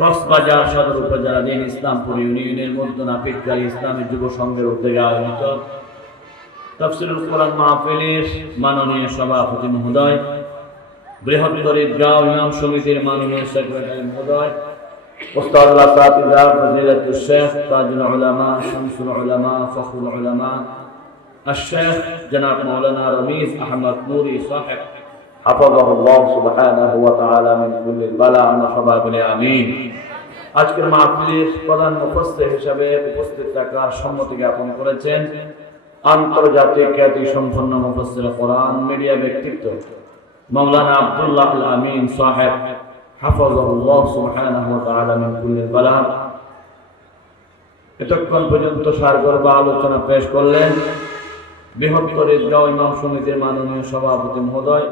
কক্সবাজার সদর উপজেলাধীন ইসলামপুর ইউনিয়নের মধ্যে নাপিতকারী ইসলামী যুব সংঘের উদ্যোগে আয়োজিত তাফসীরুল কোরআন মাহফিলের মাননীয় সভাপতি মহোদয়, বৃহত্তর ঈদগাহ ইমাম সমিতির মাননীয় সেক্রেটারি মহোদয়, উস্তাদুল আসাতিজা ফজিলাতুল শেখ তাজুল উলামা শামসুল উলামা ফখরুল উলামা আশ-শেখ জনাব মাওলানা রমিজ আহমদ নূরী সাহেব হাফাজাহুল্লাহ সুবহানাহু ওয়া তাআলা মিন কুল্লি বালা ওয়া বলে আমিন। আজকের মাহফিলের প্রধান মুফাসসির হিসেবে উপস্থিত থাকার সম্মতি জ্ঞাপন করেছেন আন্তর্জাতিক খ্যাতি সম্পন্ন মুফাসসির কোরআন মিডিয়া ব্যক্তিত্ব মাওলানা আব্দুল্লাহ আল আমিন সাহেব হাফাজাহুল্লাহ সুবহানাহু ওয়া তাআলা মিন কুল্লি বালা। এতক্ষণ পর্যন্ত সারগর্ভ আলোচনা পেশ করলেন বৃহত্তর ঈদগাহ ইমাম সমিতির মাননীয় সভাপতি মহোদয়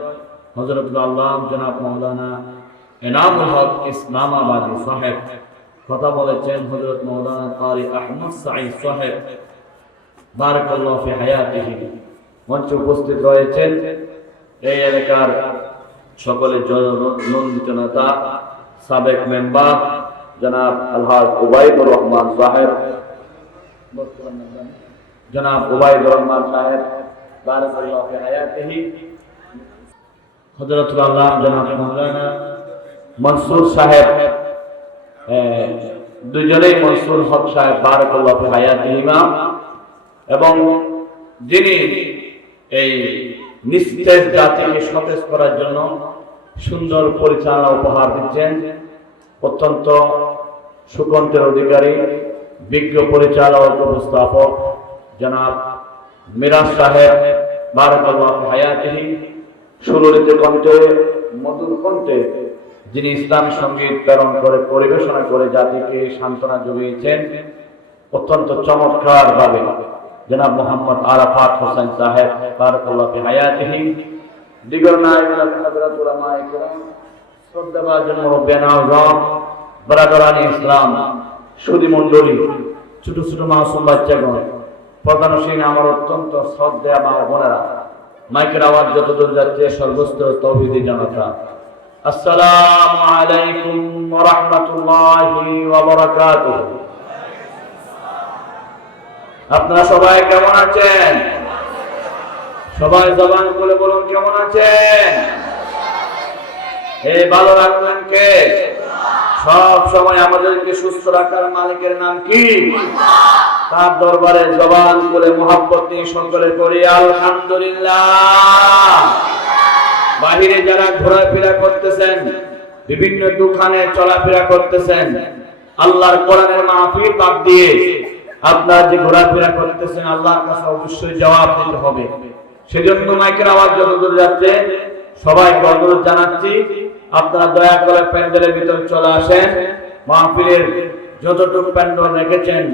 হযরতুল আল্লাহ জনাব মাওলানা এনামুল হক ইসলামাবাদী সাহেব। কথা বলেছেন হযরত মাওলানা কারি আহমদ সাঈদ সাহেব বারাকাল্লাহু ফি হায়াতিহি। মঞ্চে উপস্থিত রয়েছেন এই এলাকার সকলের জননন্দিত নেতা সাবেক মেম্বার জনাব আলহাজ উবাইদুর রহমান সাহেব, জনাব উবাইদুর রহমান সাহেব বারাকাল্লাহু ফি হায়াতিহি, হযরতুল আল্লাহ জনাব মাওলানা মনসুর সাহেব, দুজনেই মনসুর হক সাহেব বারাকাল্লাহু ফি হায়াতিহিমা, এবং যিনি এই নিস্তেজ জাতিকে সতেজ করার জন্য সুন্দর পরিচালনা উপহার দিচ্ছেন, অত্যন্ত সুকণ্ঠের অধিকারী বিজ্ঞ পরিচালক উপস্থাপক জনাব মিরাজ সাহেব বারাকাল্লাহু ফি হায়াতিহি, সুললিত কণ্ঠে মধুর কণ্ঠে যিনি ইসলামী সঙ্গীত প্রেরণ করে পরিবেশনা করে জাতিকে সান্ত্বনা জুগিয়েছেন অত্যন্ত চমৎকার ভাবে জনাব মোহাম্মদ আরাফাত হোসেন সাহেব বারাকাল্লাহু ফি হায়াতিহি, দিগর নায়েবের হযরত উলামায়ে কেরাম, শ্রদ্ধাভাজন মুরব্বিয়ান আযম, ব্রাদারানি ইসলাম, সুধী মণ্ডলী, ছোট ছোট মাসুম বাচ্চাগণ, প্রধানশীল আমার অত্যন্ত শ্রদ্ধেয় মা বোনেরা, মাইকের আওয়াজ যতদূর যাচ্ছে সর্বস্তর তৌহিদি জনতা, আসসালামু আলাইকুম ওয়া রাহমাতুল্লাহি ওয়া বারাকাতুহু। আপনারা সবাই কেমন আছেন? সবাই জবান খুলে বলুন কেমন আছেন? এই ভালো রাখবেন কে? সব সময় আমাদেরকে সুস্থ রাখার মালিকের নাম কি? তার দরবারে জবান খুলে মুহাব্বত নিয়ে সকলে করি আলহামদুলিল্লাহ। বাহিরে যারা ঘোরাফেরা করতেছেন, বিভিন্ন দোকানে চলাফেরা করতেছেন, আল্লাহর কোরআনের মাহফিল বাদ দিয়ে আপনারা যে ঘোরাফেরা করতেছেন আল্লাহর কাছে অবশ্যই জবাব দিতে হবে। সেজন্য মাইকের আওয়াজ যতদূর যাচ্ছে সবাইকে অনুরোধ জানাচ্ছি আপনারা দয়া করে প্যান্ডেলের ভিতর চলে আসেন। মাহফিলের যতটুকু প্যান্ডেল রেখেছেন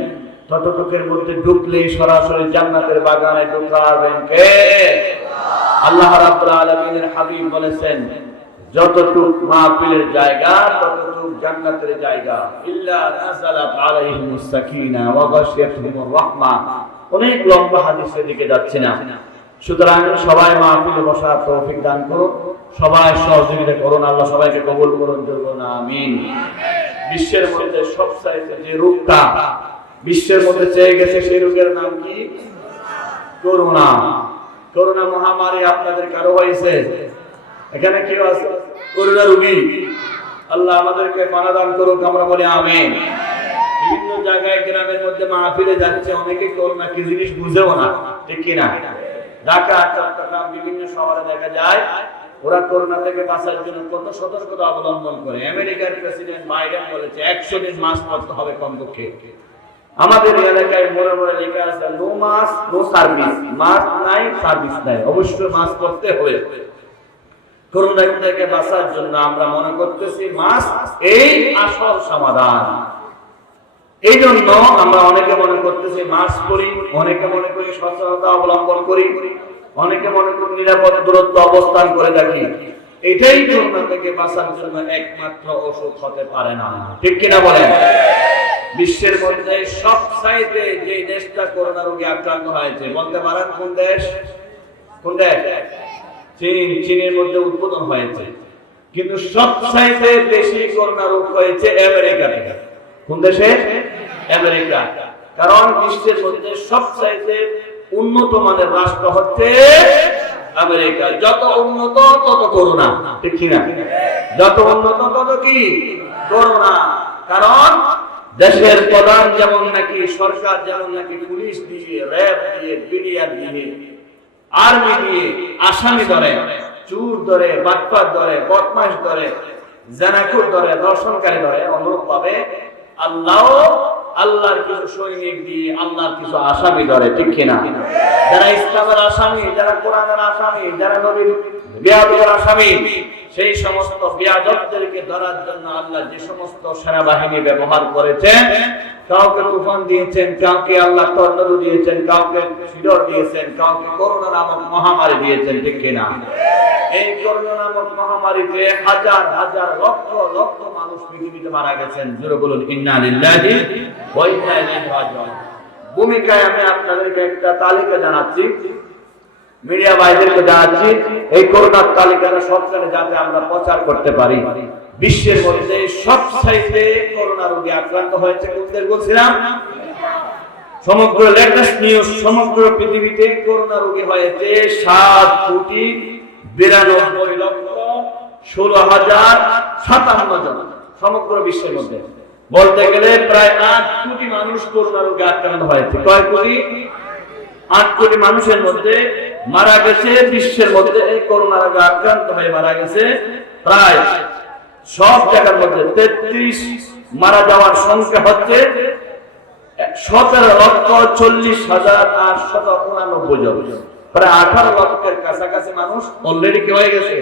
ততটুকুর মধ্যে ঢুকলেই সরাসরি জান্নাতের বাগানে ঢুকাবেন কে? আল্লাহ রাব্বুল আলামিনের হাবিব বলেছেন যতটুকু মাহফিলের জায়গা ততটুকু জান্নাতের জায়গা, ইল্লা নাযালাত আলাইহিমুস সাকিনা ওয়া গাশিয়াতুহুমুর রাহমা। অনেক লম্বা হাদিসের দিকে যাচ্ছে না, সুতরাং সবাই মাহফিলে বসার তৌফিক দান করুন, সবাই সহযোগিতা করুন, আল্লাহ সবাইকে কবুল করুন, বলুন আমিন। বিশ্বের মধ্যে সবচাইতে যে রোগটা বিশ্বের মধ্যে চেয়ে গেছে সেই রোগের নাম কি? করোনা। করোনা মহামারী আপনাদের কারো হয়েছে? এখানে কেউ আছে করোনা রোগী? আল্লাহ আমাদেরকে পানা দান করুক, আমরা বলি আমিন। বিভিন্ন জায়গায় গ্রামের মধ্যে মাহফিলে যাচ্ছে, অনেকে করোনা কি জিনিস বুঝেও না, ঠিক কিনা? ঢাকা, চট্টগ্রাম, বিভিন্ন শহরে দেখা যায় ওরা করোনা থেকে বাঁচার জন্য কত সতর্কতা অবলম্বন করে। আমেরিকার প্রেসিডেন্ট বাইডেন বলেছে 100 দিন মাস্ক পরতে হবে কমপক্ষে। আমাদের এলাকায় মোড়ে মোড়ে লেখা আছে no mask no service, mask নাই সার্ভিস নাই, অবশ্যই মাস্ক পরতে হবে। করোনা থেকে বাঁচার জন্য আমরা মনে করতেছি মাস্ক এই আসল সমাধান। এই জন্য আমরা অনেকে মনে করতেছি মাস্ক পরি, অনেকে মনে করি সচেতনতা অবলম্বন করি, অনেকে মনে করি নিরাপদ দূরত্ব অবস্থান করে থাকি। এটাই করোনা থেকে বাঁচার জন্য একমাত্র ওষুধ হতে পারে না, ঠিক কিনা বলেন? বিশ্বের মধ্যে সবচাইতে যে দেশটা করোনা রোগে আক্রান্ত হয়েছে বলতে পারেন কোন দেশ? কোন দেশ? চীন। চীনের মধ্যে উদ্বোধন হয়েছে কিন্তু সবচাইতে বেশি করোনা রোগ হয়েছে আমেরিকাতে। কোন দেশে? আমেরিকা। কারণ বিশ্বের মধ্যে সবচাইতে উন্নত মানের রাষ্ট্র হচ্ছে আমেরিকা। যত উন্নত তত করোনা, ঠিক কিনা? যত উন্নত তত কি করোনা। কারণ দেশের প্রধান যেমন নাকি, সরকার যেমন নাকি পুলিশ দিয়ে, র্যাব দিয়ে, বিডিআর দিয়ে, আর্মি দিয়ে আসামি ধরে, চোর ধরে, বাটপার ধরে, বদমাশ ধরে, জানাকুর ধরে, ধর্ষণকারী ধরে, অনুরূপ ভাবে আল্লাহর কিছু সৈনিক দিয়ে আল্লাহর কিছু আসামি ধরে, ঠিক কিনা? যারা ইসলামের আসামি, যারা কোরআনের আসামি, যারা নবীর বেয়াদবের আসামি, সেই সমস্ত বেয়াদবদেরকে ধরার জন্য আল্লাহ যে সমস্ত সেনাবাহিনী ব্যবহার করেছেন, কাউকে তুফান দিয়েছেন, কাউকে আল্লাহ টর্নেডো দিয়েছেন, কাউকে সিডর দিয়েছেন, কাউকে করোনা নামক মহামারী দিয়েছেন, ঠিক কিনা? এই করোনা নামক মহামারীতে হাজার হাজার লক্ষ লক্ষ মানুষ পৃথিবীতে মারা গেছেন। জোরে বলুন ইন্না লিল্লাহি ওয়া ইন্না ইলাইহি রাজিউন। ভূমিকায় আমি আপনাদেরকে একটা তালিকা জানাচ্ছি, মিডিয়া ভাইদেরকে জানাচ্ছি, এই করোনার তালিকাটা সবখানে যাতে আমরা প্রচার করতে পারি। বিশ্বের মধ্যে সবচাইতে করোনা রোগে আক্রান্ত হয়েছে কোনদের বলছিলাম? সমগ্র লেটেস্ট নিউজ, সমগ্র পৃথিবীতে করোনা রোগী হয়েছে 7,92,16,057 জন। সমগ্র বিশ্বের মধ্যে বলতে গেলে প্রায় 8 কোটি মানুষ করোনা রোগে আক্রান্ত হয়েছে। কয় কোটি? 8 কোটি মানুষের মধ্যে মারা গেছে। বিশ্বের মধ্যে এই করোনা রোগে আক্রান্ত হয়ে মারা গেছে প্রায় সব জায়গার মধ্যে 33 মারা যাওয়ার সংখ্যা হচ্ছে 17,40,889 জন। প্রায় 18 লক্ষের কাছাকাছি মানুষ অলরেডি কি হয়ে গেছে?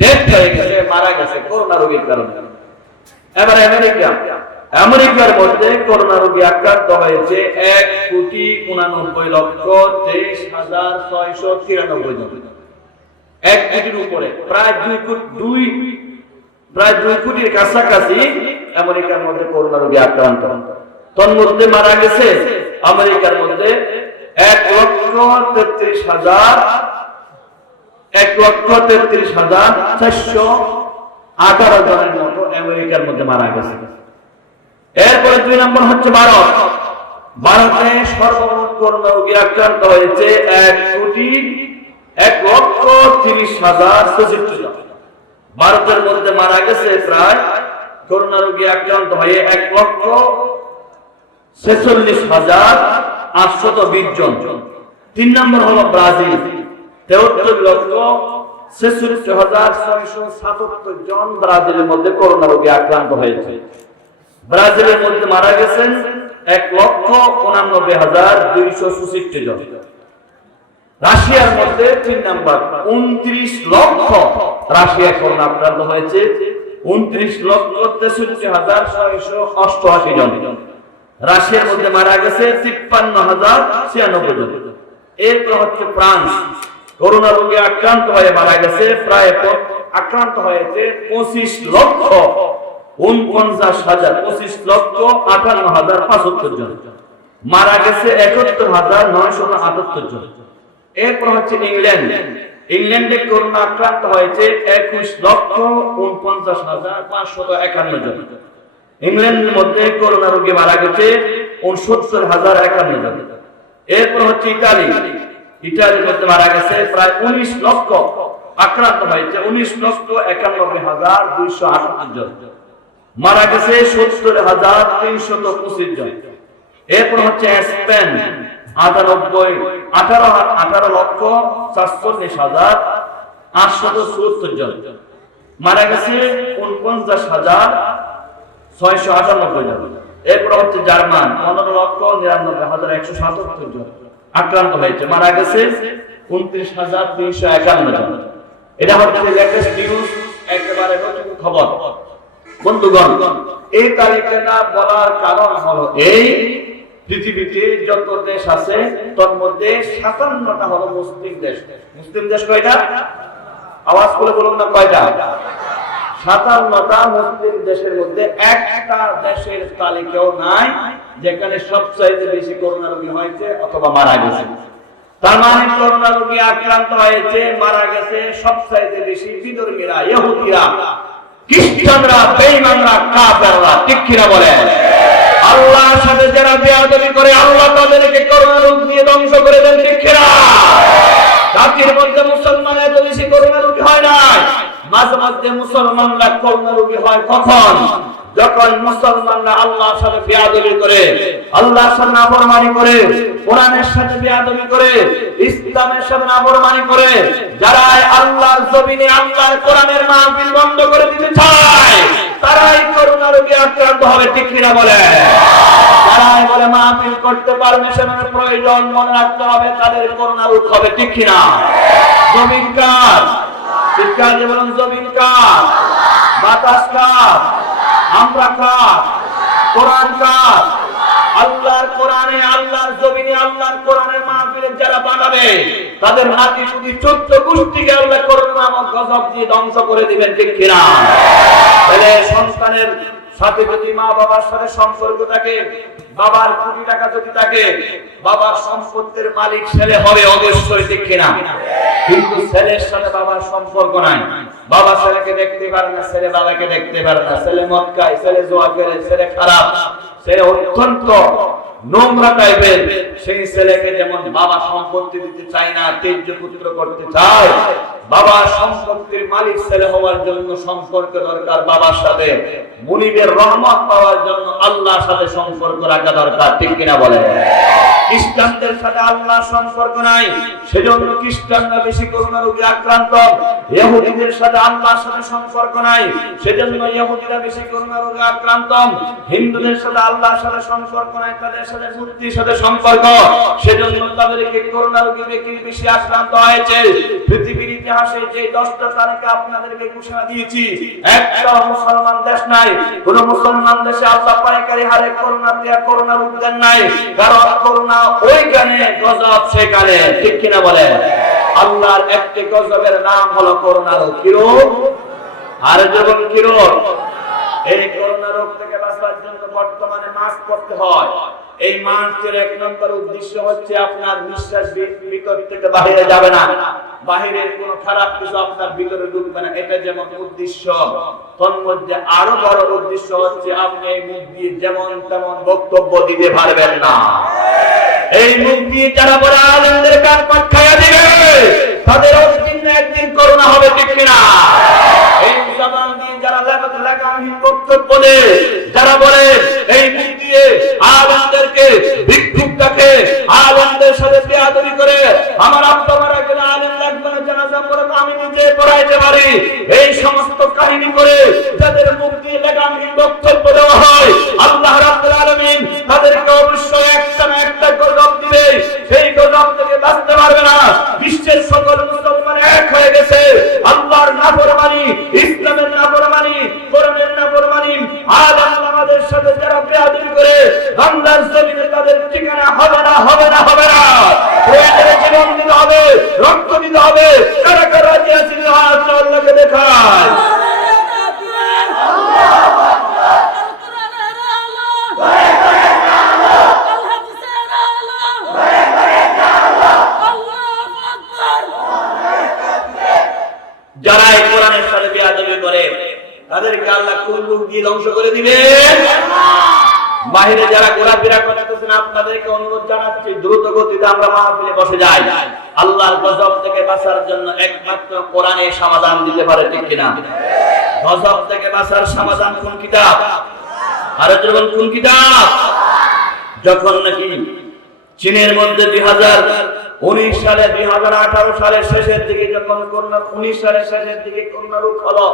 ডেথ হয়ে গেছে, মারা গেছে করোনা রোগের কারণে। এবার আমেরিকার মধ্যে করোনা রোগে আক্রান্ত হয়েছে 1,29,23,693 জন। 1 কোটির উপরে, প্রায় 2 কোটির কাছাকাছি আমেরিকার মধ্যে করোনা রোগে আক্রান্ত। তন্মধ্যে মারা গেছে আমেরিকার মধ্যে 1,33,418 জনের মতো আমেরিকার মধ্যে মারা গেছে। এরপরে 2 নম্বর হচ্ছে ভারত। ভারতে সর্বমোট করোনা রোগে আক্রান্ত হয়েছে 1,30,65 জন। ভারতের মধ্যে মারা গেছে প্রায় করোনা রোগে আক্রান্ত হয়ে 1,46,820 জন। 3 নম্বর হলো ব্রাজিল। 73,66,677 জন ব্রাজিলের মধ্যে করোনা রোগে আক্রান্ত হয়েছে। ব্রাজিলের মধ্যে মারা গেছেন 1,89,266 জন। রাশিয়ার মধ্যে 3 নম্বর, 29 লক্ষ রাশিয়া করোনা আক্রান্ত হয়েছে। 29,63,688 জন। রাশিয়ার মধ্যে মারা গেছে 53,096 জন। এরপর হচ্ছে ফ্রান্স। করোনা রোগে আক্রান্ত হয়ে মারা গেছে প্রায় 25,58,570 জন। মারা গেছে 71,978 জন। এরপর হচ্ছে ইংল্যান্ড। ইংল্যান্ডে করোনা আক্রান্ত হয়েছে 21,49,551 জন। ইংল্যান্ডের মধ্যে করোনা রোগে মারা গেছে 69,051 জন। এরপর হচ্ছে ইতালি। ইতালির মধ্যে মারা গেছে প্রায় 19 লক্ষ আক্রান্ত হয়েছে, 19,91,268 জন। মারা গেছে 70,325 জন। এরপর হচ্ছে স্পেন। 18,47,870 জন। মারা গেছে 49,698 জন। এরপর হচ্ছে জার্মান। 15,99,177 জন আক্রান্ত হয়েছে, মারা গেছে 29,351 জন। এটা হচ্ছে লেটেস্ট নিউজ, একেবারে নতুন খবর। বন্ধুগণ, এই তালিকাটা বলার কারণ হলো এই পৃথিবীতে যত দেশ আছে তার মধ্যে 57টা হলো মুসলিম দেশ। মুসলিম দেশ কয়টা? আওয়াজ করে বলুন না কয়টা? 57টা মুসলিম দেশের মধ্যে একটা দেশের তালিকাও নাই যেখানে সবচাইতে বেশি করোনা রোগী হয়েছে অথবা মারা গেছে। তার মানে করোনা রোগী আক্রান্ত হয়েছে, মারা গেছে সবচাইতে বেশি বিধর্মীরা, ইহুদিরা। খ্রিস্টানরা, বেঈমানরা, কাফেররা, ঠিক কিনা বলেন? আল্লাহর সাথে যারা বেয়াদবি করে আল্লাহ তাদেরকে করোনা রোগ দিয়ে ধ্বংস করে দেন, ঠিক কিনা? জাতির মধ্যে মুসলমান এত বেশি করোনা রোগী হয় না, মাঝে মাঝে মুসলমানরা করোনা রোগী হয় কখন? যখন মুসলমানরা আল্লাহর সাথে বেয়াদবি করে, আল্লাহর সাথে নাফরমানি করে, কোরআনের সাথে বেয়াদবি করে, ইসলামের সাথে নাফরমানি করে, যারা আল্লাহর জমিনে আল্লাহর কোরআনের মাহফিল বন্ধ করে দিতে চায়, তারাই করোনা রোগে আক্রান্ত হবে, ঠিক কিনা বলে? যারাই বলে মাহফিল করতে পারমিশনের প্রয়োজন, মনে রাখতে হবে তাদের করোনা রোগ হবে, ঠিক কিনা? জমিন কার? শিক্ষা জীবন জমিন কার? বাতাস কার? আমরা কার? কোরআন কার? আল্লাহর কোরআনে, আল্লাহর জমিনে, আল্লাহর কোরআনের মাহফিলে যারা বানাবে তাদের হাতি পুতি 14 গোষ্ঠীকে আল্লাহ করোনা নামক গজব দিয়ে ধ্বংস করে দিবেন, ঠিক কিনা? তাহলে সন্তানের সাথে যদি মা বাবার সাথে সম্পর্ক থাকে, বাবার কোটি টাকা যদি থাকে, বাবার সম্পত্তির মালিক ছেলে হবে অবশ্যই, ঠিক কিনা? কিন্তু ছেলের সাথে বাবার সম্পর্ক নাই, বাবা ছেলেকে দেখতে পারে না, ছেলে বাবাকে দেখতে পারে না, ছেলে মদ খায়, ছেলে জুয়া খেলে, ছেলে খারাপ, ছেলে অত্যন্ত নোংরা টাইপের, সেই ছেলেকে যেমন বাবা সম্পত্তি দিতে চায় না, তেজ্য পুত্র করতে চায়, বাবার সম্পত্তির মালিক ছেলে হওয়ার জন্য সম্পর্ক দরকার বাবার সাথে, মুনিবের রহমত পাওয়ার জন্য আল্লাহর সাথে সম্পর্ক রাখা দরকার, ঠিক কিনা বলে? খ্রিস্টানদের সাথে আল্লাহর সম্পর্ক নাই, সেজন্য খ্রিস্টানরা বেশি করোনা রোগে আক্রান্ত। ইহুদিদের সাথে আল্লাহর সাথে সম্পর্ক নাই, সেজন্য ইহুদিরা বেশি করোনা রোগে আক্রান্ত। হিন্দুদের সাথে আল্লাহর সাথে সম্পর্ক নাই, তাদের সাথে মূর্তির সাথে সম্পর্ক, সেজন্য তাদেরকে করোনা রোগে বেশি আক্রান্ত হয়েছে। পৃথিবীর ইতিহাসে যে 10টা তারিখে আপনাদেরকে ঘোষণা দিয়েছি, একটা মুসলমান দেশ নাই, কোন মুসলমান দেশে আল্লাহ পাইকারি হারে করোনা রোগ দেন নাই, কারণ করোনা ওইখানে গজব সেখানে, ঠিক কিনা বলেন? আল্লাহর একটি গজবের নাম হলো করোনা রোগ। কি রোগ? আর যখন কি রোগ? এই করোনা রোগ থেকে বাঁচার জন্য বর্তমানে মাস্ক পরতে হয়। এই মাস্কের এক নম্বর উদ্দেশ্য হচ্ছে আপনার নিঃশ্বাস ভিতর থেকে বাইরে যাবে না, বাহিরের কোনো খারাপ কিছু আপনার ভিতরে ঢুকবে না, এটা যেমন উদ্দেশ্য, তন্মধ্যে আরো বড় উদ্দেশ্য হচ্ছে আপনি এই মুখ দিয়ে যেমন তেমন বক্তব্য দিতে পারবেন না। এই মুখ দিয়ে যারা বড় আলেমদের কান পাট খাইয়া দিবে তাদের একদিন করোনা হবে, ঠিক কিনা? এই জবান দিয়ে যারা লাগামহীন বক্তব্য দেয়, যারা বলে এই মুখ দিয়ে আলেমদেরকে ভিক্ষুক ডাকে, আলেমদের সাথে বেয়াদবি করে, আমার আব্বা মারা গেলে আলেম লাগবে না, জানাজা পড়ে আমি নিজে পড়াইতে পারি, এই সমস্ত কাহিনী করে যাদের মুখ দিয়ে লাগামহীন বক্তব্য দেওয়া হয়, আল্লাহ রাব্বুল আলামিন তাদেরকে অবশ্যই একটা না একটা গজব দিবে, সেই গজব থেকে বাঁচতে পারবে না। বিশ্বের সকল মুসলমান এক হয়ে গেছে আল্লাহর নাফরমানি, ইসলামের নাফরমানি, কোরআনের নাফরমানি, আলেম আমাদের সাথে যারা বেয়াদবি করে বাংলার জমিনে তাদের ঠিকানা হবে না, হবে না, হবে না। প্রয়োজনে জীবন দিতে হবে, রক্ত দিতে হবে। কারা কারা রাজি আছেন আল্লাহকে দেখায়? যারা এই কোরআনের সাথে বেয়াদবি করে তাদেরকে আল্লাহ কোন রূপ দিয়ে ধ্বংস করে দিবেন? বাহিরে যারা ঘোরাফেরা করতেছেন আপনাদেরকে অনুরোধ জানাচ্ছি, দ্রুত গতিতে আমরা মাহফিলে বসে যাই। আল্লাহর গজব থেকে বাঁচার জন্য একমাত্র কোরআনে সমাধান দিতে পারে, ঠিক কিনা? গজব থেকে বাঁচার সমাধান কোন কিতাব? আর যখন কোন কিতাব? যখন নাকি চীনের মধ্যে 2019 সালে 2018 সালের শেষের দিকে যখন করোনা, 19 সালের শেষের দিকে করোনা রোগ হলো,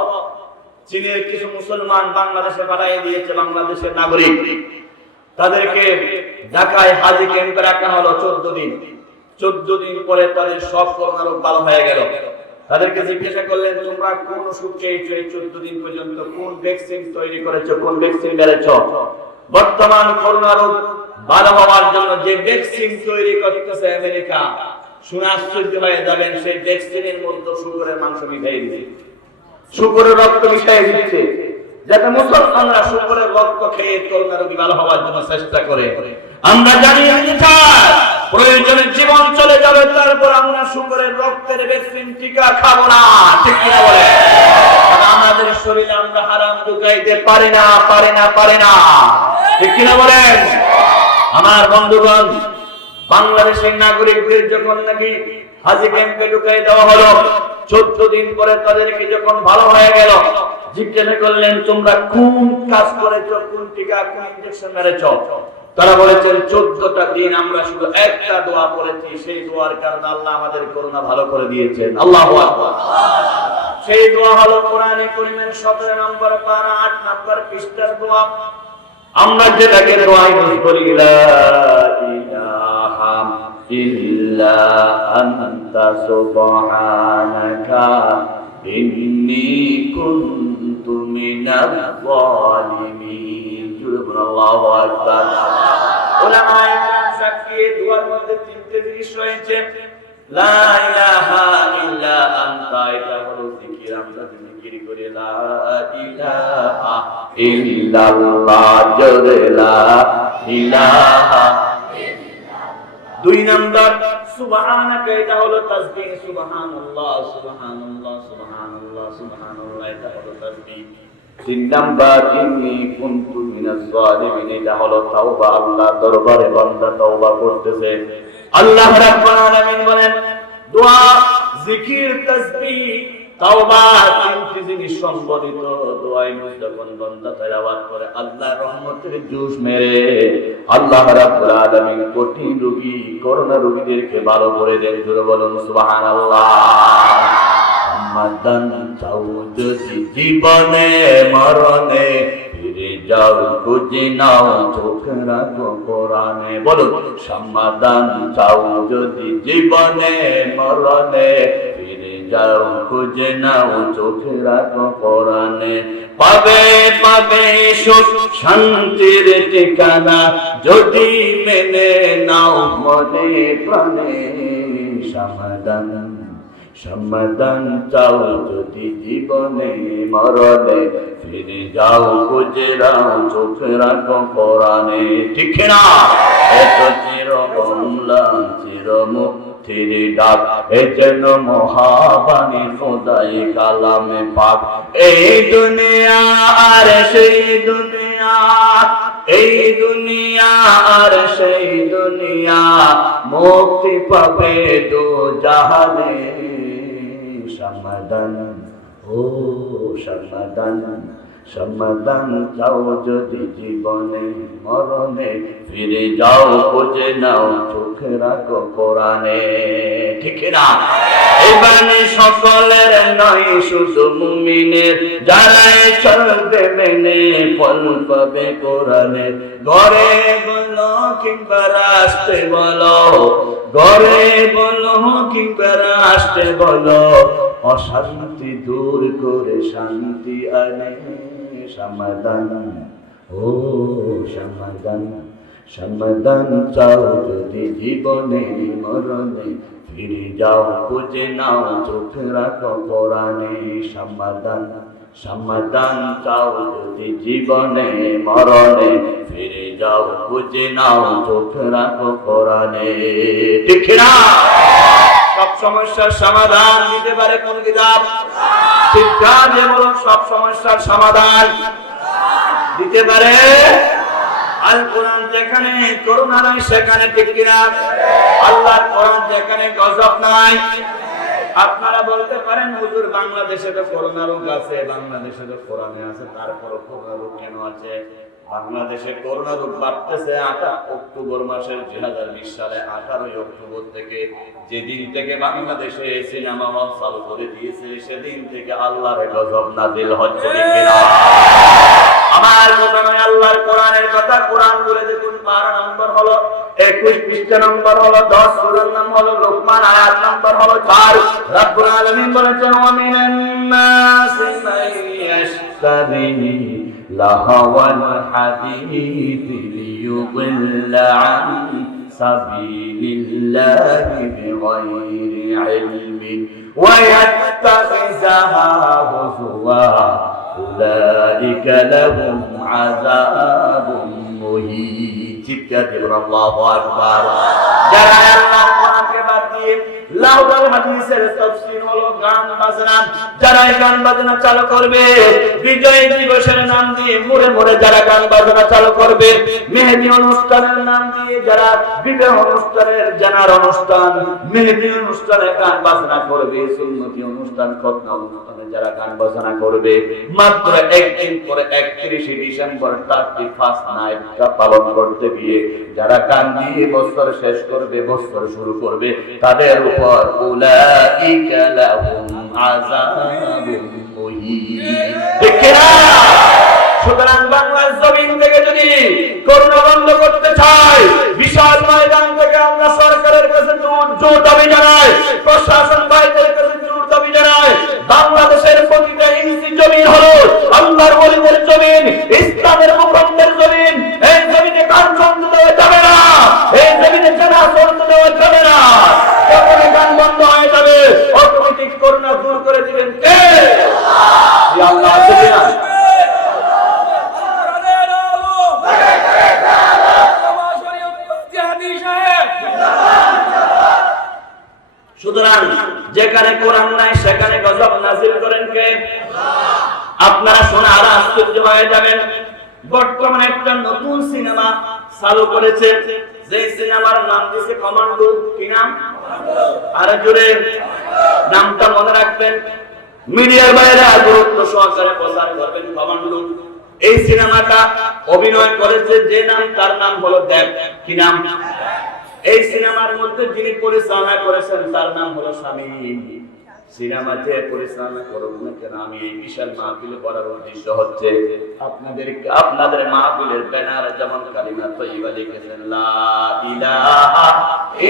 চীনের কিছু মুসলমান বাংলাদেশে পাঠিয়ে দিয়েছে বাংলাদেশের নাগরিক, তাদেরকে ঢাকায় হাজি ক্যাম্পে রাখা হলো 14 দিন। 14 দিন পরে তাদের সব করোনা রোগ ভালো হয়ে গেল। তাদেরকে জিজ্ঞাসা করলেন, তোমরা কোন ওষুধ খেয়েছো এই 14 দিন পর্যন্ত, কোন ভ্যাকসিন তৈরি করেছো, কোন ভ্যাকসিন বেড়েছো? বর্তমান করোনা রোগ ভালো হওয়ার জন্য যে ভ্যাকসিন তৈরি করতেছে আমেরিকা, শুনে আশ্চর্য হয়ে যাবেন, সেই ভ্যাকসিনের মধ্যে শুকরের মাংস মিশিয়ে দিচ্ছে, শুকরের রক্ত মিশিয়ে দিচ্ছে, যাতে মুসলমানরা শুকরের রক্ত খেয়ে করোনা রোগী ভালো হওয়ার জন্য চেষ্টা করে। আমরা জানি প্রয়োজনে জীবন চলে যাবে, তারপর আমরা শুকরের রক্তের ভ্যাকসিন টিকা খাবো না, ঠিক কিনা বলে? আমাদের শরীরে আমরা হারাম ঢুকাইতে পারি না। ঠিক কিনা বলেন? আমার বন্ধুগণ, বাংলাদেশের নাগরিকদের যখন নাকি হাজি ক্যাম্পে ঢুকাই দেওয়া হলো, 14 দিন পরে তাদেরকে যখন ভালো হয়ে গেল, জিজ্ঞাসা করলেন তোমরা কোন কাজ করেছো, কোন টিকা কোন ইনজেকশন মেরেছো? তারা বলেছেন 14টা দিন আমরা শুধু একটা দোয়া পড়েছি, সেই দোয়ার কারণে আল্লাহ আমাদের করোনা ভালো করে দিয়েছেন। আল্লাহু আকবার। সেই দোয়া হলো কোরআনে কারীমের 17 নম্বর পারা 8 নম্বর পৃষ্ঠার দোয়া। আমরা যেটাকে দোয়া বলি, লা ইলাহা ইল্লা আনতা সুবহানাকা ইন্নী কুনতু মিনাজ জালিমিন। আল্লাহু আকবার। উলামায়ে কেরাম সাক্ষী, দোয়ার মধ্যে 3টে জিনিস রয়েছে। লা ইলাহা ইল্লা আনতা, এটা হলো জিকির। আমরা জিকির করি লা ইলাহা ইল্লাল্লাহ, জোরে লা ইলাহা ইল্লাল্লাহ। 2 নাম্বার সুবহানাকা, এটা হলো তাসবিহ। সুবহানাল্লাহ সুবহানাল্লাহ সুবহানাল্লাহ সুবহানাল্লাহ, এটা হলো তাসবিহ। 3 নাম্বার ইন্নী কুনতু মিনাজ জালিমিন, এটা হলো তাওবা। আল্লাহ দরবারে বান্দা তাওবা করতেছে। আল্লাহ রাব্বুল আলামিন বলেন দোয়া, জিকির, তাসবিহ, তাওবা 3টি জিনিস সম্বলিত দোয়ায় যখন বান্দা তেলাওয়াত করে, আল্লাহর রহমতের জুস মেরে আল্লাহ রাব্বুল আলামিন কঠিন রোগী, করোনা রোগীদেরকে ভালো করে দেন। জোরে বলুন সুবহানাল্লাহ। সমাধান চাও যদি জীবনে মরণে, ফিরে যাও খুঁজে নাও চোখ রাখো কোরআনে। বলুন সমাধান চাও যদি জীবনে মরণে, ফিরে যাও খুঁজে নাও চোখ রাখো কোরআনে। পাবে সুখ শান্তির ঠিকানা, যদি মেনে নাও মনে প্রাণে। সমাধান চাও যদি জীবনে মরণে, ফিরে যাও খুঁজে নাও চোখ রাখো কোরআনে। ঠিক না? এত চির অম্লান চির মুক্তির ডাক, এ যেন মহাবাণী খোদাই কালামে পাক। এই দুনিয়া আর সেই দুনিয়া, এই দুনিয়া আর সেই দুনিয়া, মুক্তি পাবে দু জাহানে। সমাধান চাও যদি জীবনে মরণে, ফিরে যাও খুঁজে নাও চোখ রাখো কোরআনে। ঠিক না? এবারে সকলের নয় শুধু মুমিনের, যারাই চলবে মেনে ফল পাবে কোরআনে। ঘরে বলো কিংবা রাস্তে বলো, ঘরে বলো কিংবা রাস্তে বলো, অশান্তি দূর করে শান্তি আনে। সমাধান চাও যদি জীবনে মরণে, ফিরে যাও খুঁজে নাও চোখ রাখো কোরআনে। সমাধান চাও যদি জীবনে মরণে, ফিরে যাও খুঁজে নাও চোখ রাখো কোরআনে। ঠিক না? সব সমস্যার সমাধান দিতে পারে কোন কিতাব? চিৎকার দিয়ে বলুন, সব সমস্যার সমাধান দিতে পারে আল কোরআন। যেখানে করোনা নাই সেখানে ঠিক কিনা? আল্লাহর কোরআন যেখানে গজব নাই। আপনারা বলতে পারেন হুজুর বাংলাদেশে তো করোনা রোগ আছে, বাংলাদেশে তো কোরআনে আছে, তারপরও করোনা রোগ কেন আছে? বাংলাদেশে করোনা রোগ বাড়তেছে অক্টোবর মাসের 2020 সালে 18 অক্টোবর থেকে, যেদিন থেকে বাংলাদেশে সিনেমা হল চালু করে দিয়েছে, সেদিন থেকে আল্লাহর গজব নাযিল হচ্ছে। আমার কথা নয়, আল্লাহর কোরআনের কথা। কোরআন বলে দেখুন, পারা নম্বর হলো 21, পৃষ্ঠা নম্বর হলো 10, সূরার নাম হলো লোকমান, আয়াত নম্বর হলো 4। রব্বুল আলামিন বলেছেন ওয়া মিনান নাসি মান ইয়াশতারি লাহওয়াল হাদীথি লিয়ুদিল্লা আন সাবিলিল্লাহি বিগাইরি ইলমিন ওয়া ইয়াত্তাখিযাহা হুজুওয়া উলাইকা লাহুম আযাবুম মুহিন। চিৎকার দিয়ে বলুন আল্লাহু আকবার। যারা আল্লাহর কোরআনকে বাদ দিয়ে লাউল হাদিসের তাফসীর হলো গান বাজনা, যারা এই গান বাজনা চালু করবে, বিজয় দিবসের নাম দিয়ে মোড়ে মোড়ে যারা গান বাজনা চালু করবে, মেহেদি অনুষ্ঠানের নাম দিয়ে যারা বিবাহ অনুষ্ঠানের জানার অনুষ্ঠান, মেহেদি অনুষ্ঠানে গান বাজনা করবে, সুন্নতি অনুষ্ঠান, খতনা অনুষ্ঠানে যারা গান বাজনা করবে, মাত্র একদিন পরে 31 ডিসেম্বর 31st নাইট পালন করতে গিয়ে যারা গান দিয়ে বছর শেষ করবে, বছর শুরু করবে, তাদের উপর উলাইকা লাহুম আযাবুন মুহিন। ঠিক না? সুতরাং বাংলার জমিন থেকে যদি করোনা বন্ধ করতে চায়, বিশাল ময়দান থেকে আমরা সরকারের কাছে জোর দাবি জানাই, প্রশাসন ভাইদের কাছে জোর দাবি জানাই, বাংলাদেশের প্রতিটা ইঞ্চি জমিন হলো আল্লাহর ওলিদের জমিন, ইসলামের মুকদ্দাসের জমিন। এই জমিনে গান শুনতে দেওয়া যাবে না, এই জমিনে জানাজা শুনতে দেওয়া যাবে না। যখন গান বন্ধ হয়ে যাবে, অটোমেটিক করোনা দূর করে দিবেন কে? আল্লাহ। আছে কিনা? সুতরাং যেখানে কোরআন নাই সেখানে গজব নাযিল করেন কে? আপনারা শুনে আর আশ্চর্য হয়ে যাবেন। বর্তমানে একটা নতুন সিনেমা চালু করেছে, যে সিনেমার নাম দিয়েছে কমান্ডো। কি নাম? আর জোরে নামটা মনে রাখবেন, মিডিয়ার বাইরে গুরুত্ব সহকারে প্রচার করবেন। কমান্ডো এই সিনেমাটা অভিনয় করেছে যে নাম, তার নাম হলো দেব। কি নাম? এই সিনেমার মধ্যে যিনি পরিচালনা করেছেন তার নাম হলো শামীম। সিনেমাতে পরিচালনা করুন না কেন, আমি এই বিশাল মাহফিলে করার উদ্দেশ্য হচ্ছে আপনাদের মাহফিলের ব্যানারে যেমন কালিমা তয়্যিবা লিখেছেন, লা ইলাহা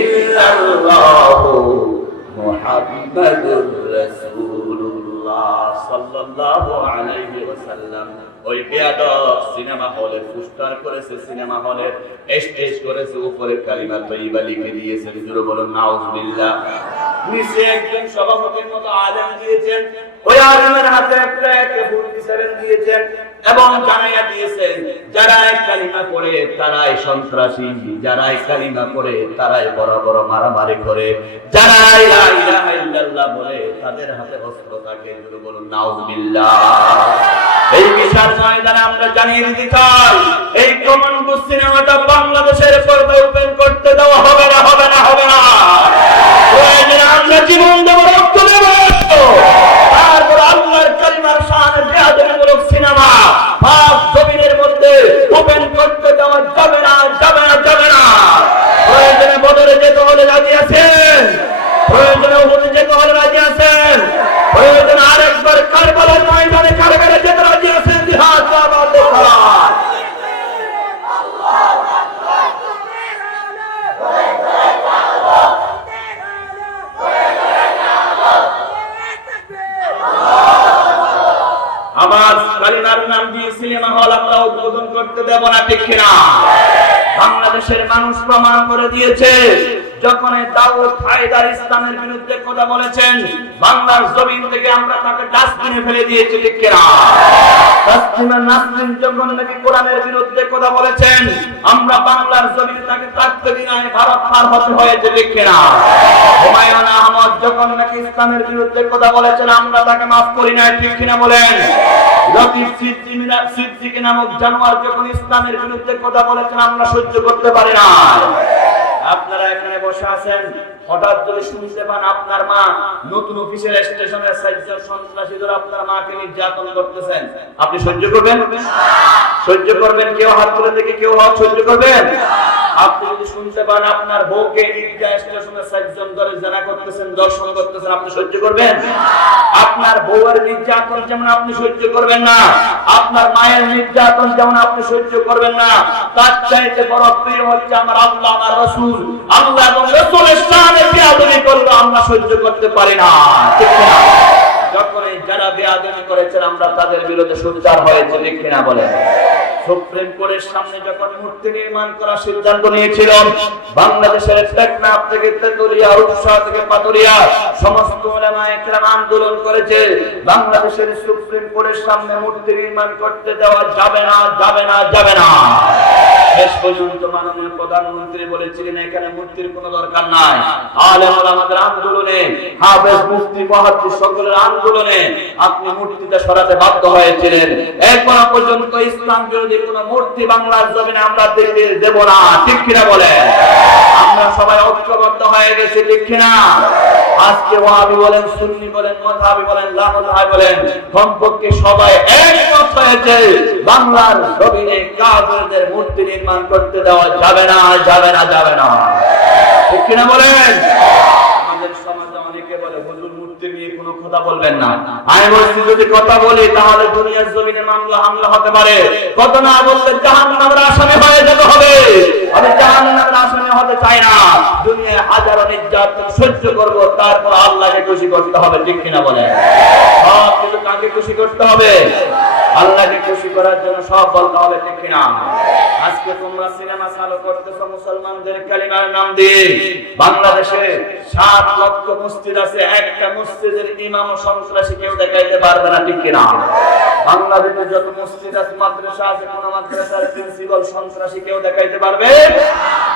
ইল্লাল্লাহু মুহাম্মাদুর রাসূলুল্লাহ সাল্লাল্লাহু আলাইহি ওয়াসাল্লাম। ওই বেয়াদব সিনেমা হলে পোস্টার করেছে, সিনেমা হলে স্টেজ করেছে, উপরে কালিমা তয়্যিবা লিখে দিয়েছে। জোরে বলুন নাউজুবিল্লাহ। নিচে একজন সভাপতির মতো আলেম দিয়েছেন, ওই আলেমের হাতে একটা ফুল দিয়েছেন এবং জানাইয়া দিয়েছেন, যারা এই কালিমা পড়ে তারাই সন্ত্রাসী, যারা এই কালিমা পড়ে তারাই বড় বড় মারামারি করে, যারা লা ইলাহা ইল্লাল্লাহ বলে তাদের হাতে অস্ত্র থাকে। জোরে বলুন নাউজুবিল্লাহ। এই বিশাল ময়দানে আমরা জানিয়ে দিতে চাই, এই কমান্ডো সিনেমাটা বাংলাদেশের পর্দায় ওপেন করতে দেওয়া হবে না, হবে না, হবে না। প্রয়োজনে আমরা জীবন দেব, রক্ত দেব, তারপর আল্লাহর কালিমার শানে বেয়াদবিমূলক সিনেমা পাক জমিনের মধ্যে ওপেন করতে দেওয়া যাবে না, যাবে না, যাবে না। প্রয়োজনে বদরে যেতে হলে রাজি আছেন, প্রয়োজনে উহুদে যেতে হলে রাজি আছেন, প্রয়োজনে আরেকবার কারবালার ময়দানে কারাগারে যেতে রাজি আছেন। জিহাদ জিন্দাবাদ। আবার কালিমার নাম দিয়ে সিনেমা হল আমরা উদ্বোধন করতে দেব না, ঠিক কিনা? বাংলাদেশের মানুষ প্রমাণ করে দিয়েছে, যখন দাউদ হায়দার ইসলামের বিরুদ্ধে কথা বলেছেন, বাংলার জমিন থেকে আমরা তাকে ডাস্টবিনে ফেলে দিয়েছি, ঠিক কিনা? তাসলিমা নাসরিন যখন নাকি কোরআনের বিরুদ্ধে কথা বলেছেন, আমরা বাংলার জমিনে তাকে থাকতে দিই নাই, ভারত পার হতে হয়েছে, ঠিক কিনা? হুমায়ুন আহমদ যখন নাকি ইসলামের বিরুদ্ধে কথা বলেছেন, আমরা তাকে মাফ করি নাই, ঠিক কিনা বলেন? লতিফ সিদ্দিকী নামক জানোয়ার যখন ইসলামের বিরুদ্ধে কথা বলেছেন, আমরা সহ্য করতে পারি না। আপনারা এখানে বসে আছেন, হঠাৎ যদি শুনতে পান আপনার মা নতুন অফিসের স্টেশনের সাইজের সন্ত্রাসীরা আপনার মাকে নির্যাতন করতেছেন, আপনি সহ্য করবেন? সহ্য করবেন? কেউ হাত তুলে দেখে, কেউ হাত সহ্য করবেন? আপনি যদি শুনতে পান আপনার বউকে স্টেশনের সাইজন ধরে জানা করতেছেন, দর্শন করতেছেন, আপনি সহ্য করবেন? আপনার বউয়ের নির্যাতন যেমন আপনি সহ্য করবেন না, আপনার মায়ের নির্যাতন যেমন আপনি সহ্য করবেন না, তার চাইতে বড় প্রিয় হচ্ছে আমার আল্লাহ, আমার রাসূল। আল্লাহ এবং রাসূলের শানে বেয়াদবি করলে আমরা সহ্য করতে পারি না, ঠিক না? যখন যারা বেয়াদবি করেছেন আমরা তাদের বিরুদ্ধে সোচ্চার হয়েছে, ঠিক কিনা বলেন? সুপ্রিম কোর্টের সামনে যখন মূর্তি নির্মাণ করার সিদ্ধান্ত নিয়েছিল, বাংলাদেশের টেকনাফ থেকে তেতুলিয়া, রূপসা থেকে পাতুরিয়া সমস্ত উলামায়ে কেরাম আন্দোলন করেছে, বাংলাদেশের সুপ্রিম কোর্টের সামনে মূর্তি নির্মাণ করতে দেওয়া যাবে না, যাবে না, যাবে না। শেষ পর্যন্ত মাননীয় প্রধানমন্ত্রী বলেছিলেন এখানে মূর্তির কোনো দরকার নাই। আলেম ওলামাদের আন্দোলনে, হাফেজ মুফতি মুহাদ্দিস সকলের আন্দোলনে আপনি মূর্তিটা সরাতে বাধ্য হয়েছিলেন। এরপর পর্যন্ত ইসলাম বিরোধী কোনো মূর্তি বাংলার জমিনে আমরা দেখতে দেব না, ঠিক কিনা বলেন? আমরা সবাই ঐক্যবদ্ধ হয়ে গেছি, ঠিক কিনা? আজকে ওয়াহাবি বলেন, সুন্নি বলেন, মাযহাবি বলেন, লামাযহাবি বলেন, কমপক্ষে সবাই একমত হয়েছে বাংলার জমিনে কাফেরদের মূর্তি নির্মাণ করতে দেওয়া যাবে না, যাবে না, যাবে না, ঠিক কিনা বলেন? আমাদের সমাজে অনেকে বলে হুজুর মূর্তি নিয়ে কোনো কথা বলবেন না। আমি বলছি যদি কথা বলি তাহলে দুনিয়ার জমিনে মামলা হামলা হতে পারে, কথা না বললে জাহান্নামের আসামি হয়ে যেতে হবে। আমি জাহান্নামের আসামি হতে চাই না। দুনিয়ায় হাজারো নির্যাতন সহ্য করব, তারপর আল্লাহকে খুশি করতে হবে, ঠিক কিনা বলেন? সব কিছু কাকে খুশি করতে হবে? আল্লাহকে খুশি করার জন্য সব বলতে হবে, ঠিক কিনা? আজকে তোমরা সিনেমা চালু করতেছো মুসলমানদের কালিমার নাম দিয়ে। বাংলাদেশে 7 লক্ষ মসজিদ আছে, একটা মসজিদের ইমাম সন্ত্রাসী কেউ দেখাইতে পারবে না, ঠিক কিনা? বাংলাদেশে যত মসজিদ আছে, মাদ্রাসা আছে, কোন মাদ্রাসার প্রিন্সিপাল সন্ত্রাসী কেউ দেখাইতে পারবে?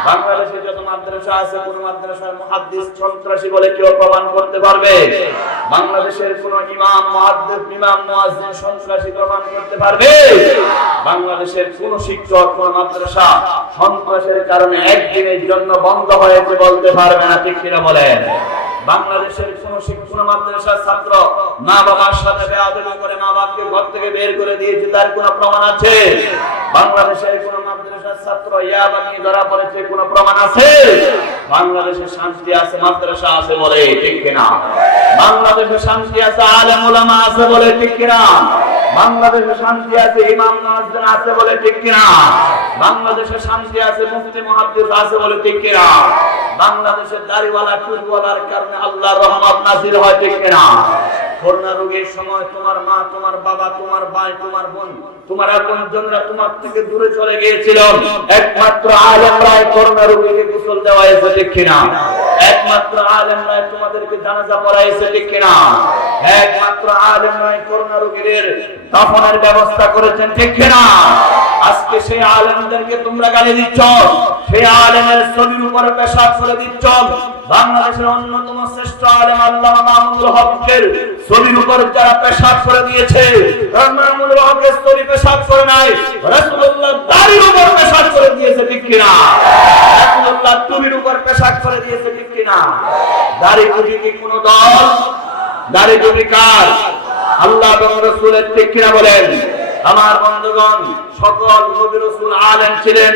বাংলাদেশে যত মাদ্রাসা আছে, কোন মাদ্রাসার মুহাদ্দিস সন্ত্রাসী বলে কেউ প্রমাণ করতে পারবে? বাংলাদেশের কোন ইমাম মুহাদ্দিস, ইমাম মুয়াজ্জিন সন্ত্রাসী প্রমাণ করতে পারবে? বাংলাদেশের কোন শিক্ষক, কোন মাদ্রাসা সন্ত্রাসের কারণে একদিনের জন্য বন্ধ হয়েছে বলতে পারবে না, ঠিক কিনা বলেন? বাংলাদেশের কোন শিক্ষক মাদ্রাসার ছাত্র মা বাবার সাথে বেয়াদবি করে মা বাবাকে ঘর থেকে বের করে দিয়েছে, তার কোনো প্রমাণ আছে? বাংলাদেশের কোন মাদ্রাসার ছাত্র ইয়াবা নিয়ে ধরা পড়েছে, কোনো প্রমাণ আছে? বাংলাদেশে শান্তি আছে, মাদ্রাসা আছে বলে, ঠিক কিনা? বাংলাদেশে শান্তি আছে, আলেম ওলামা আছে বলে, ঠিক কিনা? বাংলাদেশে শান্তি আছে, ইমাম মুয়াজ্জিন আছে বলে, ঠিক কিনা? বাংলাদেশে শান্তি আছে, মুফতি মুহাদ্দিস আছে বলে, ঠিক কিনা? বাংলাদেশের দাড়িওয়ালা টুপিওয়ালার কারণে আল্লাহর রহমত নাযিল হয়, ঠিক কিনা? করোনা রোগের সময় তোমার মা, তোমার বাবা, তোমার ভাই, তোমার বোন, তোমার আপনজনরা তোমার থেকে দূরে চলে গিয়েছিল, একমাত্র আলেমরাই করোনা রোগীকে গোসল দেওয়াইছে, ঠিক কিনা? একমাত্র আলেমরাই তোমাদেরকে জানাজা পড়াইছে, ঠিক কিনা? একমাত্র আলেমরাই করোনা রোগীদের দাফনের ব্যবস্থা করেছেন, ঠিক কিনা? আজকে সেই আলেমদেরকে তোমরা গালি দিচ্ছ, সেই আলেমের ছবির উপরে পেশাব করে দিচ্ছ। বাংলাদেশের অন্যতম শ্রেষ্ঠ আলেম আল্লামা মামুনুল হকের ছবির উপর যারা পেশাব করে দিয়েছে, মামুনুল হকের ছবি পেশাব করে নাই, রাসূলুল্লাহ দাড়ির উপর পেশাব করে দিয়েছে, ঠিক কিনা? রাসূলুল্লাহ টুপির উপর পেশাব করে দিয়েছে, ঠিক কিনা? দাড়ি টুপি কি কোন দল? দাড়ি টুপি কার? আল্লাহ এবং রাসূলের, ঠিক কিনা বলেন? আমার বন্ধুগণ, সকল নবী রাসূল আলেম ছিলেন,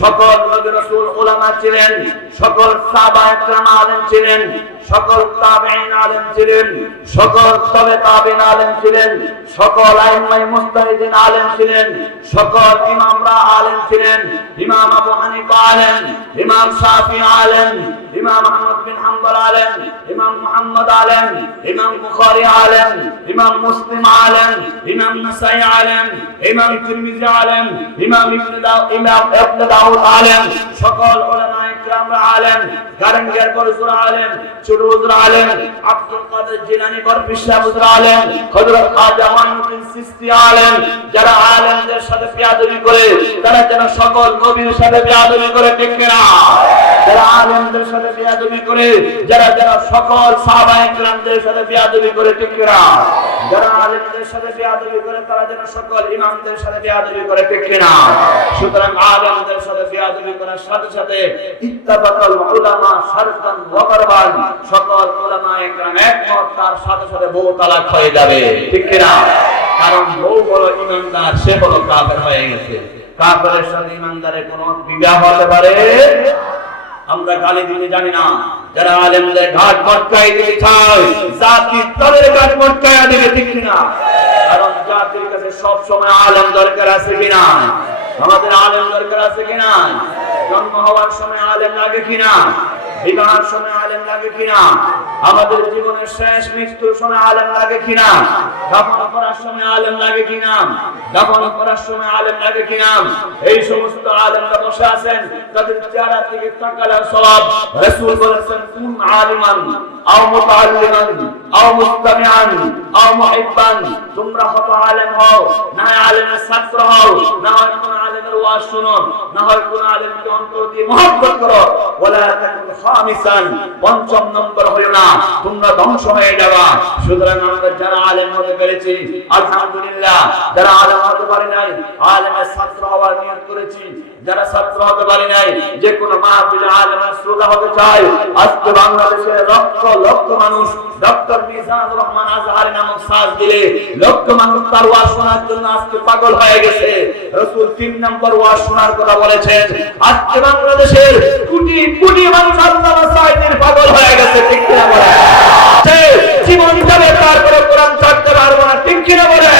সকল নবী রাসূল উলামা ছিলেন, সকল সাহাবায়ে কেরাম আলেম ছিলেন, সকল তাবেঈন আলেম ছিলেন, সকল তবে তাবেঈন আলেম ছিলেন, সকল আইম্মায়ে মুজতাহিদিন আলেম ছিলেন, সকল ইমামরা আলেম ছিলেন। ইমাম আবু হানিফা আলেম, ইমাম শাফিঈ আলেম, ইমাম আহমদ বিন হাম্বল আলেম, ইমাম মুহাম্মদ আলেম, ইমাম বুখারী আলেম, ইমাম মুসলিম আলেম, ইমাম নাসাঈ আলেম, ইমাম তিরমিজি আলেম, ইমাম ইবনে দাউদ আলেম, সকল উলামায়ে কিরামরা আলেম, গারঙ্গের বড়জুর আলেম, ছোট হুজুর আলেম, আব্দুল কাদের জিলানী বরপিশা হুজুর আলেম, হযরত খাজা মাইনুদ্দিন চিশতি আলেম। যারা আলেমদের সাথে বেয়াদবি করে, তারা যেন সকল নবীর সাথে বেয়াদবি করে, ঠিক কিনা? যারা আলেমদের সাথে বেয়াদবি করে, যারা যারা সকল সাহাবায়ে কেরামদের সাথে বেয়াদবি করে, ঠিক কিনা? যারা আলেমদের সাথে বেয়াদবি করে, তারা যেন সকল ইমামদের সাথে বেয়াদবি করে, ঠিক কিনা? সুতরাং আলেমদের সাথে বেয়াদবি করার সাথে সাথে ইত্তাবাকাল উলামা শারতান ওয়া গারবান, সকল উলামায়ে কেরাম একমত, তার সাথে সাথে বউ তালাক হয়ে যাবে, ঠিক কিনা? কারণ বউ বড় ইমানদার, সে বড় কাফের হয়ে গেছে। কাফেরের সাথে ইমানদারের কোনো বিবাহ হতে পারে? আমরা গালি দিতে জানি না। যারা আলেমদের ঘাট মটকাই দিতে চায়, জাতি তাদের ঘাট মটকায়া দিবে, ঠিক কিনা? কারণ জাতির কাছে সব সময় আলেম দরকার আছে কিনা? আমাদের আলেম দরকার আছে কিনা? জন্ম হওয়ার সময় আলেম লাগে কিনা? বিবাহের সময় আলেম লাগে কিনা? আমাদের জীবনের শেষ মৃত্যুর সময় আলেম লাগে কিনা? দাফন করার সময় আলেম লাগে কিনা? দাফন করার সময় আলেম লাগে কিনা? এই সমস্ত আলেমরা বসে আছেন, তাদের চেহারা থেকে তাকালে সওয়াব। রাসূল বলেছেন কুন আলিমান আও মুতাআল্লিমান আও মুস্তামিআন আও মুহিব্বান, তোমরা হতো আলেম হও, না আলেমের ছাত্র হও, না হয় কোন আলেমের ওয়াজ শুনো, না হয় কোন আলেমকে অন্তর দিয়ে মহব্বত করো। ওয়ালা তাকুন খামিসান, পঞ্চম নম্বর হলো না, তোমরা ধ্বংস হয়ে যাবা। সুতরাং আমরা যারা আলেম হতে পেরেছি আলহামদুলিল্লাহ, যারা আলেম হতে পারে নাই আলেমের ছাত্র হওয়ার নিয়ত করেছি, যারা ছাত্র হতে পারে নাই যে কোনো মাহফিলে আলেমের শ্রোতা হতে চায়, আজকে বাংলাদেশে লক্ষ লক্ষ মানুষ ডক্টর মিজানুর রহমান আজহারি নামক সাজ দিলে লক্ষ মানুষ তার ওয়াজ শোনার জন্য আজকে পাগল হয়ে গেছে। রাসূল 3 নম্বর ওয়াজ শোনার কথা বলেছেন। আজকে বাংলাদেশের কোটি কোটি মানুষ আল্লাহর সাইদের পাগল হয়ে গেছে, ঠিক কিনা বলে? সে জীবন যাবে তারপরে কোরআন ছাড়তে পারবো না, ঠিক কিনা বলে?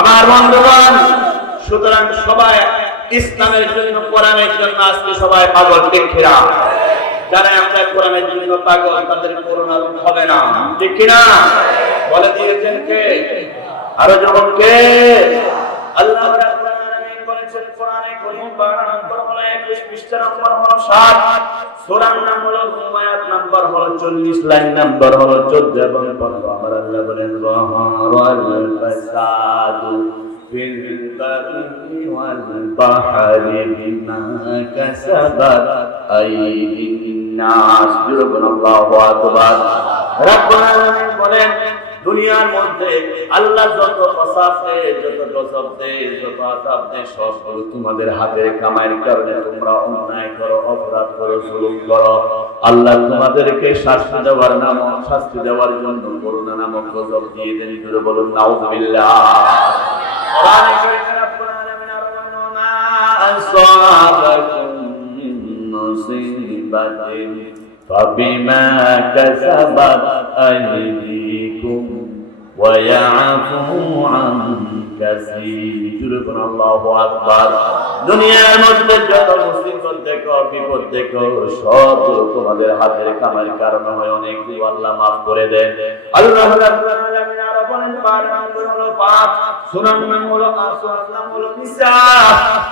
আমার বন্ধুগণ, সুতরাং সবাই ইসলামের জন্য কোরআনের জন্য আজকে সবাই পাগল, ঠিক কিনা? যারা আমরা কোরআনের জন্য পাগল তাদের করোনা রোগ হবে না, ঠিক কিনা? বলে দিয়েছেন কে? আরো যখন কে? আল্লাহ রাব্বুল আলামিন বলেছেন কোরআনে কারীম 12 নম্বর হলো 21, পৃষ্ঠা নম্বর হলো 7, সূরার নাম হলো আয়াত নম্বর হলো 40, লাইন নম্বর হলো 14 এবং 15। আমার আল্লাহ বলেন যাহারাল ফাসাদু ফিল বাররি ওয়াল বাহরি বিমা কাসাবাত আইদিন নাস। আল্লাহু আকবার। রাব্বুল আলামিন বলেন দুনিয়ার মধ্যে আল্লাহ যত কসব দেয়, যত গজব দেয়, যত আযাব দেয়, সব তোমাদের হাতের কামাইয়ের কারণে তোমরা অন্যায় করো, অপরাধ করো, জুলুম করো। আল্লাহ তোমাদেরকে শাস্তি দেওয়ার জন্য করুণা নামক গজব দিয়ে দেন। জোরে বলুন নাউযুবিল্লাহ। কোরআনে কারীমে রব্বুল আলামিন আরো বলেন মা আসাবাকুম মিন মুসিবাতিন ফাবিমা কাসাবাত আইদিকুম ওয়া ইয়াফু আন কাসীর। আল্লাহু আকবার। দুনিয়ার মধ্যে যত মুসিবত দেখো, বিপদ দেখো, সব তোমাদের হাতের কামাইয়ের কারণে হয়। অনেক আল্লাহ মাফ করে দেন। আল্লাহ রাব্বুল আলামিন আরো বলেন 12 নম্বর হলো 5, সূরার নাম হলো আসওয়ার, নাম হলো নিসা,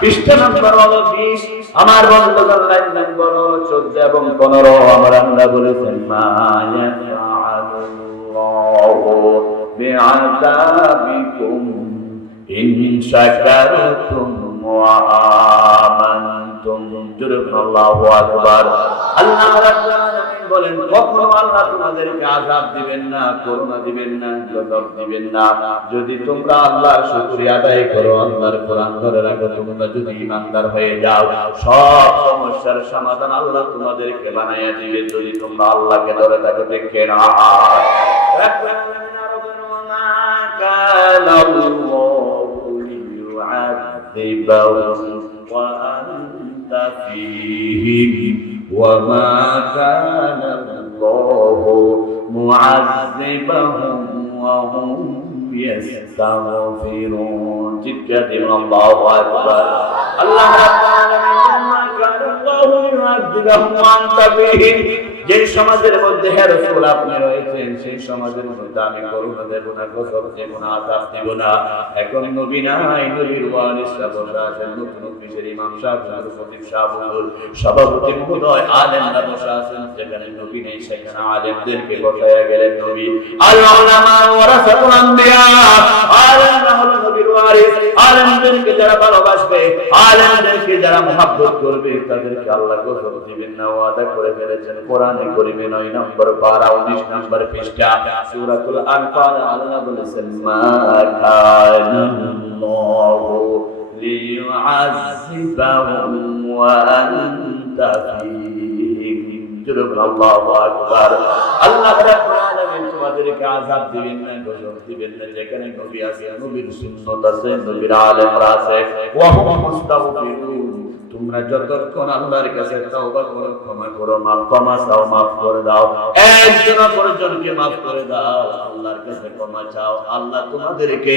পৃষ্ঠা নম্বর হলো 20। আমার বন্ধুগণ লাইন নম্বর হলো 14 এবং 15। আমার আল্লাহ বলেছেন মা ইয়াফআলুল্লাহু বিআযাবিকুম ইন শাকারতুম ওয়া আমানতুম। আল্লাহু আকবার। আল্লাহ রাব্বুল আলামিন বলেন কখনো আল্লাহ তোমাদেরকে আযাব দিবেন না, করুণা দিবেন না, গজব দিবেন না যদি তোমরা আল্লাহর শুকরিয়া আদায় করো, আল্লাহর কোরআন ধরে রাখো, তোমরা যদি ঈমানদার হয়ে যাও। সব সমস্যার সমাধান আল্লাহ তোমাদেরকে বানায়া দিবে যদি তোমরা আল্লাহকে ধরে থাকো, ঠিক কিনা? রাব্বুল আলামিন আরো বলেন মা কানা আল্লাহু লিউআযিবাহুম ওয়া আনতা ফীহিম ওয়া মা কানা আল্লাহু মুআযিবাহুম ওয়া হুম ইয়াস্তাগফিরুন। চিৎকার দিন আল্লাহু আকবার। আল্লাহ রাব্বুল আলামিন মা কানা আল্লাহু লিউআযিবাহুম ওয়া আনতা ফীহিম, যে সমাজের মধ্যে হে রাসূল আপনি রয়েছেন সেই সমাজের মধ্যে আমি করুণা দেব না, গজব দেব না, আযাব দেব না। এখন নবী নাই, নবীর ওয়ারিসরা বসে আছেন, নতুন অফিসের ইমাম সাহেব, খতিব সাহেব, সভাপতি মহোদয়, আলেমরা বসে আছেন। যেখানে নবী নেই সেখানে আলেমদেরকে বসায়া গেলেন নবী। আল উলামা ওয়ারাসাতুল আম্বিয়া, আলেমরা হলো নবীর ওয়ারিস। আলেমদেরকে যারা ভালোবাসবে, আলেমদেরকে যারা মহব্বত করবে তাদেরকে আল্লাহ গজব দিবেন না, ওয়াদা করে ফেলেছেন। কোরআনে কারীমে 9 নম্বর পারা 19 নম্বর পৃষ্ঠা সূরাতুল আনফাল আল্লাহ বলেছেন মা কানাল্লাহু লিউআযিবাহুম ওয়া আনতা ফীহিম। আল্লাহু আকবার। আল্লাহ রাব্বুল আলামিন তোমাদেরকে আযাব দিবেন না, গজব দিবেন না। যেখানে নবী আছে, নবীর সুন্নাত আছে, নবীর আলেমরা আছে, ওয়া হুম মুস্তাগফিরুন। তোমরা যতক্ষণ আল্লাহর কাছে তওবা করো, ক্ষমা করো, ক্ষমা চাও, মাফ করে দাও, একজন অপরজনকে মাফ করে দাও, আল্লাহর কাছে ক্ষমা চাও, আল্লাহ তোমাদেরকে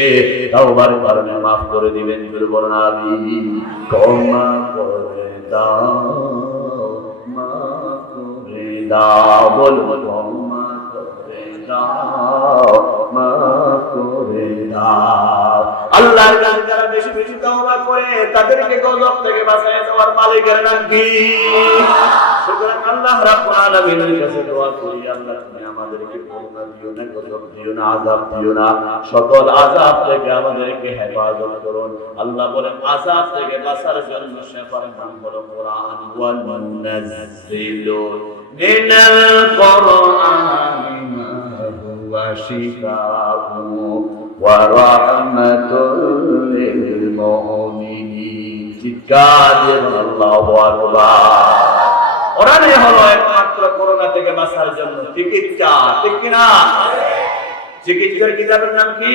তওবার কারণে মাফ করে দিবেন। জোরে বলুন আমিন। ক্ষমা করে দাও, মাফ করে দাও, বলুন ক্ষমা করে দাও, মাফ করে দাও। আল্লাহর কাছে যারা বেশি বেশি তওবা করে তাদেরকে গজব থেকে বাঁচায় দেওয়ার মালিকের নাম কি? সুতরাং আল্লাহ রাব্বুল আলামিনের কাছে দোয়া করি, আল্লাহ তুমি আমাদেরকে করুণা দিও না, গজব দিও না, আযাব দিও না, সকল আযাব থেকে আমাদেরকে হেফাজত করুন। আল্লাহ বলেন আযাব থেকে বাঁচার জন্য শেফার নাম হলো কোরআন। ওয়া নুনাজ্জিলু মিনাল কোরআনি মা হুয়া শিফাউন ওয়া রাহমাতুল লিল মুমিনিন। চিৎকার দিয়ে আল্লাহু আকবার। কোরআনে হলো একমাত্র করোনা থেকে বাঁচার জন্য চিকিৎসা, ঠিক কি না? চিকিৎসার কিতাবের নাম কি?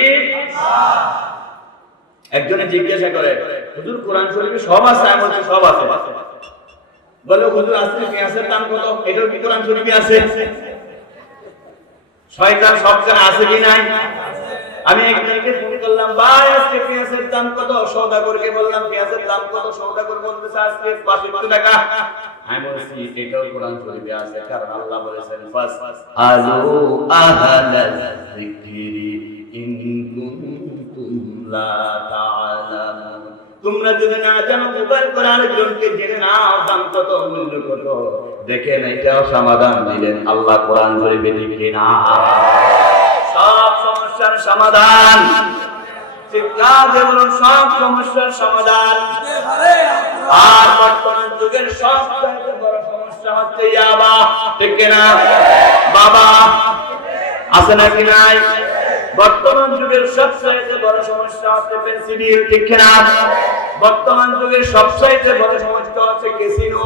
একজনে জিজ্ঞাসা করে, হুজুর কোরআন শরীফে সব আছে? আমি বলছি সব আছে। বলে হুজুর আজকে পেঁয়াজের দাম কত? এটাও কি কোরআন শরীফে আছে? শয়তান সব জানা আছে কি নাই? আমি একজনকে ফোন করলাম, ভাই আজকে পেঁয়াজের দাম কত? সওদাগরকে বললাম পেঁয়াজের দাম কত? সওদাগর বলতেছে আজকে 65 টাকা। আমি বলছি এটাও কোরআন শরীফে আছে, কারণ আল্লাহ বলেছেন ফাসআলু আহলাল যিকরি ইন কুনতুম লা তা'লামুন। তোমরা যদি না জানো মোবাইল করে আরেকজনকে জেনে নাও দাম কত, মূল্য কত। দেখেন এটাও সমাধান দিলেন আল্লাহ কোরআন শরীফে, ঠিক কিনা? সব সমস্যার সমাধান, চিৎকার দিয়ে বলুন সব সমস্যার সমাধান। আর বর্তমান যুগের সবচেয়ে বড় সমস্যা হচ্ছে ইয়াবা, ঠিক কিনা? বাবা আছে নাকি নাই? বর্তমান যুগের সবচেয়ে বড় সমস্যা হচ্ছে ফেন্সিডিল, ঠিক কিনা? বর্তমান যুগের সবচেয়ে বড় সমস্যা হচ্ছে ক্যাসিনো।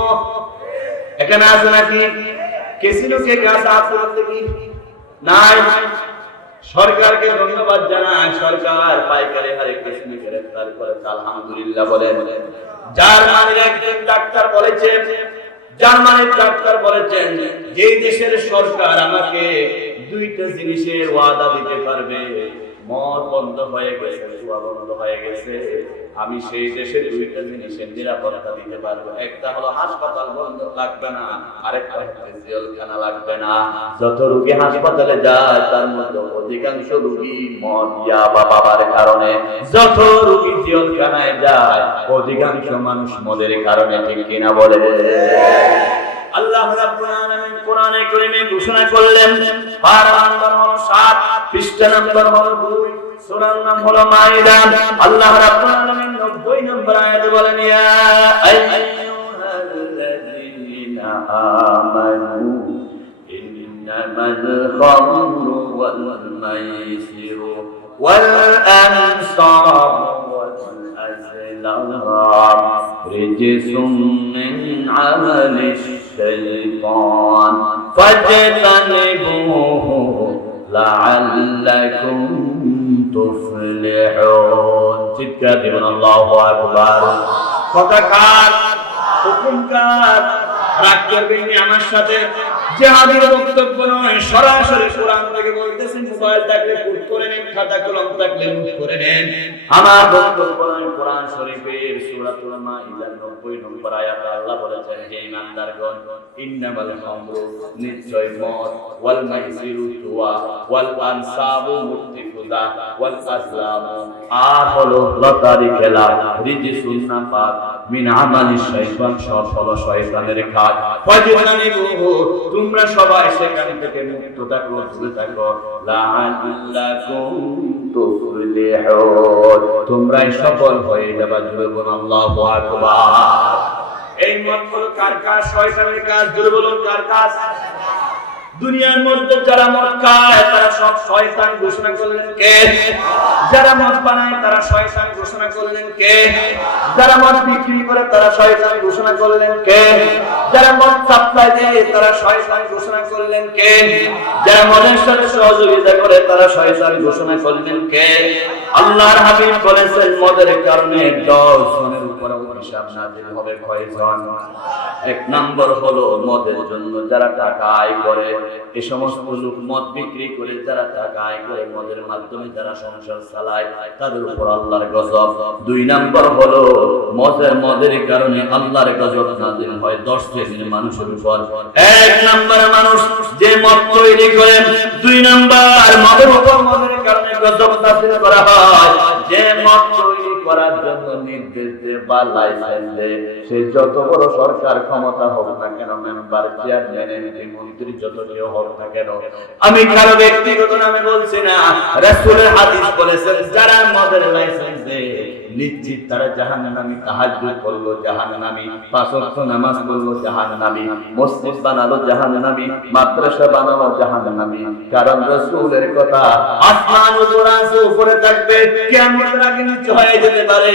এখানে আছে নাকি? ক্যাসিনো কে কাছে আছে কি নাই? সরকারকে ধন্যবাদ জানাই, সরকার পাইকারি হারে ক্যাসিনো গ্রেফতার করেছে, আলহামদুলিল্লাহ বলেন। জার্মানির একজন ডাক্তার বলেছেন যে দেশের সরকার আমাকে দুইটা জিনিসের ওয়াদা দিতে পারবে, মদ বন্ধ হয়ে গেছে, জুয়া বন্ধ হয়ে গেছে, আমি সেই দেশের দুইটা জিনিসের নিরাপত্তা দিতে পারবো। একটা হলো হাসপাতাল বন্ধ লাগবে না, আরেকটা হচ্ছে জেলখানা লাগবে না। যত রোগী হাসপাতালে যায় তার মধ্যে অধিকাংশ রোগী মদ ইয়াবা বাবার কারণে, যত রোগী জেলখানায় যায় অধিকাংশ মানুষ মদের কারণে, ঠিক কিনা বলে? আল্লাহ রাব্বুল আলামিন কোরআনে কারীমে ঘোষণা করলেন, পারা নাম্বার হলো 7, পৃষ্ঠা নাম্বার হলো 2, সূরার নাম হলো মাইদা। আল্লাহ রাব্বুল আলামিন 90 নম্বর আয়াতে বলেন, ইয়া আইয়ুহাল্লাযীনা আমানু ইন্নামাল খামরু ওয়াল মাইসিরু ওয়াল আনসাবু ওয়াল আজলাম রিজসুম মিন আমালিশ শাইতান ফাজতানিবুহু লাআল্লাকুম তুফলিহুন। চিৎকার দিবেন আল্লাহু আকবার। কথা কার? হুকুম কার? রাগ করবেন আমার সাথে। জিহাদের বক্তব্য নয়, সরাসরি কোরআন থেকে বলতেছেন। মোবাইল থাকলে কুট করে নেন, খাতা কলম থাকলে নোট করে নেন। আমার বক্তব্য নয়, কোরআন শরীফের সূরাতুল মাইদার 90 নম্বর আয়াতে আল্লাহ বলেছেন, হে ঈমানদারগণ, ইন্নামাল খামরু, নিশ্চয় মদ, ওয়াল মাইসিরু, জুয়া, ওয়াল আনসাবু, মূর্তি পূজা, ওয়াল আজলামু, আর হলো লটারি খেলা, রিজসুন নাফাক, মিন আমালিশ শাইতান, সব হলো শয়তানের কাজ। ফাজতানিবুহু, তোমরা সবাই সেখান থেকে মুক্ত থাকো, দূরে থাকো। লাআল্লাকুম তুফলিহুন, তোমরাই সফল হয়ে যাবে। জুড়ে বলুন আল্লাহু আকবার। এই মত হলো কার কাজ? শয়তানের কাজ। জুড়ে বলুন কার কাজ? দুনিয়ার মধ্যে যারা মদ খায় তারা সব শয়তান ঘোষণা করলেন কে? যারা মদ বানায় তারা শয়তান ঘোষণা করলেন কে? যারা মদ বিক্রি করে তারা শয়তান ঘোষণা করলেন কে? যারা মদ সাপ্লাই দেয় তারা শয়তান ঘোষণা করলেন কে? যারা মদের সাথে সহযোগিতা করে তারা শয়তান ঘোষণা করলেন কে? আল্লাহর হাবিব বলেছেন, মদের কারণে 10 জনের উপরে অভিশাপ নাযিল হবে। কয়জন? এক নম্বর হলো মদের জন্য যারা টাকা আয় করে, এই সমস্ত লোক মদ বিক্রি করে যারা টাকা আয় করে, মদের মাধ্যমে যারা সংসার চালায়, তাদের উপর আল্লাহর গজব। 2 নম্বর হলো মদের কারণে আল্লাহর গজব নাযিল হয় 10 শ্রেণীর মানুষের উপর। 1 নম্বর মানুষ যে মদ তৈরি করে, 2 নম্বর মদের উপর মদের কারণে কসম নাযিল করা হয় যে মদ তৈরি করার জন্য নির্দেশ দেয় বা লাইসেন্স দেয় সে যত বড় সরকার ক্ষমতা হোক না কেন, মেম্বার, চেয়ারম্যান, এমপি, মন্ত্রী যত কেউ হোক না কেন, আমি কারো ব্যক্তিগত নামে বলছি না, রাসূলের হাদিস বলেছেন যারা মদের লাইসেন্স দেয় নিশ্চিত তারা জাহান্নামী। তাহাজ্জুদ করলো জাহান্নামী, পাঁচ ওয়াক্ত নামাজ পড়লো জাহান্নামী, মসজিদ বানালো জাহান্নামী, মাদ্রাসা বানালো জাহান্নামী। কারণ রাসূলের কথা আসমান উপরে আছে, উপরে থাকবে, কিয়ামতের আগে নিচে হয়ে যেতে পারে,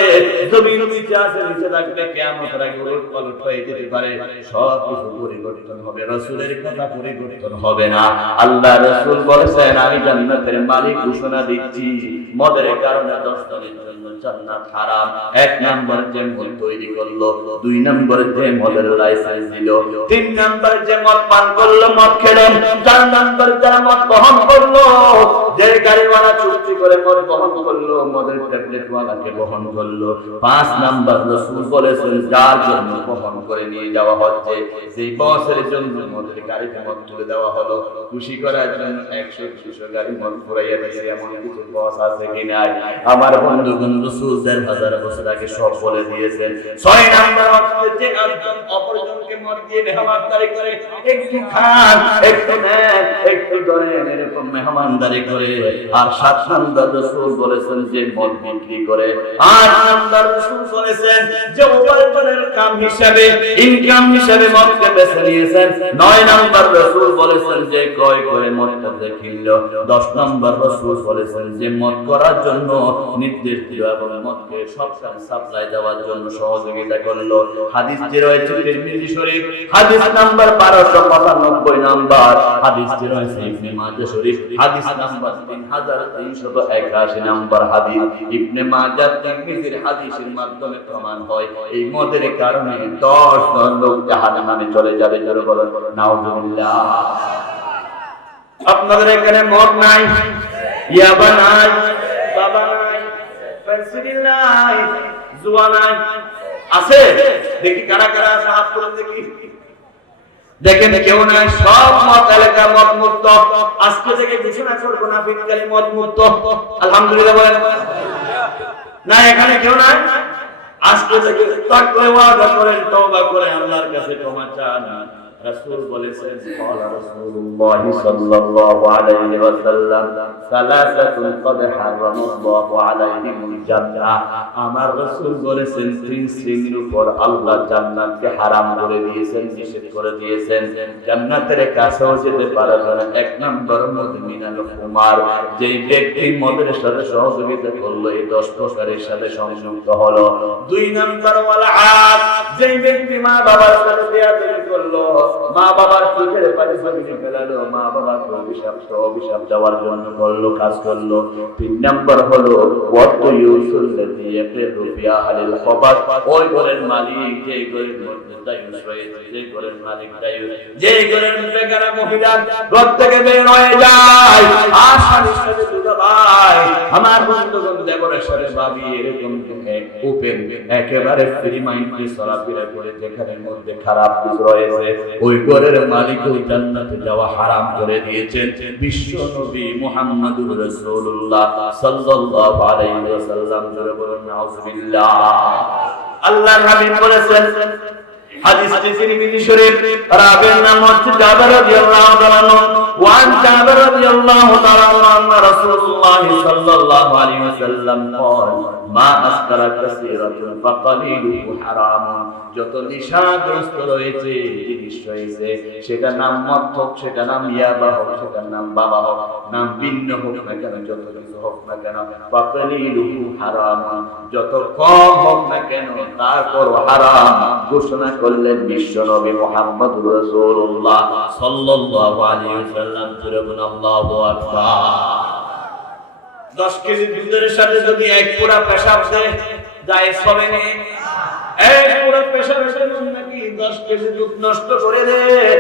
জমিন নিচে আছে, নিচে থাকবে, কিয়ামতের আগে উলটপালট হয়ে যেতে পারে, সব কিছু পরিবর্তন হবে, রাসূলের কথা পরিবর্তন হবে না। আল্লাহ রাসূল বলেছেন আমি জান্নাতের মালিক ঘোষণা দিচ্ছি মদের কারণে 10 জনের জন্য জান্নাত হারাম। 1 নাম্বার যে মদ তৈরি করলো, 2 নাম্বার যে মদের লাইসেন্স দিল, 3 নাম্বার যে মদ পান করলো, মদ খেলো, 4 নাম্বার যারা মদ বহন করলো, যে গাড়িওয়ালা চুক্তি করে মদ বহন করলো, মদের ট্যাবলেটওয়ালাকে বহন করলো, 5 নাম্বার রাসূল বলেছেন যার জন্য বহন করে নিয়ে যাওয়া হচ্ছে, সেই বসের জন্য মদের গাড়িতে মদ তুলে দেওয়া হলো, খুশি করার জন্য 100-200 গাড়ি মদ ঘুরাইয়া দিয়েছে, এমন কিছু বস আছে কিনা? আমার বন্ধুগণ রাসূল 1000 বছর আগে সব বলে দিয়েছেন। 6 নাম্বার হচ্ছে যে একজন অপরজনকে মদ দিয়ে মেহমানদারি করে, একটু খান, একটু নেন, একটু ধরেন, এরকম মেহমানদারি করে। আর 7 নাম্বার রাসূল বলেছেন যে মদ বিক্রি করে। 8 নাম্বার রাসূল বলেছেন যে উপার্জনের কাম হিসাবে, ইনকাম হিসাবে মদকে বেছে নিয়েছেন। 9 নাম্বার রাসূল বলেছেন যে ক্রয় করে মদটাকে কিনলো। 10 নাম্বার রাসূল বলেছেন যে মদ করার জন্য নির্দেশ দিল এবং মদকে সবসময় সাপ্লাই দেওয়ার জন্য সহযোগিতা করলো। হাদিসটি রয়েছে তিরমিজি শরীফ, হাদিস নাম্বার 1295 নাম্বার, হাদিসটি রয়েছে ইবনে মাজাহ শরীফ, হাদিস নাম্বার 3381 নাম্বার হাদিস। ইবনে মাজাহ তিরমিজির হাদিসের মাধ্যমে প্রমাণ হয় এই মদের কারণে 10 জন লোক জাহান্নামে চলে যাবে। জোরে বলেন নাউজুবিল্লাহ। আপনাদের এখানে মদ নাই, ইয়াবা নাই, বাবা নাই, পেন্সিল নাই, জুয়া নাই, আছে? দেখি কারা কারা আছে, হাত তুলে দেখি। দেখেন কেউ নাই, সব মদ এলাকা মদ মুক্ত। আজকে থেকে ঘোষণা করবো না ফিটকারি মদ মুক্ত। আলহামদুলিল্লাহ বলেন না, এখানে কেউ নাই। আজকে থেকে তাকওয়া ওয়াদা করেন, তওবা করে আল্লাহর কাছে ক্ষমা চান। রাসূল বলেছেন قال رسول الله صلى الله عليه وسلم ثلاثه قد حرم الله عليهم الجنه। আমার রাসূল বলেছেন 3 শ্রেণীর উপর আল্লাহ জান্নাতকে হারাম করে দিয়েছেন, নিষেধ করে দিয়েছেন, জান্নাতের কাছেও যেতে পারবে না। 1 নাম্বার মুদমিনাল খুমার, যেই ব্যক্তি মদের সাথে সহযোগিতা করলো, এই 10 প্রকারের সাথে সংযুক্ত হলো। 2 নাম্বার ওয়াল আক, যেই ব্যক্তি মা বাবার সাথে বেয়াদবি করলো, মা বাবার চোখের পানি জমিনে ফেলালো, মা বাবাকে অভিশাপ দেওয়ার জন্য করলো, কাজ করলো। 3 নাম্বার হলো ওয়াতু ইউসুল্লাতি ইয়াকিরু বিআহলিল খবাস, ওই ঘরের মালিক, যে ঘরের মধ্যে দায়ুস রয়েছে, যে ঘরের মালিক দায়ুস, যে ঘরের বেগানা মহিলা ঘর থেকে বের হয়ে যায়, আর স্বামীর সাথে দুটো ভাই, আমার বন্ধুগণ, দেবরের সাথে ভাবি, এরকম ওপেন একেবারে ফ্রি মাইন্ডে চলাফেরা করে, যেখানে মধ্যে খারাপ কিছু রয়েছে, ওই ঘরের মালিক ওই জান্নাতে যাওয়া হারাম করে দিয়েছেন বিশ্ব নবী মুহাম্মদুর রাসূলুল্লাহ সাল্লাল্লাহু আলাইহি ওয়াসাল্লাম। জোরে বলুন নাউজুবিল্লাহ। আল্লাহর হাবিব বলেছেন, হাদিসটি তিরমিজি শরীফ, রাবির নাম হচ্ছে জাবের রাদিয়াল্লাহু তাআলা আনহু, ওয়ান জাবের রাদিয়াল্লাহু তাআলা আনহু রাসূলুল্লাহ সাল্লাল্লাহু আলাইহি ওয়াসাল্লাম قال মা আসকারা কাসীরাতুন ফাকালিলুহু হারাম। যত নেশাগ্রস্ত রয়েছে, জিনিস রয়েছে, সেটা নাম মদ হোক, সেটা নাম ইয়াবা হোক, সেটা নাম বাবা হোক, নাম ভিন্ন হোক না কেন, যত কিছু হোক না কেন, ফাকালিলুহু হারাম, যত কম হোক না কেন, তারপর হারাম ঘোষণা করলেন বিশ্ব নবী মুহাম্মদুর রাসূলুল্লাহ সাল্লাল্লাহু আলাইহি ওয়াসাল্লাম। জোরে বলুন আল্লাহু আকবার। 10 কেজি দুধের সাথে যদি 1 পুরা পেশাব দেয়, জায়েজ হবে না? 1 পুরা পেশাব এসে নাকি 10 কেজি দুধ নষ্ট করে দেয়,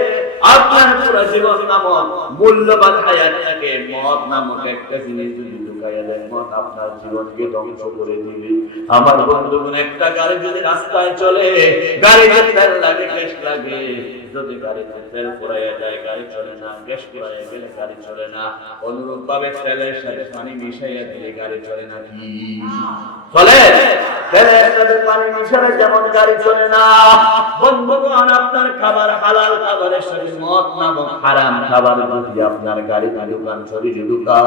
আপনার পুরা জীবন নামক মূল্যবান হায়াতটাকে মদ নামক একটা জিনিস যদি ঢুকাইয়া দেন, মদ আপনার জীবনকে ধ্বংস করে দিবে। আমার বন্ধুগণ, একটা গাড়ি যদি রাস্তায় চলে, গাড়িতে তেল লাগে, গ্যাস লাগে, যদি গাড়িতে তেল ফুরাইয়া যায় গাড়ি চলে না, গ্যাস ফুরাইয়া গেলে গাড়ি চলে না, অনুরূপ ভাবে তেলের সাথে পানি মিশাইয়া দিলে গাড়ি চলে না। কি চলে? তেলের সাথে পানি মিশালে যেমন গাড়ি চলে না। বন্ধুগণ, আপনার খাবার হালাল খাবারের সাথে মদ নামক হারাম খাবার যদি আপনার গাড়ি ঢুকান, শরীরে ঢুকান,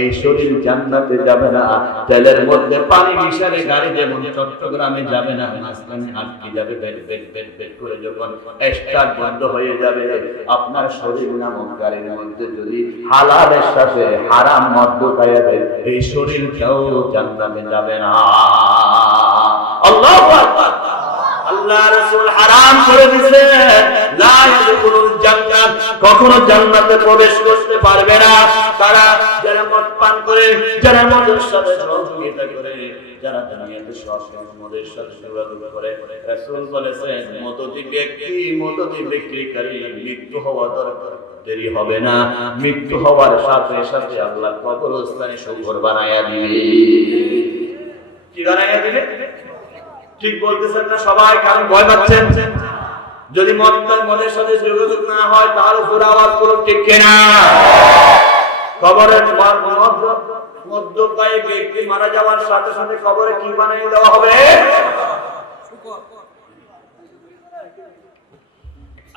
এই শরীর জান্নাতে যাবে না। তেলের মধ্যে পানি মিশালে গাড়ি যেমন চট্টগ্রামে যাবে না, মাঝখানে আটকে যাবে, বেড বেড বেড বেড করে যখন স্টার্ট বন্ধ হয়ে যাবে, আপনার শরীর নামক গাড়ির মধ্যে যদি হালালের সাথে হারাম মদ ঢুকাইয়া দেয়, এই শরীরটাও জান্নাতে যাবে না। আল্লাহু আকবার। আল্লাহ রাসূল হারাম করে দিয়েছেন, লা ইয়াদখুলুল জান্নাত, কখনো জান্নাতে প্রবেশ করতে পারবে না তারা যারা মদ পান করে, যারা মদের সাথে সহযোগিতা করে, যারা দুনিয়াতে মদের সাথে যোগাযোগ করে। রাসূল বলেছেন, মদদি ব্যক্তি, মদদি বিক্রিকারী মৃত্যু হওয়া দরকার, দেরি হবে না, মৃত্যু হওয়ার সাথে সাথে আল্লাহ কবরস্থানে সুঘর বানায়া দিবে। কি বানায়া দিবে? ঠিক বলতেছেন না সবাই? কারণ ভয় পাচ্ছেন। যদি মদের সাথে যোগাযোগ না হয় তাহলে জোরে আওয়াজ করুন, ঠিক কিনা? কবরের মধ্যপায়ী ব্যক্তি মারা যাওয়ার সাথে সাথে কবরে কি বানিয়ে দেওয়া হবে?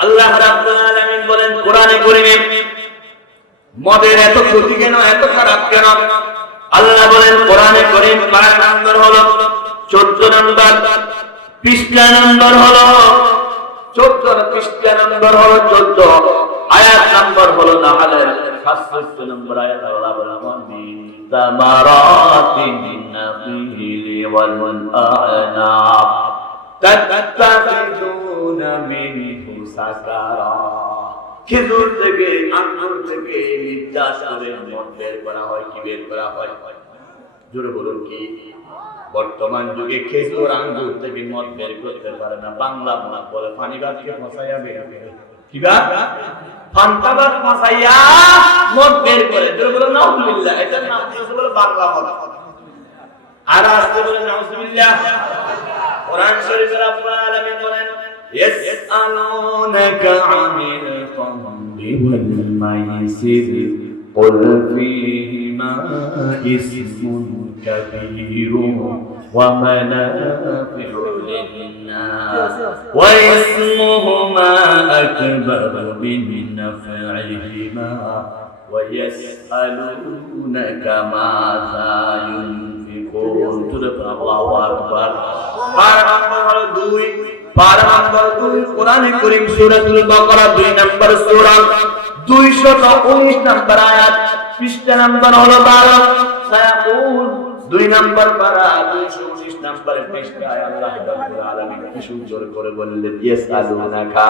আল্লাহ রাব্বুল আলামিন বলেন কোরআনে কারীমে, মদের এত ক্ষতি কেন, এত খারাপ কেন? আল্লাহ বলেন কোরআনে কারীম 12 নম্বর হলো 14 নম্বর পৃষ্ঠা নম্বর হলো 14 পৃষ্ঠা নম্বর হলো 14 আয়াত নম্বর হলো নাহলের 67 নম্বর আয়াত। আল্লাহ বলেন তামারাতিন নাখিলি ওয়াল আনাব তাত্তাখিযুনা মিনহু সাকারা, খেজুর থেকে, আঙ্গুর থেকে নির্যাস করে মদ বের করা হয়। কি বের করা হয়? জোরে বলুন কি? বর্তমান যুগে খেজুর আঙ্গুর থেকে মদ বের করতে পারে না। বাংলা মদ বলে পানিবাদকে ফসাইয়া বের করে। কি বা? ফান্তাবাদ ফসাইয়া মদ বের করে। জোরে বলুন নাউজুবিল্লাহ। এটার নাম দিয়েছে বলে বাংলা মদ। আর আসতে বলে নাউজুবিল্লাহ। কোরআন শরীফের রব্বুল আলামিন বলেন يسألونك عن الخمر والميسر قل فيهما إثم كبير ومنافع للناس وإثمهما أكبر من نفعهما ويسألونك ماذا ينفقون. الله أكبر. কোরআনে কারীম সূরাতুল বাকারা 2 নম্বর সূরা 219 নম্বর আয়াত, পৃষ্ঠা নম্বর হলো 12, সায়াকুল 2 নম্বর পারা 219 নম্বর পৃষ্ঠায় আল্লাহ রাব্বুল আলামিন কি সুন্দর করে বললেন, ইয়াসআলুনাকা,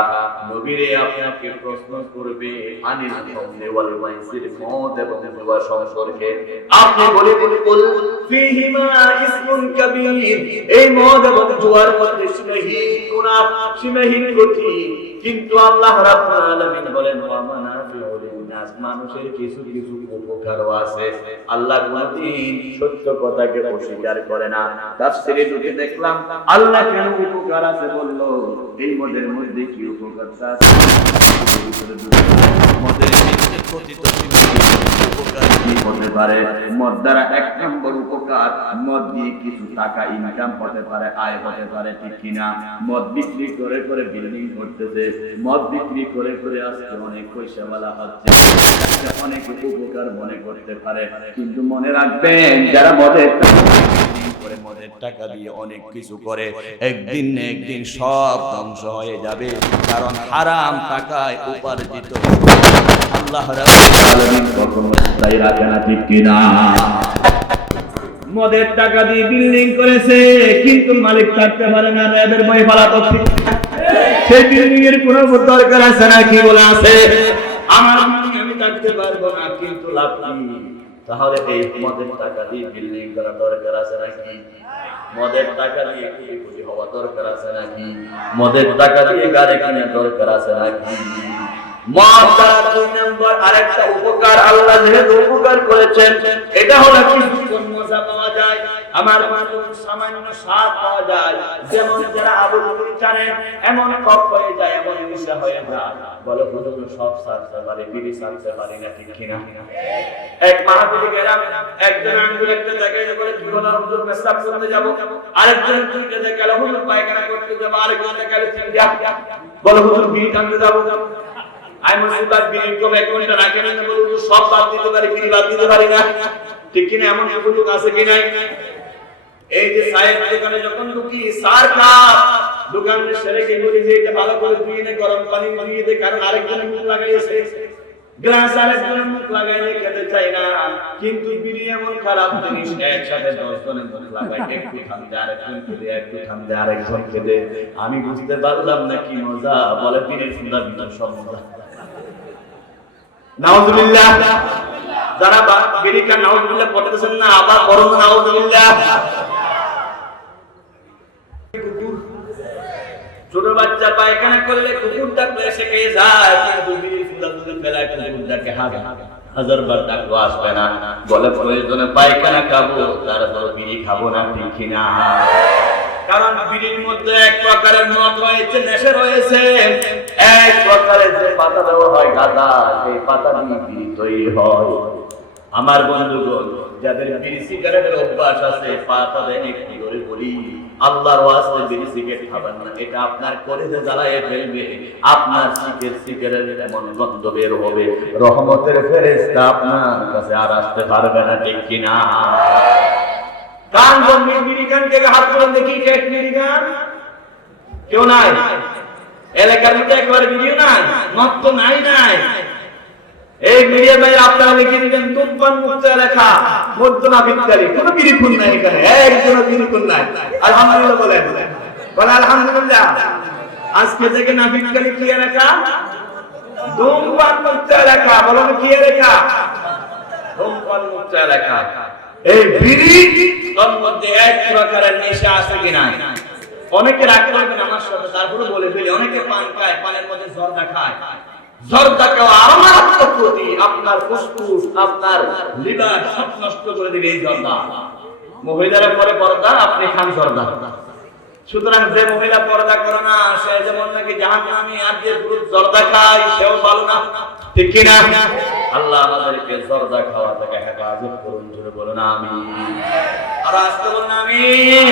নবীরে আপনাকে প্রশ্ন করবে আনিল খামরি ওয়াল মাইসির, মদ এবং জুয়া সম্পর্কে। আপনি বলে বল ফিহিমা ইসমুন কাবীর, এই মদ এবং জুয়ার মধ্যে সীমাহীন গুনাহ, সীমাহীন ক্ষতি। কিন্তু আল্লাহ রাব্বুল আলামিন বলেন ওয়া মানাফিউ লিন-নাস, মানুষের কিছু কিছু উপকারও আছে। আল্লাহ কোনদিন সত্য কথাকে অস্বীকার করে না। তাফসীরে ঢুকে দেখলাম আল্লাহ কেন উপকার আছে বলল, এই মদের মধ্যে কি উপকার আছে? মদের মধ্যে কথিত উপকার কি হতে পারে? মদ দ্বারা 1 নম্বর উপকার, মদ দিয়ে কিছু টাকা ইনকাম হতে পারে, আয় হতে পারে, ঠিক কিনা? মদ বিক্রি করে করে বিল্ডিং করতেছে, মদ বিক্রি করে করে আজকে অনেক পয়সাওয়ালা হচ্ছে, অনেক উপকার মনে করতে পারে। কিন্তু মনে রাখবেন, যারা মদের টাকা দিয়ে অনেক কিছু করে, একদিন না একদিন সব ধ্বংস হয়ে যাবে। কারণ হারাম টাকায় উপার্জিত আল্লাহ রাব্বুল আলামিন কখনো স্থায়ী রাখে না, ঠিক কিনা? মদের টাকা দিয়ে বিল্ডিং করেছে, কিন্তু মালিক থাকতে পারে না, র্যাবের ভয়ে পালাতো। সেই বিল্ডিং এর কোনো দরকার আছে না? কি বলে আছে, আমার আমি থাকতে পারবো না, কিন্তু লাভ কি? তাহলে এই মদের টাকা দিয়ে বিল্ডিং করা দরকার আছে নাকি? মদের টাকা দিয়ে কোটি হওয়া দরকার আছে নাকি? মদের টাকা দিয়ে গাড়ি কেনার দরকার আছে নাকি? মদ দ্বারা 2 নম্বর আরেকটা উপকার আল্লাহ যেহেতু উপকার করেছেন, এটা হলো কিছুক্ষণ মজা পাওয়া যায়, আমার মানুষ সামান্য স্বাদ পাওয়া যায়। যেমন যারা আবু বকর জানেন এমন কফ হয়ে যায়, এমন নেশা হয়ে যায়, বলে হুজুর সব ছাড়তে পারে, বিড়ি ছাড়তে পারি না, ঠিক কিনা? এক মাহফিলে গেলাম, একজন আঙ্গুল একটা জায়গায় বলে কি হলো হুজুর পেশাব করতে যাব, আরেকজন দুইটা জায়গায় গেল হুজুর পায়খানা করতে যাব, আরেকজন গেল তিনটা বলে হুজুর বিড়ি টানতে যাব। আমি মুসিবত বিড়ি কম এক ঘন্টা রাখে না, বলে হুজুর সব বাদ দিতে পারি, বিড়ি বাদ দিতে পারি না, ঠিক কিনা? এমন সুযোগ আছে কি নাই? এই যে সাহেব দোকানে যখন ঢুকি, সার কাপ দোকানে সেরে কে বলি যে এটা ভালো করে ধুয়ে নে, গরম পানি দিয়ে দে, কারণ আরেকজনের মুখ লাগাইছে, গ্লাস আরেকজনের মুখ লাগাইলে খেতে চাই না। কিন্তু বিড়ি এমন খারাপ জিনিস, একসাথে 10 জনের মুখ লাগাই, একটু ঠান্ডা আরেকজন খেলে, একটু ঠান্ডা আরেকজন খেলে, আমি বুঝতে পারলাম না কি মজা, বলে বিড়ির সুন্দর ভিতর সব মজা। নাউজুবিল্লাহ, যারা বিড়ি খান নাউজুবিল্লাহ পড়তেছেন না, আবার বরং নাউজুবিল্লাহ। ছোট বাচ্চা পায়খানা করলে কুকুরটা এসে খেয়ে যায়, কিন্তু বিড়ি ফুলা দুধে ফেলায় কুকুরটাকে হাজার বার ডাকলো আসবে না, বলে প্রয়োজনে পায়খানা খাবো, তারপর বিড়ি খাবো না, ঠিক কিনা? কারণ বিড়ির মধ্যে এক প্রকারের মদ রয়েছে, নেশা রয়েছে, এক প্রকারের যে পাতা দেওয়া হয় গাঁদা, সেই পাতা দিয়ে বিড়ি তৈরি হয়। আমার বন্ধুগণ, যাদের বিড়ি সিগারেটের অভ্যাস আছে, পাতা দেন একটু করে বলি, আল্লাহর ওয়াস্তে বিড়ি সিগারেট খাবেন না, এটা আপনার কলিজা জ্বালায় ফেলবে, আপনার সিগারেটের এমন গন্ধ বের হবে, রহমতের ফেরেশতা আপনার কাছে আর আসতে পারবে না, ঠিক কিনা? কান বন্ধ বিড়ি গান থেকে হাত তুলে দেখি, কে বিড়ি গান? কেউ নাই এলাকার মধ্যে, একবার বিড়িও নাই, মদ তো নাই নাই। এই মিডিয়া ভাই আপনারা লিখে দিবেন তুমপান মুক্ত এলাকা মধ্যনা ভিক্ষারি, কোনো বিড়ি খুন নাই এখানে, একজনও বিড়ি খুন নাই। আলহামদুলিল্লাহ বলেন, বলে আলহামদুলিল্লাহ। আজকে থেকে না ভিক্ষারি কি এলাকা? ধূমপান মুক্ত এলাকা। বলেন কি এলাকা? ধূমপান মুক্ত এলাকা। এই বিড়ি তোর মধ্যে এক প্রকারের নেশা আছে কি নাই? অনেকে রাগ করবেন আমার সাথে, তারপরে বলে ফেলি, অনেকে পান খায়, পানের মধ্যে জর্দা খায়, জর্দাকে আর মারাত্মক ক্ষতি, আপনার ফুসফুস, আপনার লিভার সব নষ্ট করে দিবে এই জর্দা। মহিলারা পরে পর্দা, আপনি খান জর্দা। সুতরাং যে মহিলা পর্দা করে না, সে যেমন নাকি জাহান্নামী, আর যে জর্দা খায় সেও ভালো না, ঠিক কি না? আল্লাহ আমাদেরকে জর্দা খাওয়া থেকে হেফাজত করুন, জোরে বলুন আমিন। আর আস্তে বলুন আমিন।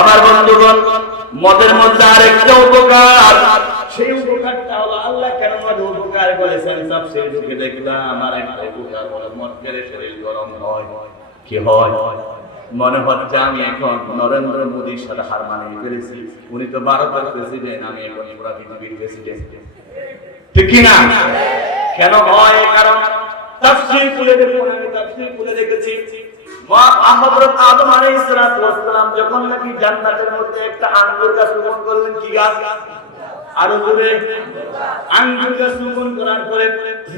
আমার বন্ধুগণ, মদের মধ্যে আরেকটা উপকার, সেই উপকারটা হলো আল্লাহ কেন মদ উপকার করেছেন, সবচেয়ে দুঃখে দেখলাম আমার একটা উপকার হলো মদ খেলে শরীর গরম হয়। কি হয়? মনে হচ্ছে আমি এখন নরেন্দ্র মোদীর সাথে হার মানিয়ে ফেলেছি, উনি তো ভারতের প্রেসিডেন্ট, আমি এখন পুরো পৃথিবীর প্রেসিডেন্ট, ঠিক কি না? কেন হয়? কারণ তাফসীর খুলে দেখুন, আমি তাফসীর খুলে দেখেছি, হযরত আদম আলাইহিস সালাম যখন নাকি জান্নাতের মধ্যে একটা আঙ্গুর গাছ রোপণ করলেন, কি গাছ? আরো জোরে, আঙ্গুর গাছ রোপণ করার পরে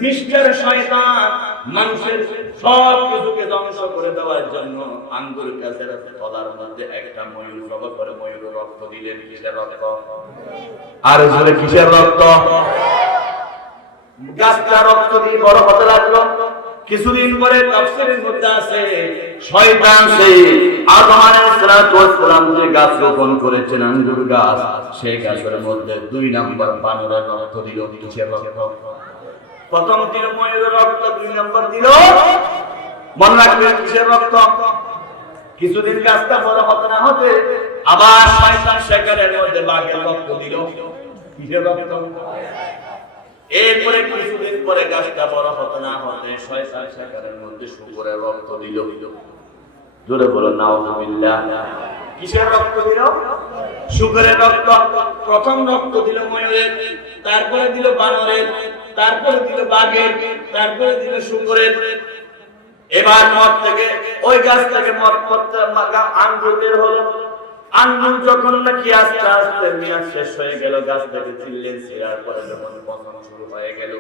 মিস্টার শয়তান মানুষের সব কিছুকে ধ্বংস করে দেওয়ার জন্য আঙ্গুর গাছের তলার মধ্যে একটা ময়ূর জবাই করে ময়ূরের রক্ত দিলেন। কিসের রক্ত? আরো জোরে, কিসের রক্ত? গাছটা রক্ত দিয়ে বড় হতে লাগলো। কিছুদিন পরে তাফসীরের মধ্যে আছে, শয়তান সেই আদম আলাইহিস সালাম যে গাছ রোপণ করেছেন আঙ্গুর গাছ, সেই গাছের মধ্যে 2 নম্বর বানরের রক্ত দিল। কিসের রক্ত? প্রথম দিল ময়ূরের রক্ত, 2 নম্বর দিল, মনে রাখবেন কিসের রক্ত? কিছুদিন গাছটা বড় হতে না হতে আবার শয়তান সেখানের মধ্যে বাঘের রক্ত দিল। কিসের রক্ত? এরপরে কিছুদিন পরে গাছটা বড় হতে না হতে শয়তান সেখানের মধ্যে শুকরের রক্ত দিল। জোরে বলো নাউজুবিল্লাহ। কিসের রক্ত দিল? শুকরের রক্ত। প্রথম রক্ত দিল ময়ূরের, তারপরে দিল বানরের, তারপরে দিল বাঘের, তারপরে দিল শুকরের। এবার মদ থেকে, ওই গাছ থেকে মদ পড়তে আঙ্গুর বের হলো। আঙ্গুর যখন নাকি আস্তে আস্তে মেয়াদ শেষ হয়ে গেল, গাছ থেকে ছিললেন, ছিঁড়ার পরে যখন পচন শুরু হয়ে গেল,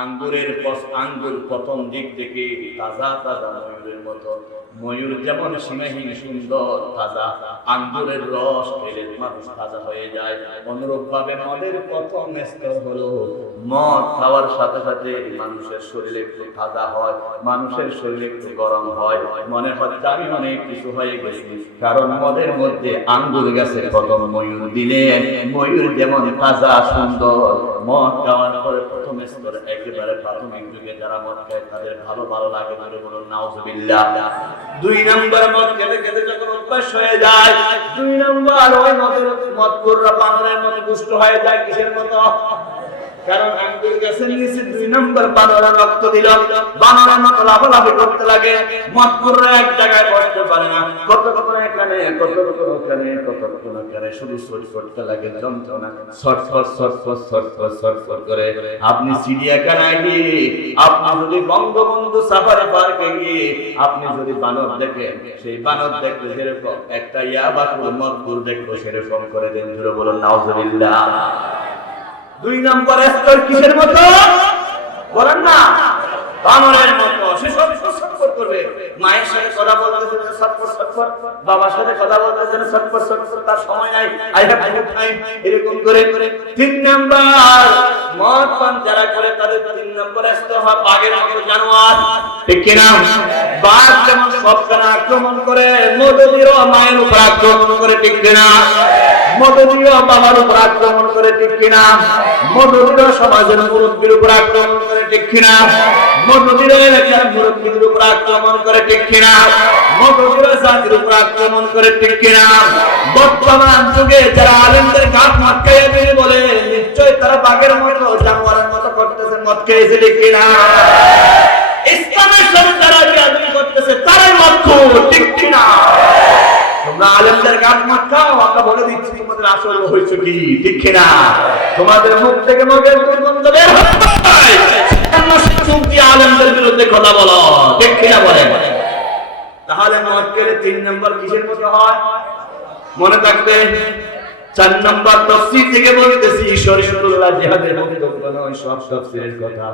আঙ্গুর প্রথম দিক থেকে তাজা তাজা ময়ূরের মতো, ময়ূর যেমন সীমাহীন সুন্দর তাজা, আঙ্গুরের রস পেলে মানুষ তাজা হয়ে যায়, অনুরূপ ভাবে মদের প্রথম স্তর হলো মদ খাওয়ার সাথে সাথে মানুষের শরীরে একটু তাজা হয়, মানুষের শরীরে একটু গরম হয়, মনে হচ্ছে আমি অনেক কিছু হয়ে গেছি, কারণ মদের মধ্যে আঙ্গুর গাছের প্রথম ময়ূর দিলেন, ময়ূর যেমন তাজা সুন্দর, মদ খাওয়ার পরে প্রথম স্তর একেবারে প্রাথমিক যুগে যারা মদ খায় তাদের ভালো ভালো লাগে, বলে বলুন নাউজুবিল্লাহ। 2 নম্বর মদ খেতে খেতে যখন অভ্যাস হয়ে যায়, 2 নম্বর ওই মদখোররা বানরের মতো দুষ্ট হয়ে যায়। কিসের মতো? কারণ আঙ্গুর গাছের নিচে 2 নম্বর বানরা রক্ত দিল, বানরের মতো লাফালাফি করতে লাগে, মদখোররা এক জায়গায় বসতে পারে না, কত কত এখানে, কত কত ওখানে, কত কত ওখানে, শুধু সরি করতে লাগে, যন্ত্রণা ছটফট ছটফট ছটফট ছটফট করে। আপনি চিড়িয়াখানায় গিয়ে, আপনি যদি বঙ্গবন্ধু সাফারি পার্কে গিয়ে আপনি যদি বানর দেখেন, সেই বানর দেখলে যেরকম একটা ইয়াবাকুর মদখোর দেখলো সেরকম করে দেন, জোরে বলুন নাউজুবিল্লাহ। 2 নম্বর স্তর কিসের মতো? বলেন না, বানরের মতো। সে সব ছটফট করবে, মায়ের সাথে কথা বলতেছে ছটফট ছটফট, বাবার সাথে কথা বলতেছে ছটফট ছটফট, তার সময় নাই, আই হ্যাভ নো টাইম, এরকম করে। 3 নম্বর মদ পান যারা করে তাদের 3 নম্বর স্তর হয় বাঘের মতো জানোয়ার, ঠিক কি না? বাঘ যেমন সবখানে আক্রমণ করে, মদদিও মায়ের উপর আক্রমণ করে, ঠিক কি না? মদদিও বাবার উপর আক্রমণ করে, ঠিক কি না? মদদিও সমাজের মুরব্বীর উপর আক্রমণ করে, ঠিক কি না? মদদিও এলাকার মুরব্বীদের উপর আক্রমণ করে, ঠিক কি না? মদদিও জাতির উপর আক্রমণ করে, ঠিক কি না? বর্তমান যুগে যারা আলেমদের ঘাট মাটকাইয়া দিয়ে বলে নিশ্চয় তারা বাঘের মতো জানোয়ারের মতো করতেছে, মদ খেয়েছে, ঠিক কি না? ইসলামের সাথে যারা বিরোধী করতেছে তারাই মদখোর, ঠিক কি না? তোমরা আলেমদের গান মাখাও, আমরা বলে দিচ্ছি তোমাদের আসল হয়েছে কি, ঠিক কি না? তোমাদের মুখ থেকে মদের দুর্গন্ধ বের হয়, তুমি আলেমদের বিরুদ্ধে কথা বলো, ঠিক কি না? বলেন। তাহলে মদ খেলে 3 নম্বর কিসের মতো হয়? মনে থাকবে। 4 নম্বর তাফসীর থেকে বলতেছি, শরীয়তুল্লাহ জিহাদের বক্তব্য নয়, সব তাফসীরের কথা।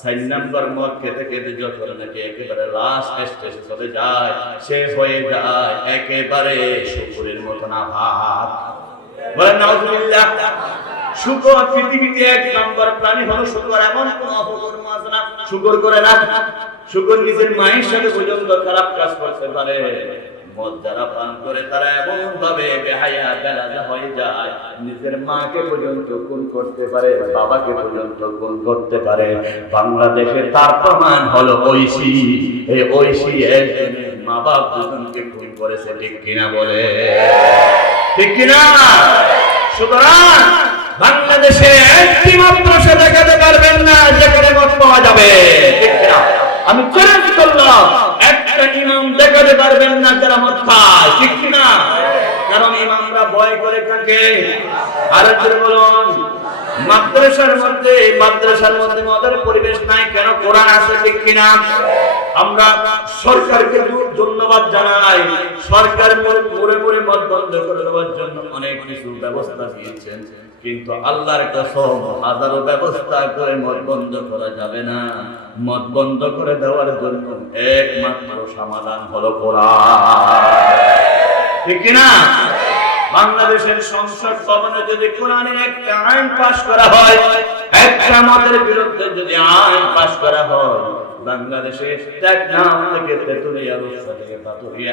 4 নম্বর মদ খেতে খেতে যখন নাকি একেবারে লাস্ট স্টেজে চলে যায়, সে হয়ে যায় একেবারে শুকরের মতো না ভাত, বলেন নাউজুবিল্লাহ। শুকর পৃথিবীতে 1 নম্বর প্রাণী হলো শুকর, এমন কোন অপকর্ম আছে না শুকর করে না। শুকর নিজের মায়ের সাথে পর্যন্ত খারাপ কাজ করতে পারে। মদ যারা পান করে তারা এমন ভাবে বেহায়া বেলাজা হয়ে যায়, নিজের মাকে পর্যন্ত খুন করতে পারে, বাবাকে পর্যন্ত খুন করতে পারে। বাংলাদেশে তার প্রমাণ হলো ঐশী। এই ঐশী একজনের মা বাপ দুজনকে খুন করেছে, ঠিক কিনা? বলে ঠিক কিনা? সুতরাং বাংলাদেশে একটি মাদ্রাসা দেখাতে পারবেন না যেখানে মদ পাওয়া যাবে, ঠিক কিনা? আমি চ্যালেঞ্জ করলাম, একটা ইমাম দেখাতে পারবেন না যারা মদ খায়, ঠিক কিনা? কারণ ইমামরা ভয় করে থাকে। আর একটু বলুন, মাদ্রাসার মধ্যে মদের পরিবেশ নাই কেন? কোরআন আছে, ঠিক কিনা? আমরা সরকারকে ধন্যবাদ জানাই, সরকার মোড়ে মোড়ে মদ বন্ধ করে দেওয়ার জন্য অনেক কিছু ব্যবস্থা দিয়েছেন, কিন্তু আল্লাহর কসম হাজারো ব্যবস্থা করে মদ বন্ধ করা যাবে না। মদ বন্ধ করে দেওয়ার জন্য একমাত্র সমাধান হলো কোরআন, ঠিক কিনা? বাংলাদেশের সংসদ ভবনে যদি কোরআনের একটা আইন পাস করা হয়, একটা মদের বিরুদ্ধে যদি আইন পাস করা হয়, বাংলাদেশে টেকনাফ থেকে তেতুলিয়া, রূপসা থেকে পাতুরিয়া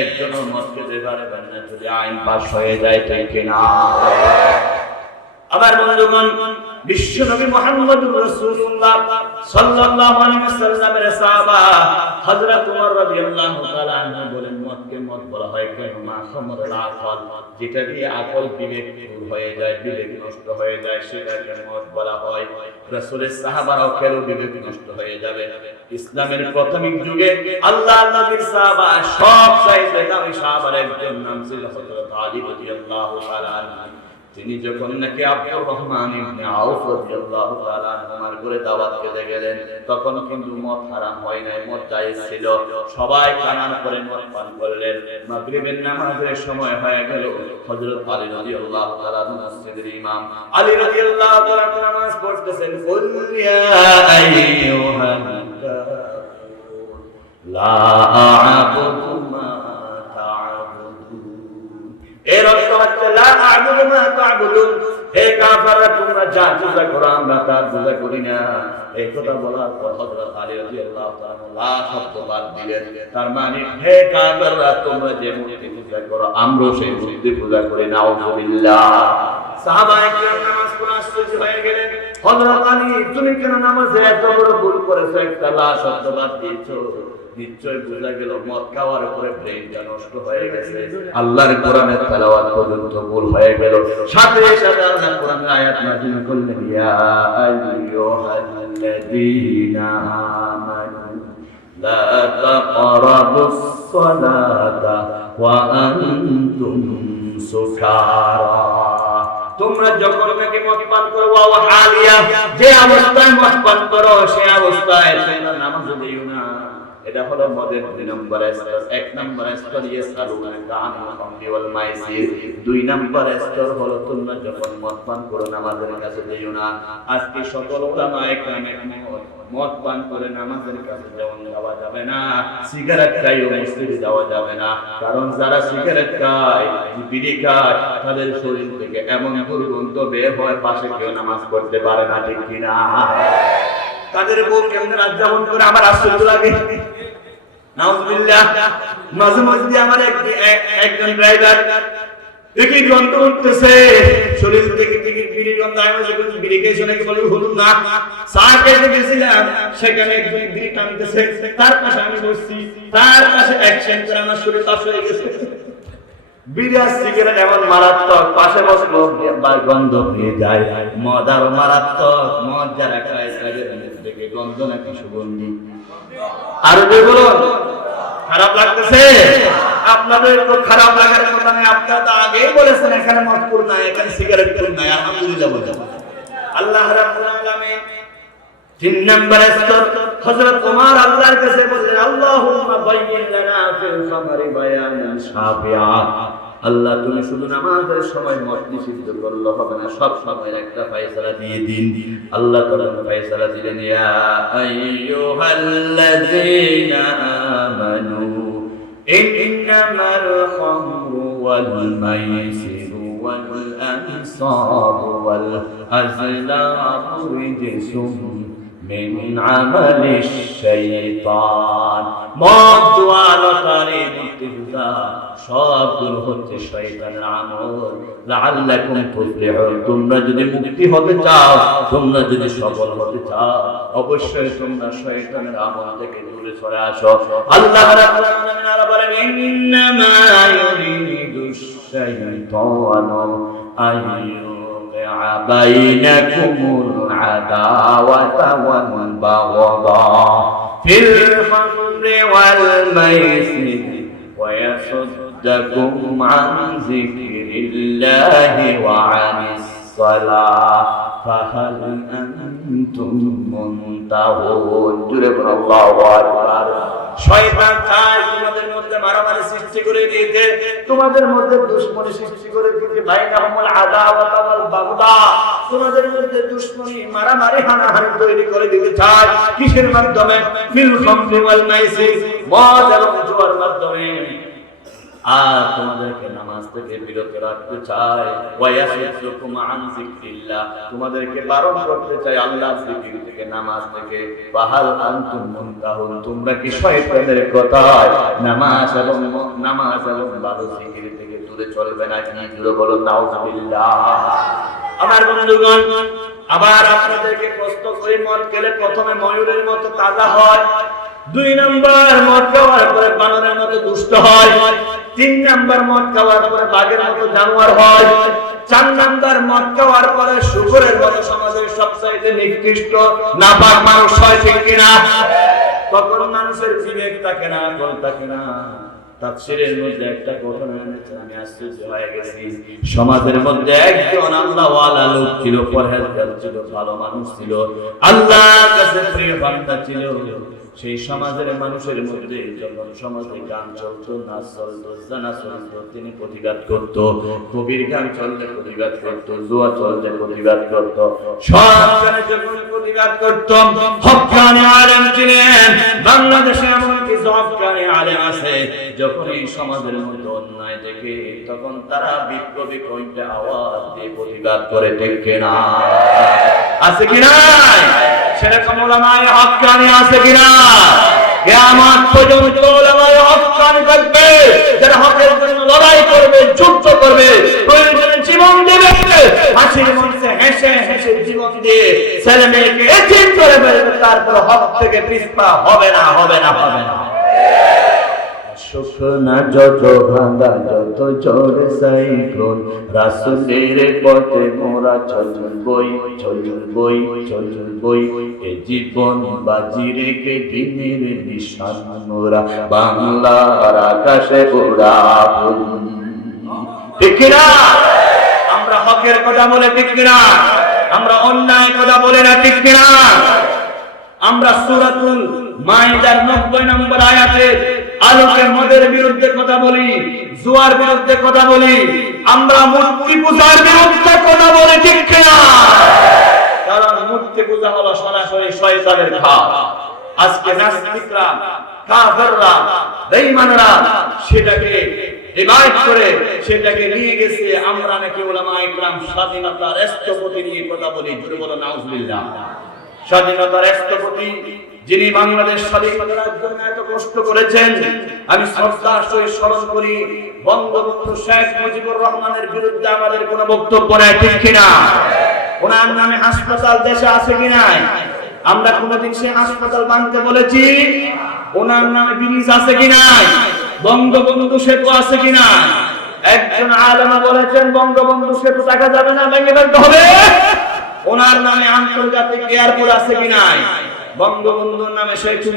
একজন মদ খেতে পারবেন না যদি আইন পাস হয়ে যায়, ঠিক কিনা? আবার বন্ধুগণ, বিশ্বনবী মুহাম্মদুর রাসূলুল্লাহ সাল্লাল্লাহু আলাইহি ওয়াসাল্লামের সাহাবা হযরত ওমর রাদিয়াল্লাহু তাআলা আনহু বলেন, মদকে মদ বলা হয় কেন? মা খামরুল আকল, যেটা দিয়ে আকল বিবেক দূর হয়ে যায়, বিবেক নষ্ট হয়ে যায়, সেটাকে মদ বলা হয়। রাসূলের সাহাবারাও কেন বিবেক নষ্ট হয়ে যাবে? ইসলামের প্রাথমিক যুগে আল্লাহর নবীর সাহাবা সব চাইতে দামি সাহাবার একজন নাম ছিল হযরত আলী রাদিয়াল্লাহু তাআলা আনহু। তিনি যখন নাকি আব্দুর রহমান ইবনে আউফ রাদিয়াল্লাহু তাআলা আনহুর ঘরে দাওয়াত খেতে গেলেন, তখন কিন্তু মদ হারাম হয় নাই, মদ জায়েজ ছিল। সবাই কানার করে মদ পান করলেন। মাগরিবের নামাজের সময় হয়ে গেল। হযরত আলী রাদিয়াল্লাহু তাআলা মসজিদের ইমাম, আলী রাদিয়াল্লাহু তাআলা নামাজ পড়তেছেন। কুল ইয়া আইয়ুহান লা আ'বুদু মা তা'বুদুন। এর অর্থ হচ্ছে লা আ'বুদু মা তা'বুদুন, হে কাফেররা তোমরা যা পূজা করো আমরা তার পূজা করি না। এই কথা বলার পর হযরত আলী রাদিয়াল্লাহু তাআলা লা শব্দ বাদ দিলেন। তার মানে হে কাফেররা তোমরা যে মূর্তি পূজা করো আমরাও সেই মূর্তি পূজা করি। নাউযুবিল্লাহ। সাহাবায়ে কিরাম নামাজ পড়া আশ্চর্য হয়ে গেলেন। হযরত আলী, তুমি কেন নামাজে এত বড় ভুল করেছো? একটা লা শব্দ বাদ দিয়েছো। নিশ্চয় বোঝা গেল মদ খাওয়ার পরে ব্রেইনটা নষ্ট হয়ে গেছে। আল্লাহর কোরআনের তেলাওয়াত পর্যন্ত ভুল হয়ে গেল। সাথে সাথে আল্লাহ কোরআনের আয়াত নাযিল করলেন, ইয়া আইয়ুহাল্লাযীনা আমানু লা তাকরাবুস সালাতা ওয়া আনতুম সুকারা। তোমরা যখন নাকি মদ পান করো, ওয়া হালিয়া, যে অবস্থায় মদ পান করো সেই অবস্থায় তোমরা নামাজ পড়িও না। এটা হলো মদের 2 নম্বর স্তর। 1 নম্বর স্তর ইয়াসালুনাকা আনিল খামরি ওয়াল মাইসির। 2 নম্বর স্তর হলো তোমরা যখন মদ পান করো নামাজের কাছে যেও না। আজকে সকল উলামায়ে কেরাম মদ পান করে নামাজের কাছে যাওয়া যাবে না, সিগারেট খাইও মসজিদে যাওয়া যাবে না। কারণ যারা সিগারেট খায়, বিড়ি খায়, তাদের শরীর থেকে এমন দুর্গন্ধ বের হয় পাশে কেউ নামাজ পড়তে পারে না, ঠিক কিনা? তাদের বউ কেমন রাত যাপন করে আমার আশ্চর্য লাগে। নাউযুবিল্লাহ। মাঝে মাঝে আমার একজন ড্রাইভার দেখি গন্ধ উঠতেছে শরীর থেকে, বিড়ির গন্ধ। আমি যখন বিড়ি খেয়েছি নাকি বলি হলুন না, চা খেতে গেছিলাম, সেখানে একজন বিড়ি টানতেছে, তার পাশে আমি বসছি, তার পাশে অ্যাকশন করে আমার শরীর তাস হয়ে গেছে। বিড়ি আর সিগারেট এমন মারাত্মক, পাশে বসলো গন্ধ হয়ে যায়। মদ আরো মারাত্মক। মদ যারা খায় তাদের থেকে গন্ধ নাকি সুগন্ধি। আর বলুন, খারাপ লাগতেছে? আপনাদের তো খারাপ লাগার কথা নেই। আপনারা তো আগেই বলেছেন এখানে মদ পুর নাই, এখানে সিগারেট পুর নাই। আলহামদুলিল্লাহ বলতে আল্লাহ রাব্বুল আলামিন 3 নম্বর স্তর হযরত ওমর আল্লাহর কাছে বললেন, আল্লাহুম্মা বাইয়িন লানা ফিল খামরি বায়ানান শাফিআ। আল্লাহ তুমি শুধু নামাজের সময় মদ নিষিদ্ধ করলে হবে না, সব সময় একটা ফয়সালা দিয়ে দিন। আল্লাহ তাআলা ফয়সালা দিলেন, ইয়া আইয়ুহাল্লাযীনা আমানু ইন্নামাল খামরু ওয়াল মাইসিরু ওয়াল আনসাবু ওয়াল আজলামু রিজসুম মিন আমালিশ শাইতান। মদ, জুয়া, লটারি, মূর্তি পূজা সবগুলো হচ্ছে শয়তানের আমল। লাআল্লাকুম তুফলিহুন। তোমরা যদি মুক্তি হতে চাও, তোমরা যদি সফল হতে চাও, অবশ্যই তোমরা শয়তানের আমল থেকে দূরে সরে আসো। আল্লাহ রাব্বুল আলামিন আরো বলেন, ইন্নামা ইউরিদুশ শাইতানু আইয়ুকিআ বাইনাকুমুল আদাওয়াতা ওয়াল বাগদা ফিল খামরি ওয়াল মাইসির ওয়া ইয়াসুদ্দাকুম আন যিকরিল্লাহি ওয়া আনিস সালাহ ফাহাল আনতুম মুনতাহুন। জোরে বলো আল্লাহু আকবার। শয়তান চায় তোমাদের মধ্যে মারামারি সৃষ্টি করে দিতে, তোমাদের মধ্যে দুশমনি সৃষ্টি করে দিতে। বাইনাহুমুল আদাওয়াতা ওয়াল বাগদা, তোমাদের মধ্যে দুশমনি, মারামারি, হানাহানি তৈরি করে দিতে চায়। কিসের মাধ্যমে? ফিল খামরি ওয়াল মাইসির, মদ এবং জুয়ার মাধ্যমে। আর তোমাদেরকে নামাজ থেকে বিরত রাখতে চায়। ওয়া ইয়াসুদ্দুকুম আন যিকরিল্লাহ, তোমাদেরকে বারণ করতে চায় আল্লাহর জিকির থেকে, নামাজ থেকে। ফাহাল আনতুম মুনতাহুন, তোমরা কি শয়তানের কথায় নামাজ এবং ভালো জিকির থেকে দূরে চলবে না? কি জোরে বলো নাউযুবিল্লাহ। আমার বন্ধুগণ, আবার আপনাদেরকে প্রশ্ন করি, মদ খেলে প্রথমে ময়ূরের মতো তাজা হয়, 2 নম্বর মদ খাওয়ার পরে বানরের মতো দুষ্ট হয়, 3 নম্বর মদ খাওয়ার পরে বাঘের মতো জানোয়ার হয়, 4 নম্বর মদ খাওয়ার পরে শুকরের মতো সমাজের সবচাইতে নিকৃষ্ট নাপাক মানুষ হয়, ঠিক কিনা? তখন মানুষের বিবেক থাকে না, আকল থাকে না। তাফসীরের মধ্যে একটা ঘটনা এনেছেন, আমি আশ্চর্য হয়ে গেছি। সমাজের মধ্যে একজন আল্লাহওয়ালা লোক ছিল, পরহেজগার ছিল, ভালো মানুষ ছিল, আল্লাহর কাছে প্রিয় বান্দা ছিল। সেই সমাজের মানুষের মধ্যে যখন সমাজে গান চলতো, নাচ চলতো, জানা চলতো, তিনি প্রতিবাদ করত। কবির গান চলতে প্রতিবাদ করত, জুয়া চলতে প্রতিবাদ করত, সব গানে যখন প্রতিবাদ করত। হক্কানি আলেম ছিলেন। বাংলাদেশে এমন কিছু হক্কানি আলেম আছে, যখন এই সমাজের মধ্যে অন্যায় দেখে তখন তারা বিপ্লবী কণ্ঠে আওয়াজ দিয়ে প্রতিবাদ করে, ঠিক কিনা? আছে কি নাই? সেরকম উলামায়ে হক্কানি আছে কিনা? কিয়ামত পর্যন্ত উলামায়ে হক্কানি থাকবে, যারা হকের জন্য লড়াই করবে, যুদ্ধ করবে, প্রয়োজনে জীবন দেবে, হাসির মঞ্চে হেসে হেসে জীবন দিয়ে ছেলে মেয়েকে এতিম করে ফেলবে, তারপর হক থেকে পিছপা হবে না, হবে না, হবে না। শুকনা যত ভাঙা, যত জোরে সাইক্লোন, রাসূলের পথে মোরা চলবই, চলবই, চলবই। এ জীবন বাজি রেখে দিনের নিশান মোরা বাংলার আকাশে উড়াবো, ঠিক কিনা? আমরা হকের কথা বলে, ঠিক কিনা? আমরা অন্যায় কথা বলে না, ঠিক কিনা? আমরা সূরাতুল মাইদার 90 নম্বর আয়াতে আলোকে মদের বিরুদ্ধে কথা বলি, জুয়ার বিরুদ্ধে কথা বলি, আমরা মূর্তি পূজার বিরুদ্ধে কথা বলি, ঠিক কিনা? কারণ মূর্তি পূজা হলো সরাসরি শয়তানের কাজ। আজকে নাস্তিকরা, কাফেররা, বেঈমানরা সেটাকে রিভাইভ করে সেটাকে নিয়ে গেছে। আমরা নাকি উলামায়ে ইকরাম স্বাধীনতার স্থপতি নিয়ে কথা বলি, জোরে বলো নাউজুবিল্লাহ। স্বাধীনতার স্থপতি যিনি বাংলাদেশ স্বাধীনতার জন্য এত কষ্ট করেছেন, আমি শ্রদ্ধার সহিত স্মরণ করি, বঙ্গবন্ধু শেখ মুজিবুর রহমানের বিরুদ্ধে আমাদের কোনো বক্তব্য নাই, ঠিক কিনা? ওনার নামে হাসপাতাল দেশে আছে কি নাই? আমরা কোনদিন সে হাসপাতাল ভাঙতে বলেছি? ওনার নামে ব্রিজ আছে কি নাই? বঙ্গবন্ধু সেতু আছে কি নাই? একজন আলেমা বলেছেন বঙ্গবন্ধু সেতু দেখা যাবে না, ভেঙে ফেলতে হবে। ওনার নামে আন্তর্জাতিক এয়ারপোর্ট আছে কি নাই? বঙ্গবন্ধুর নামে সেতু,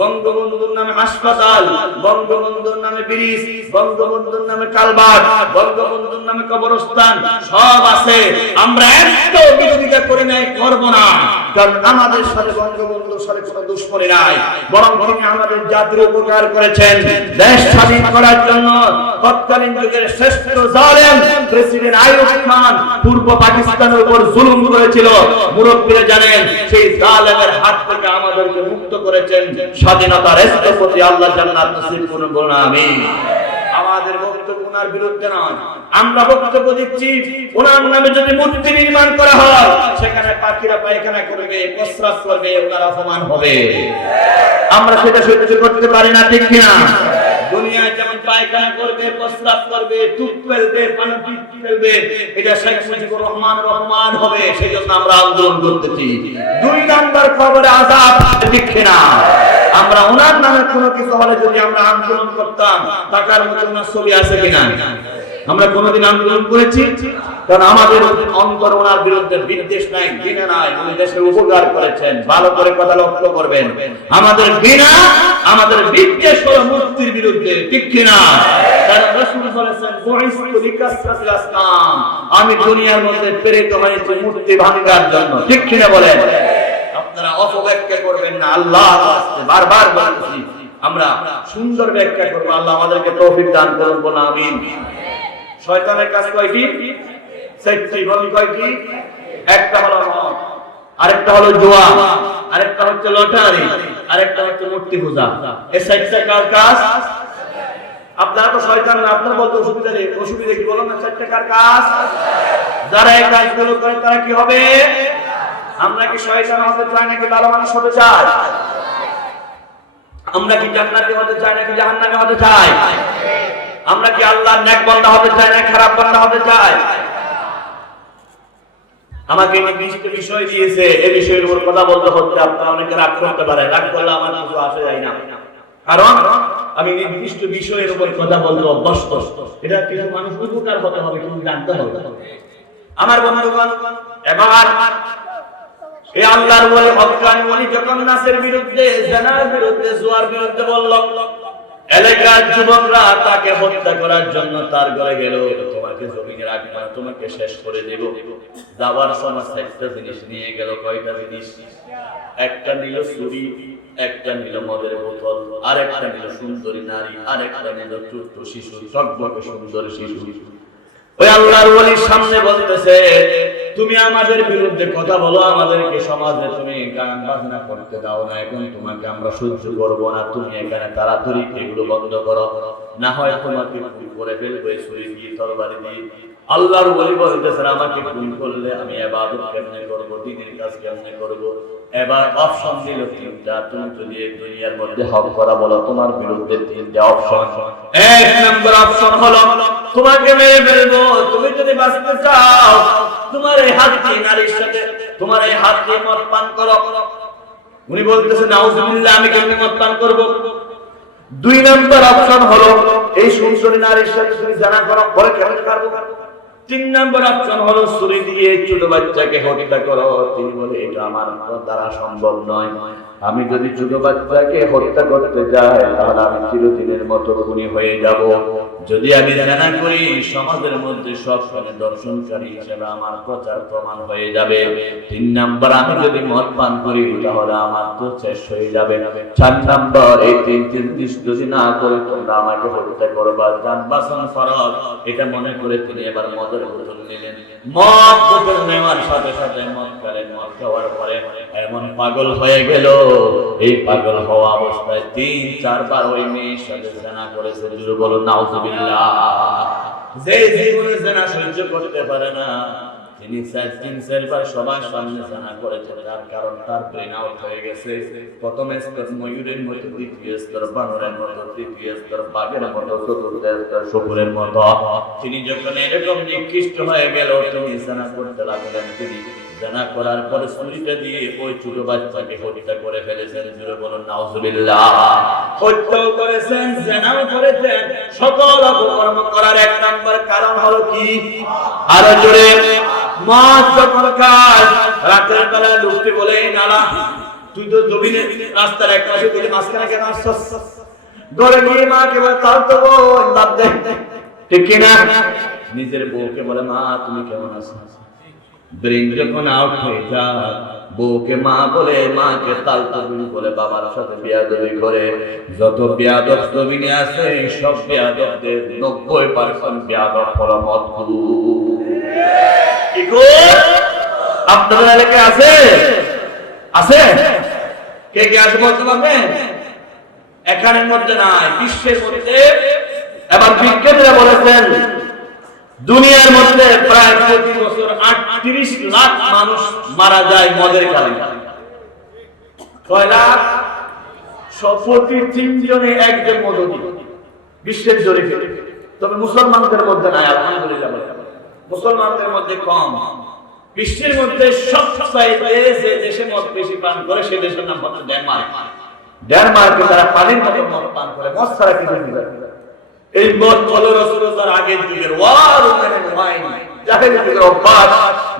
বঙ্গবন্ধুর নামে হাসপাতাল, বঙ্গবন্ধুর নামে ব্রিজ, বঙ্গবন্ধুর নামে কালভার্ট, বঙ্গবন্ধুর নামে কবরস্থান, সব আছে। আমরা এত বিরোধিতা করে নাই, করব না, কারণ আমাদের সাথে বঙ্গবন্ধুর সাথে কোনো দুশ্মনী নাই, বরং তিনি আমাদের জাতির উপকার করেছেন। দেশ স্বাধীন করার জন্য তৎকালীন যুগের শ্রেষ্ঠ জালেম প্রেসিডেন্ট আইয়ুব খান পূর্ব পাকিস্তানের উপর জুলুম করেছিল। মুরব্বিরা জানেন, সেই জালেমের হাত থেকে আমাদেরকে মুক্ত করেছেন স্বাধীনতার স্থপতি আল্লাহ জান্নাত নসিব করুন, বলুন আমিন। আমাদের বক্তব্য ওনার বিরুদ্ধে নয়, আমরা বক্তব্য দিচ্ছি ওনার নামে যদি মূর্তি নির্মাণ করা হয়, সেখানে পাখিরা পায়খানা করবে, প্রস্রাব করবে, ওনার অপমান হবে। আমরা সেটা সহ্য করতে পারি না, ঠিক কিনা? দুনিয়ায় যেমন পায়খানা করবে, প্রস্রাব করবে, থুক ফেলবে, পানি ফেলবে, এটা শেখ মুজিবুর রহমানের অপমান হবে। সেজন্য আমরা আন্দোলন করতেছি। 2 নাম্বার খবরে আযাব, ঠিক কিনা? আমরা ওনার নামে কোনো কিছু হলে যদি আমরা আন্দোলন করতাম, টাকার মতো ওনার ছবি আছে কিনা? আমরা কোনোদিন আন্দোলন করেছি? কারণ আমাদের অন্তর ওনার বিরুদ্ধে বিদ্বেষ নাই, ঘৃণা নাই। উনি দেশের উপকার করেছেন, ভালো করে কথা লক্ষ্য করবেন। আমাদের ঘৃণা, আমাদের বিদ্বেষ হলো মূর্তির বিরুদ্ধে, ঠিক কিনা? কারণ রাসূল বলেছেন, বুইসতু লিকাসরাতিল আসনাম, আমি দুনিয়ার মধ্যে প্রেরিত হয়েছি মূর্তি ভাঙার জন্য, ঠিক কিনা বলেন? আপনারা অপব্যাখ্যা করবেন না, আল্লাহর রাস্তে বারবার বলছি, আমরা সুন্দর ব্যাখ্যা করব। আল্লাহ আমাদেরকে তৌফিক দান করুন, বলুন আমিন। শয়তানের কাজ কয়টি? 4টি। বলি কয়টি? একটা হলো মদ, আরেকটা হলো জুয়া, আরেকটা হচ্ছে লটারি, আরেকটা হচ্ছে মূর্তি পূজা। এই 4টা কাজ। আপনারা তো শয়তান না, আপনারা বলতে অসুবিধা নেই। অসুবিধা কি বলেন না? 4টা কাজ। যারা এই কাজগুলো করে তারা কি হবে? আমরা কি শয়তান হতে চাই নাকি ভালো মানুষ হতে চাই? আমরা কি জান্নাতি হতে চাই নাকি জাহান্নামী হতে চাই? আমরা কি আল্লাহর নেক বান্দা হতে চাই না খারাপ বান্দা হতে চাই? আমাকে নির্দিষ্ট বিষয় দিয়েছে, এই বিষয়ের উপর কথা বলতে হচ্ছে। আপনারা অনেকে রাগ করতে পারেন, রাগ করলে আমার কিছু আসে যায় না, কারণ আমি নির্দিষ্ট বিষয়ের উপর কথা বলতে অভ্যস্ত। এটা কিছু মানুষ উপকার হতে হবে, কিন্তু জানতে হবে। আমার বন্ধুগণ, এবার এই আল্লাহর ওলি হক্কানি ওলি যখন নাচের বিরুদ্ধে, জিনার বিরুদ্ধে, জুয়ার বিরুদ্ধে বলল, এলাকার যুবকরা তাকে হত্যা করার জন্য তার ঘরে গেল, তোমাকে জমিনে রাখবো, তোমাকে শেষ করে দেব। যাওয়ার সময় একটা জিনিস নিয়ে গেল। কয়টা জিনিস? একটা নিল ছুরি, একটা নিল মদের বোতল, আর একটা নিল সুন্দরী নারী, আর একটা নিল ছোট্ট শিশু, টকবকে সুন্দর শিশু। ওই আল্লাহর ওলির সামনে বলতেছে, তুমি আমাদের বিরুদ্ধে কথা বলো, আমাদেরকে সমাজে তুমি গান বাজনা করতে দাও না, এখন তোমাকে আমরা সহ্য করব না, তুমি এখানে তাড়াতাড়ি এগুলো বন্ধ করো, না হয় তোমাকে খুন করে ফেলবো ছুরি দিয়ে, তরবারি দিয়ে। আল্লাহর ওলি বলতেছেন, আমাকে খুন করলে আমি ইবাদত কেমনে করব, দ্বীনের কাজ কেমনে করব? এবার অপশন দিল তিনটা, তুমি যদি এই দুনিয়ার মধ্যে হক করা বলো, তোমার বিরুদ্ধে তিনটা অপশন। এক নম্বর অপশন হলো তোমাকে মেরে ফেলবো, তুমি যদি বাঁচতে চাও তোমার এই হাত দিয়ে নারীর সাথে, তোমার এই হাত দিয়ে মদ পান করো। উনি বলতেছেন, নাউজুবিল্লাহ, আমি কেমনে মদ পান করব? দুই নম্বর অপশন হলো এই সুন্দরী নারীর সাথে তুমি জানা করো, বলে কেমনে পারবো? তিন নম্বর অপশন হলো ছুরি দিয়ে ছোট বাচ্চাকে হত্যা করো। তিনি বলে, এটা আমার দ্বারা সম্ভব নয়, আমি যদি ছোট বাচ্চাকে হত্যা করতে যাই তাহলে আমি চিরদিনের মতো খুনি হয়ে যাব। যদি আমি জানা করি সমাজের মধ্যে সবসময় দর্শনকারী হিসেবে আমার প্রচার প্রমাণ হয়ে যাবে। তিন নাম্বার, আমি যদি মদ পান করি তাহলে আমার তো শেষ হয়ে যাবে। চার নাম্বার, এই তিন জিনিস যদি না করি তোমরা আমাকে হত্যা করবা, জান বাঁচান ফরজ। এটা মনে করে তিনি এবার মদের বোতল নিলেন। মদ বোতল নেওয়ার সাথে সাথে মদ খেলেন। মদ খাওয়ার পরে এমন পাগল হয়ে গেল, এই পাগল হওয়া অবস্থায় ৩-৪ বার ওই মেয়ের সাথে জেনা করেছে। জোরে বলো নাউজুবিল্লাহ। যে জীবনে জেনা সহ্য করতে পারে না, তিনি ৩-৪ বার সবার সামনে জেনা করেছে, তার কারণ তার ব্রেন আউট হয়ে গেছে। প্রথম স্তর ময়ূরের মতো, দ্বিতীয় স্তর বানরের মতো, তৃতীয় স্তর বাঘের মতো, চতুর্থ স্তর শুকুরের মতো। তিনি যখন এরকম নিকৃষ্ট হয়ে গেল, তিনি জেনা করতে লাগলেন। তিনি জানা করার পরে ছুরিটা দিয়ে ওই ছোট বাচ্চাকে হত্যা করে ফেলেছেন। জোরে বলুন নাউজুবিল্লাহ। হত্যাও করেছেন, জানাও করেছেন। সকল অপকর্ম করার এক নাম্বার কারণ হলো কি? আরো জোরে, মদ যখন খাস, রাতের বেলা লোকটি বলে, নালা তুই তো জমিনে রাস্তার এক পাশে তুই মাঝখানে কেন আসছস? ঘরে গিয়ে মাকে বলে, তাও তো বাদ দে, ঠিক কিনা? নিজের বউকে বলে, মা তুমি কেমন আছো? ব্রেন যখন আউট হয়ে যায়, বউকে মা বলে, মাকে তালতাবুল বলে, বাবার সাথে বিয়াদবি করে। যত বিয়াদব জমিনে আছে সব বিয়াদবদের 90% বিয়াদব হলো মদখোর। কি গো, আপনাদের এলাকায় আছে? আছে? কে কে আছে বলতে পারবেন? এখানের মধ্যে নাই, বিশ্বের মধ্যে। এবার বিজ্ঞানীরা বলেছেন দুনিয়ার মধ্যে প্রায় প্রতি বছর 38 লাখ মানুষ মারা যায় মদের কারণে। কয় লাখ? প্রতি 3 জনে একজন মদনী বিশ্বের জরিপে। তবে মুসলমানদের মধ্যে নাই, আলহামদুলিল্লাহ। মুসলমানদের মধ্যে কম। বিশ্বের মধ্যে সবচাইতে যে দেশে মদ বেশি পান করে সে দেশের নাম হচ্ছে ডেনমার্ক। ডেনমার্কে তারা পানির মতো মদ পান করে, মদ ছাড়া কিছু না। এই মদ হলো রাসূলুল্লাহর আগের যুগের জাহেলি যুগের অভ্যাস।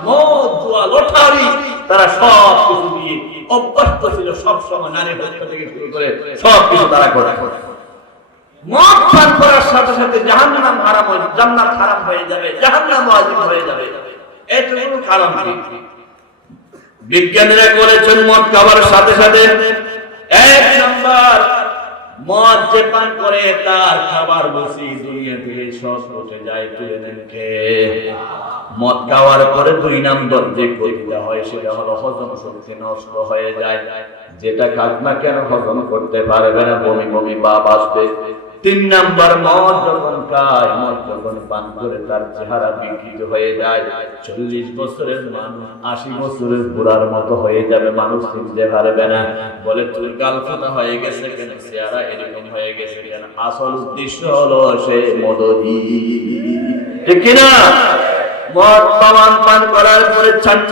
মদ, জুয়া, লটারি তারা সব কিছু দিয়ে অভ্যস্ত ছিল। সব সময় নারী হত্যা থেকে শুরু করে সব কিছু তারা করে। মদ পান করার সাথে সাথে জাহান্নাম হারাম হয়ে, জান্নাত হারাম হয়ে যাবে, জাহান্নাম ওয়াজিব হয়ে যাবে। এটুকু কারণ কি? বিজ্ঞানীরা বলেছেন মদ খাওয়ার সাথে সাথে এক নাম্বার, মদ যে পান করে তার খাবার বসি দুনিয়া থেকে সব উঠে যায়, তুলে নেন কে? মদ খাওয়ার পরে 2 নম্বর যে ক্ষতিটা হয় সেটা হলো হজম শক্তি নষ্ট হয়ে যায়। যেটা খাস না কেন হজম করতে পারবে না, বমি বমি ভাব আসবে। 3 নম্বর, মদ যখন খায়, মদ যখন পান করে তার চেহারা বিকৃত হয়ে যায়। 40 বছরের মানুষ 80 বছরের বুড়ার মতো হয়ে যাবে, মানুষ চিনতে পারবে না। বলে তোর গাল ফাটা হয়ে গেছে কেন, চেহারা এরকম হয়ে গেছে কেন? আসল উদ্দেশ্য হলো সে মদী, ঠিক কিনা? মদ পান করার পরে ছাড়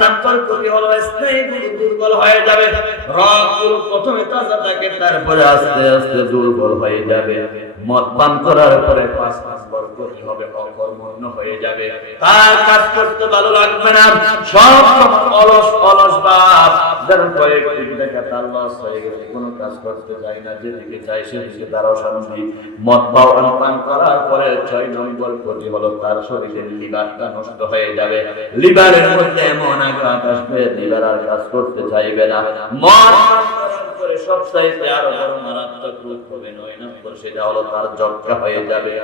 করে হলো স্নায়ুগুলো দুর্বল হয়ে যাবে। রগগুলো প্রথমে তাজা থাকে, তারপরে আস্তে আস্তে দুর্বল হয়ে যাবে। মদ পান করার পরে 5 মাস পর কি হবে? অকর্মণ্য হয়ে যাবে, তার কাজ করতে ভালো লাগবে না, সব অলস অলস ভাব। যারা কয়েক কোটি টাকা তার লস হয়ে গেছে, কোনো কাজ করতে চায় না, যেদিকে চাই সেদিকে তার অশান্তি। মদ পান করার পরে 6 নম্বর ক্ষতি হলো তার শরীরের লিভারটা নষ্ট হয়ে যাবে। লিভারের মধ্যে এমন আঘাত আসবে, লিভার আর কাজ করতে চাইবে না। মদ করে সবচাইতে আরো বড় মারাত্মক রূপ হবে 9 নম্বর, সেটা হলো তার যক্কা হয়ে যাবে।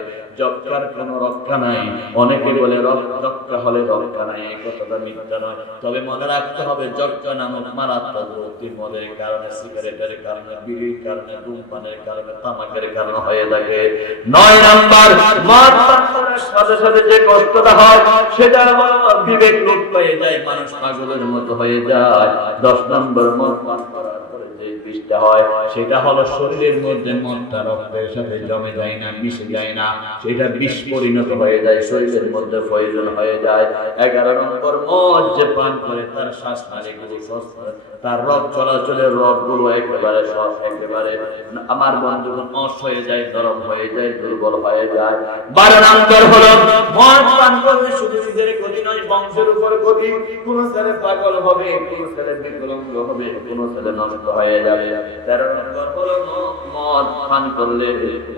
যক্কার কোনো রক্ষা নাই। অনেকে বলে যক্কা হলে রক্ষা নাই, এই কথাটা মিথ্যা নয়। তবে মনে রাখতে হবে যক্কা নামক মারাত্মক রোগটি মদের কারণে, সিগারেটের কারণে, বিড়ির কারণে, ধূমপানের কারণে, তামাকের কারণে হয়ে থাকে। 9 নম্বর, মদ পান করার সাথে সাথে যে কষ্টটা হয় সেটা বিবেক লোপ পেয়ে যায়, মানুষ পাগলের মতো হয়ে যায়। 10 নম্বর, মদ পান করার পরে যে বিষটা হয় সেটা হলো শরীরের মধ্যে মদটা রক্তের সাথে জমে যায় না, মিশে যায় না, সেটা বিষ পরিণত হয়ে যায়, শরীরের মধ্যে পয়জন হয়ে যায়। 11 নম্বর, মদ যে পান করে তার শ্বাসনালীগুলো তার রক্ত চলাচলের রগগুলো একেবারে আমার বন্ধুগণ নষ্ট হয়ে যায়, নরম হয়ে যায়, দুর্বল হয়ে যায়। 12 নম্বর হলো মদ পান করলে শুধু নিজের ক্ষতি নয়, বংশের উপর ক্ষতি। কোন ছেলে পাগল হবে, কোন ছেলে বিকলাঙ্গ হবে, কোন ছেলে নষ্ট হয়ে যাবে। 13 নম্বর হলো মদ পান করলে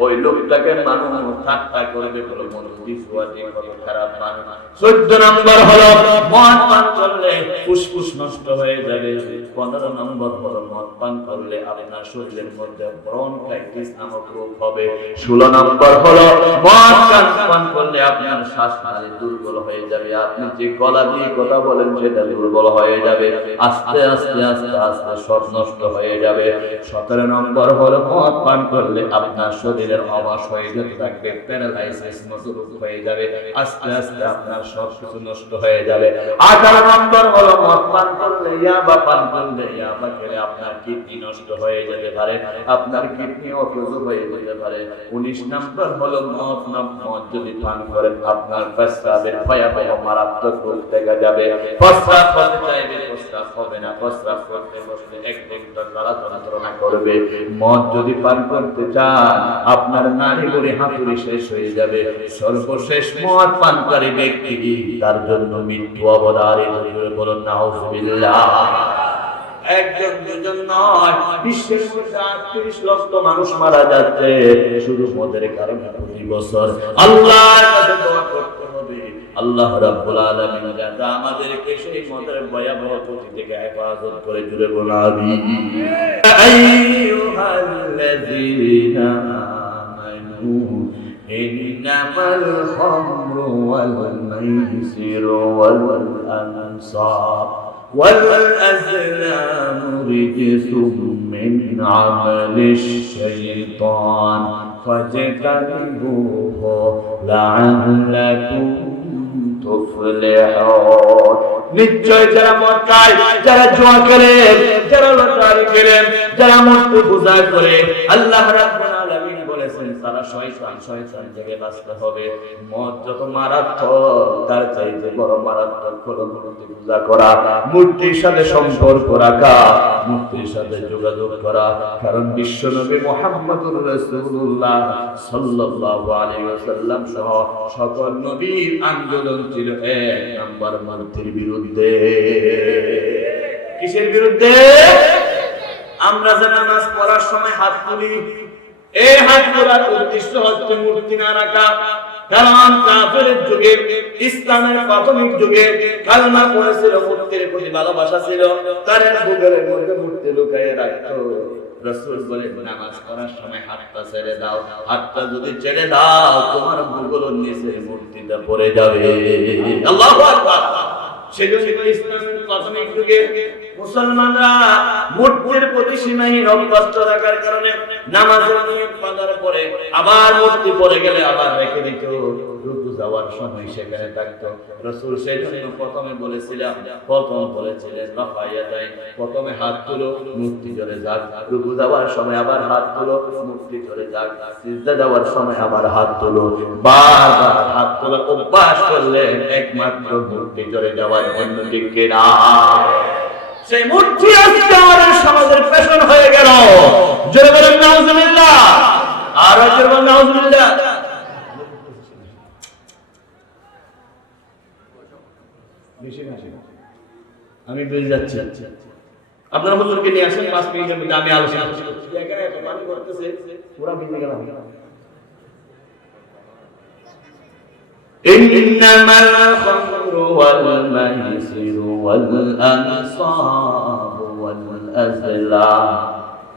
ওই লোকটাকে মানুষ ঠাট্টা করবে, বলে মন্দি সুয়াদি কত খারাপ মানুষ। 14 নম্বর হলো মদ পান করলে ফুসফুস নষ্ট হয়ে যাবে। 15 নম্বর হলো মদ পান করলে আপনার শরীরের মধ্যে ব্রনকাইটিস নামক রোগ হবে। 16 নম্বর হলো মদ পান করলে আপনার শ্বাসনালী দুর্বল হয়ে যাবে, আপনি যে গলা দিয়ে কথা বলেন সেটা দুর্বল হয়ে যাবে, আস্তে আস্তে আস্তে আস্তে সব নষ্ট হয়ে যাবে। 17 নম্বর হলো মদ পান করলে আপনার শরীরের অবশ হয়ে যেতে থাকবে, প্যারালাইসিস মতো রোগ হয়ে যাবে, আস্তে আস্তে আপনার সব কিছু নষ্ট হয়ে যাবে। 18 নম্বর হলো মদ পান করলে ইয়াবা পান করলে, ইয়াবা খেলে আপনার কিডনি নষ্ট হয়ে যেতে পারে, আপনার কিডনি অকেজো হয়ে যেতে পারে। 19 নম্বর হলো মদ যদি পান করেন আপনার প্রস্রাবের ভয়াবহ মারাত্মক রোগ দেখা যাবে। প্রস্রাব করতে চাইবে, প্রস্রাব হবে না, প্রস্রাব করতে বসলে একদম জ্বালা যন্ত্রণা করবে। মদ যদি পান করতে চান আপনার নাড়ি ভুঁড়ি হাতুড়ি শেষ হয়ে যাবে। সর্বশেষ মদ পানকারী ব্যক্তি, তার জন্য মৃত্যু অবধারিত। বলুন নাউজুবিল্লাহ। একজন দুজন নয়, বিশ্বের মধ্যে 38 লক্ষ মানুষ মারা যাচ্ছে শুধু মদের কারণে প্রতি বছর। আল্লাহর কাছে দোয়া করতে হবে, আল্লাহ রাব্বুল আলামিন যাতে আমাদেরকে সেই মদের ভয়াবহ ক্ষতি থেকে হেফাজত করে। জুড়ে বলুন আমিন। আইয়ুহাল্লাযীনা আমানু ইন্নামাল খামরু ওয়াল মাইসিরু ওয়াল আনসাব والأزلام رجس من عمل الشيطان فاجتنبوه لعلكم تفلحون। নিশ্চয় যারা মদ খায়, যারা জুয়া খেলে, যারা লটারি খেলে, যারা মূর্তি পূজা করে, আল্লাহ রাব্বুল আলামিন বলেছেন তারা শয়তান থেকে বাঁচতে হবে। মদ যত মারাত্মক তার চাইতে বড় মারাত্মক হলো মূর্তি পূজা করা, মূর্তির সাথে সম্পর্ক রাখা, মূর্তির সাথে যোগাযোগ করা। কারণ বিশ্বনবী মুহাম্মদুর রাসূলুল্লাহ সাল্লাল্লাহু আলাইহি ওয়াসাল্লাম সহ সকল নবীর আন্দোলন ছিল 1 নম্বর মূর্তির বিরুদ্ধে। কিসের বিরুদ্ধে? আমরা যে নামাজ পড়ার সময় হাত তুলি, এই হাত তোলার উদ্দেশ্য হচ্ছে মূর্তি না রাখা। কারণ কাফেরের যুগে, ইসলামের প্রাথমিক যুগে কালমা পড়েছিল, মূর্তির প্রতি ভালোবাসা ছিল, তার বুকের মধ্যে মূর্তি লুকিয়ে রাখতো। রাসূল বলেন নামাজ পড়ার সময় হাতটা ছেড়ে দাও, হাতটা যদি ছেড়ে দাও তোমার বুকের নিচে মূর্তিটা পড়ে যাবে। আল্লাহু আকবার। সেজন্য ইসলামের প্রাথমিক যুগে মুসলমানরা মূর্তির প্রতি সীমাহীন অভ্যস্ত থাকার কারণে নামাজের নিয়ত পালনের পরে আবার মূর্তি পড়ে গেলে আবার রেখে দিত, রুকু যাওয়ার সময় সেখানে থাকতো। রাসূল সেজন্য প্রথমে বলেছিলেন রাফায়া যায়, প্রথমে হাত তুলো মূর্তি চলে যাক, রুকু যাওয়ার সময় আবার হাত তুলো মূর্তি চলে যাক, সিজদা যাওয়ার সময় আবার হাত তুলো। বারবার হাত তোলা অভ্যাস করলে একমাত্র মূর্তি চলে যাওয়ার জন্য। ঠিক কিনা? সেই মূর্তি আজকে আমাদের সমাজের ফ্যাশন হয়ে গেল। জোরে বলেন নাউজুবিল্লাহ। আর জোরে বলেন নাউজুবিল্লাহ। আমি বুঝে যাচ্ছি আপনারা হুজুরকে নিয়ে আসেন, 5 মিনিটের মধ্যে আমি আলোচনা করছি। এখানে এত পানি করতেছে পুরো ভিজে গেলাম। إنما الخمر والميسر والأنصاب والأزلام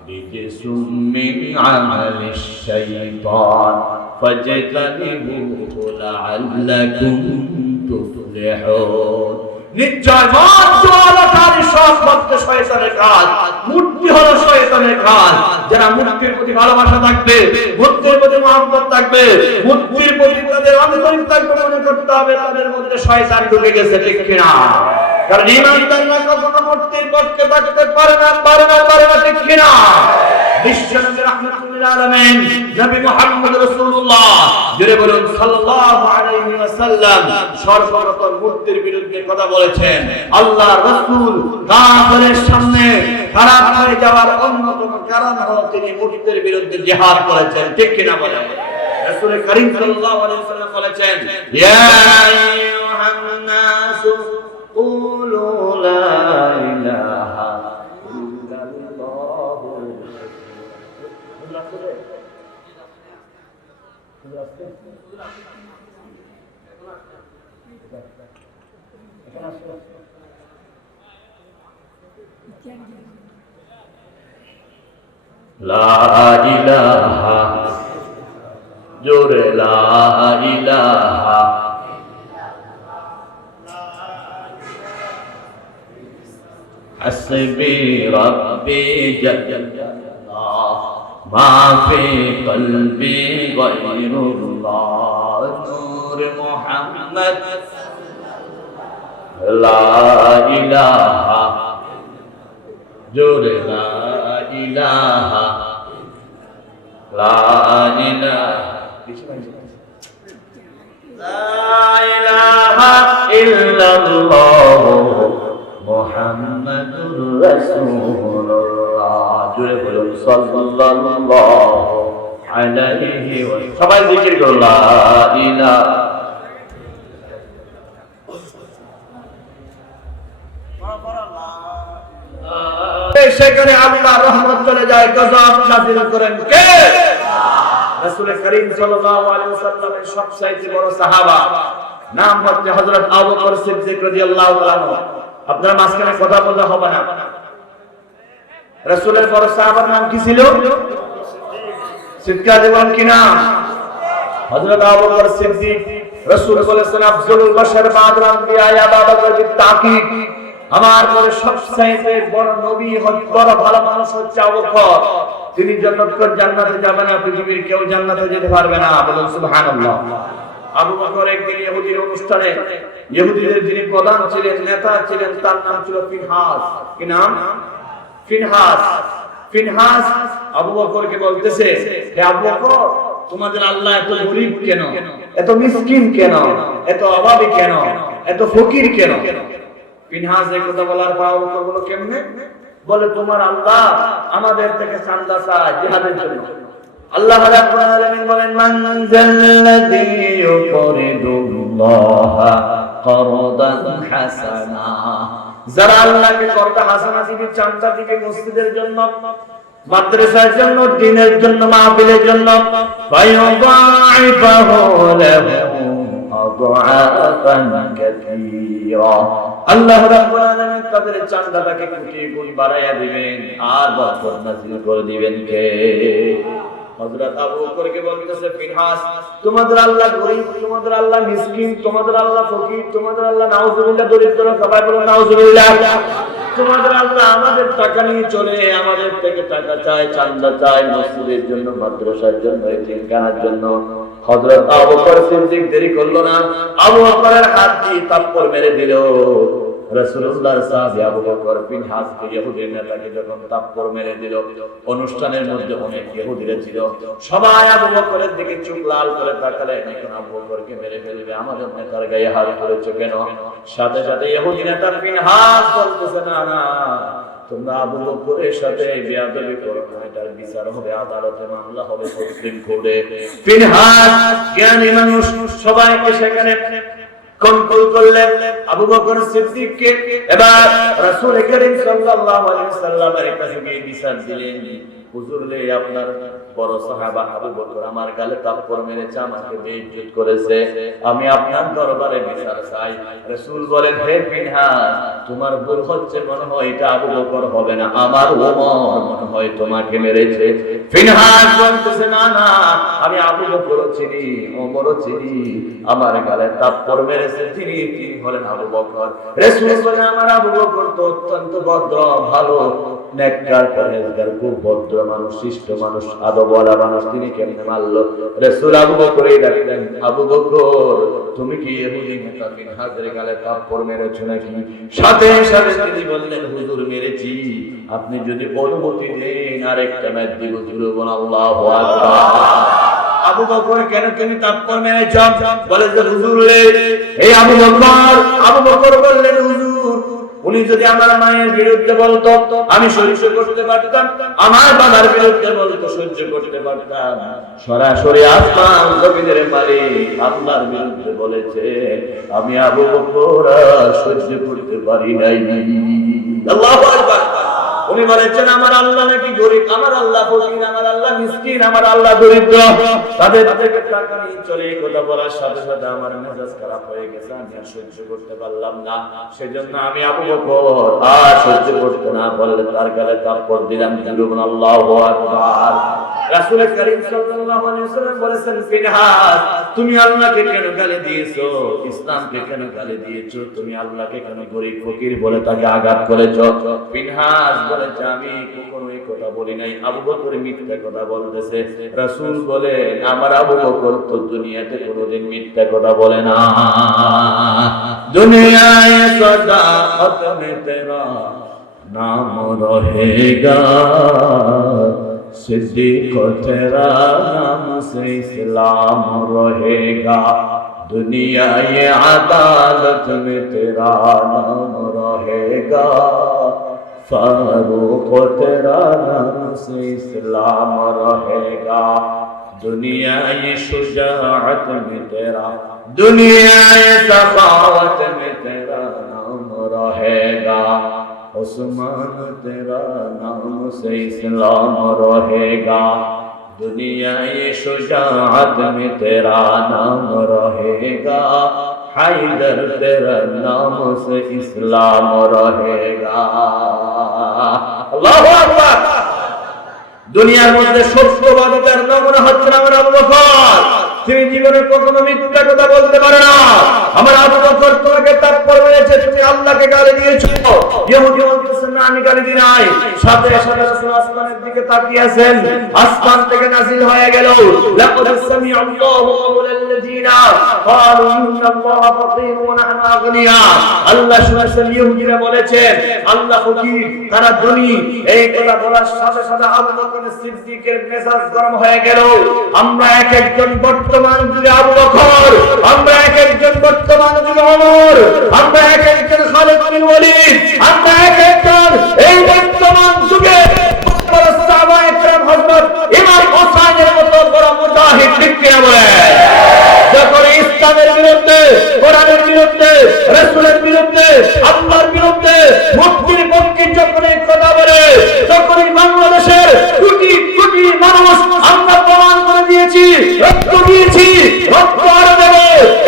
رجس من عمل الشيطان فاجتنبوه لعلكم تفلحون। নিশ্চয় মদ জুয়ারি সব হচ্ছে শয়তানের কাজ, মূর্তি হলো শয়তানের কাজ। যারা মূর্তির প্রতি ভালোবাসা থাকবে, মূর্তির প্রতি মহব্বত থাকবে, মূর্তির প্রতি তাদের আন্তরিক থাকবে, মনে করতে হবে তাদের মধ্যে শয়তান ঢুকে গেছে, ঠিক কিনা? কারণ ঈমানদাররা কখনো মূর্তির পক্ষে থাকতে পারে না, ঠিক কিনা? বিশ্বনবী রাহমাতুল আলামিন নবী মুহাম্মদ রাসূলুল্লাহ জোরে বলুন সাল্লাল্লাহু আলাইহি ওয়াসাল্লাম সর্বপ্রথম মূর্তির বিরুদ্ধে কথা বলেছেন। আল্লাহর রাসূল কাফেরের সামনে খারাপ হয়ে যাওয়ার অন্যতম কারণ হলো তিনি মূর্তির বিরুদ্ধে জিহাদ করেছেন, ঠিক কিনা বলেন? রাসূল করিম সাল্লাল্লাহু আলাইহি ওয়াসাল্লাম বলেছেন, ইয়া আইয়ুহান নাসু কুলু লা ইলাহা লা ইলাহা জোরে লা ইলাহা হাসবি রাব্বি জাল্লাল্লাহ মা ফি কলবি গায়রুল্লাহ নূর মুহাম্মদ লা ইলাহা জোরে লা ইলাহা লা ইলাহা ইল্লাল্লাহ মুহাম্মাদুর রাসূলুল্লাহ জোরে বলুন সাল্লাল্লাহু আলাইহি ওয়াসাল্লাম। সবাই জিকির করুন লা ইলাহা। সেখানে আল্লাহর রহমত চলে যায়, গজব নাযিল করেন কে? রাসূল করিম সাল্লাল্লাহু আলাইহি ওয়াসাল্লামের সবচেয়ে বড় সাহাবা নাম হচ্ছে হযরত আবু বকর সিদ্দিক রাদিয়াল্লাহু তাআলা আনহু। আপনারা মাঝখানে কথা বলতে হবে না। রাসূলের বড় সাহাবার নাম কি ছিল? সিদ্দিক দেওয়ান কি নাম? হযরত আবু বকর সিদ্দিক। রাসূল বলেছেন আফজলুল বাশার বা'দাল আম্বিয়া আবু বকর বিত-তাকিব, আমার পরে সবচেয়ে বড় নবী, বড় ভালো মানুষ হচ্ছে আবু বকর। তিনি যতক্ষণ জান্নাতে যাবে না, পৃথিবীর কেউ জান্নাতে যেতে পারবে না। বলুন সুবহানাল্লাহ। আবু বকর একদিন ইহুদির অনুষ্ঠানে, ইহুদিদের যিনি প্রধান ছিলেন, নেতা ছিলেন, তার নাম ছিল ফিনহাস। কি নাম? ফিনহাস। ফিনহাস আবু বকরকে বলতেছে, হে আবু বকর, তোমাদের আল্লাহ এত গরীব কেন, এত মিসকিন কেন, এত অভাবী কেন, এত ফকির কেন? ফিনহাস এই কথা বলার পর আবু বকর বলল, কেমনে? বলে, তোমার আল্লাহ আমাদের থেকে চাঁদা চায় জিহাদের জন্য। আল্লাহ রাব্বুল আলামিন বলেন, মান যাল্লাযী ইউকরিদুল্লাহা করদান হাসানা, যারা আল্লাহকে করদা হাসানা দিবে, চাঁদা দিবে মসজিদের জন্য, মাদ্রাসার জন্য, দ্বীনের জন্য, মাহফিলের জন্য, ফায়ুদাইফাহু লাহু আদআফান কাসীরা, আল্লাহ রাব্বুল আলামিন তাদের চাঁদাটাকে কোটি গুণ বাড়াইয়া দিবেন আর বরকত নাযিল করে দিবেন কে? হযরত আবু বকরকে বলতেছে, ফিনহাস, তোমাদের আল্লাহ গরীব, তোমাদের আল্লাহ মিসকিন, তোমাদের আল্লাহ ফকির, তোমাদের আল্লাহ নাউজুবিল্লাহ দরিদ্র, সবাই বলুন নাউজুবিল্লাহ। তোমাদের আল্লাহ আমাদের টাকা নিয়ে চলে, আমাদের থেকে টাকা চায়, চাঁদা চায় মসজিদের জন্য, মাদ্রাসার জন্য, এতিমখানার জন্য। হযরত আবু বকর সিদ্দিক দেরি করলো না, আবু বকরের হাত দিয়ে থাপ্পড় মেরে দিল। রাসূলুল্লাহর সাহাবী আবু বকর ফিনহাসকে, ইহুদির নেতাকে যখন থাপ্পড় মেরে দিল, অনুষ্ঠানের মধ্যে অনেক ইহুদিরা ছিল, সবাই আবু বকরের দিকে চোখ লাল করে তাকালেন, এখন আবু বকরকে মেরে ফেলবে, আমাদের নেতার গায়ে হাত তুলেছে কেন? সাথে সাথে ইহুদি নেতা ফিনহাস বলতেছে, না না, তোমরা আবু বকরের সাথে বেয়াদবি করো না, এটার বিচার হবে আদালতে, মামলা হবে সুপ্রিম কোর্টে। ফিনহাস জ্ঞানী মানুষ, সবাইকে সেখানে কন্ট্রোল করলেন আবু বকর সিদ্দিককে। এবার রাসূল করিম সাল্লাল্লাহু আলাইহি ওয়াসাল্লামের কাছে গিয়ে বিচার দিলেন, হুজুর লে আপনার বড় সাহাবা আবু বকর আমার গালে থাপ্পড় মেরেছে, আমাকে বেইজ্জত করেছে, আমি আপনার দরবারে বিচার চাই। রাসূল বলেন, হে ফিনহাস, তোমার ভুল হচ্ছে, মনে হয় এটা আবু বকর হবে না, আমার ওমর মনে হয় তোমাকে মেরেছে। ফিনহাস বলতেছে, না না, আমি আবু বকরও চিনি, ওমরও চিনি, আমার গালে থাপ্পড় মেরেছে তিনি হলেন আবু বকর। রাসূল বলেন, আমার আবু বকর তো অত্যন্ত ভদ্র, ভালো, নেককার, পরহেজগার, খুব ভদ্র মানুষ, শিষ্ট মানুষ, আদবওয়ালা মানুষ, তিনি কেমনে মারলো? রাসূল আবু বকরই ডাকলেন, আবু বকর, তুমি কি ইহুদি নেতা ফিনহাসের গালে থাপ্পড় মেরেছো নাকি? সাথে সাথে তিনি বললেন, হুজুর মেরেছি, আপনি যদি অনুমতি দেন আরেকটা ম্যাচ দিব। জুড়ে বলুন আল্লাহু আকবার। আবু বকর কেন তুমি থাপ্পড় মেরেছ? বলে যে হুজুর লে, এই আবু বকর বললেন, হুজুর উনি যদি আমার মায়ের বিরুদ্ধে বলতো আমি সহ্য করতে পারতাম, আমার বাবার বিরুদ্ধে বলতো সহ্য করতে পারতাম, সরাসরি আসমান জমিনের মালিক আল্লাহর বিরুদ্ধে বলেছে, আমি আবু বকর সহ্য করতে পারি নাই। আল্লাহু আকবার। উনি বলেছেন, আমার আল্লাহ নাকি গরিব, আমার আল্লাহ ফকির, আমার আল্লাহ মিসকিন, আমার আল্লাহ দরিদ্র, তাদের থেকে টাকা নিয়ে চলে কথা বলার সাথে সাথে আমার মেজাজ খারাপ হয়ে গেছে, আমি আর সহ্য করতে পারলাম না, সেজন্য আমি আবু বকর আর সহ্য করতে না পারলে তার গালে থাপ্পড় দিলাম। জুরুন আল্লাহু আকবার। রাসূল করিম সাল্লাল্লাহু আলাইহি ওয়াসাল্লাম বলেছেন, ফিনহাস, তুমি আল্লাহকে কেন গালি দিয়েছো? ইসলামকে কেন গালি দিয়েছো? তুমি আল্লাহকে কেন গরিব ফকির বলে তাকে আঘাত করেছো? ফিনহাস বলেছে, আমি কখনো এই কথা বলি নাই, আবু বকর মিথ্যা কথা বলতেছে। রাসূল বলে, আমার আবু বকর তো দুনিয়াতে কোনোদিন মিথ্যা কথা বলে না। দুনিয়ায় সদাকত মে তেরা নাম রহেগা, सिद्दीक तेरा नाम से इस्लाम रहेगा, दुनिया ये अदालत में तेरा नाम रहेगा, फारूक तेरा नाम से इस्लाम रहेगा, दुनिया ये शुजाअत में तेरा, दुनिया ये सखावत में तेरा नाम रहेगा, उस्मान तेरा नाम से इस्लाम रहेगा, दुनिया ये शुजाअत में तेरा नाम रहेगा, हैदर तेरा नाम से इस्लाम रहेगा। अल्लाहु अकबर। দুনিয়ার মধ্যে সত্যবাদীদের নমুনা হচ্ছেন আমার আবু বকর। তিনি জীবনে কখনো মিথ্যা কথা বলতে পারে না। আমার আবু বকর তোমাকে থাপ্পড় মেরেছে, তুমি আল্লাহকে গালি দিয়েছো। ইহুদি বলতেছেন, না আমি গালি দিই নাই। সাথে সাথে রাসূল আসমানের দিকে তাকিয়ে আছেন, আসমান থেকে নাযিল হয়ে গেল, লাকাদ সামিআ আল্লাহু কাওলাল্লাযিনা ক্বালু ইন্নাল্লাহা ফাকীরুন ওয়া নাহনু আগনিয়া। আল্লাহ শুনেছেন ইহুদিরা বলেছে আল্লাহ ফকির, তারা ধনী। এই কথা বলার সাথে সাথে আবু বকর সিদ্দিকের মেজাজ গরম হয়ে গেল। আমরা এক একজন বর্তমান যুগে আবু বকর, আমরা এক একজন বর্তমান যুগে ওমর, আমরা এক একজন খালিদ বিন ওয়ালিদ, আমরা এক একজন এই বর্তমান যুগে বড় সাহাবায়ে কেরাম হযরত ইমাম হোসেনের মতো বড় মুজাহিদ ঠিক কিনা বলে। যখন ইসলামের বিরুদ্ধে, কোরআনের বিরুদ্ধে, রাসূলের বিরুদ্ধে, আল্লাহর বিরুদ্ধে, মুক্তির পক্ষে যখন এই কথা বলে, তখনই বাংলাদেশের কোটি কোটি মানুষ আমরা প্রমাণ করে দিয়েছি, রক্ত দিয়েছি, রক্ত আরো দেব।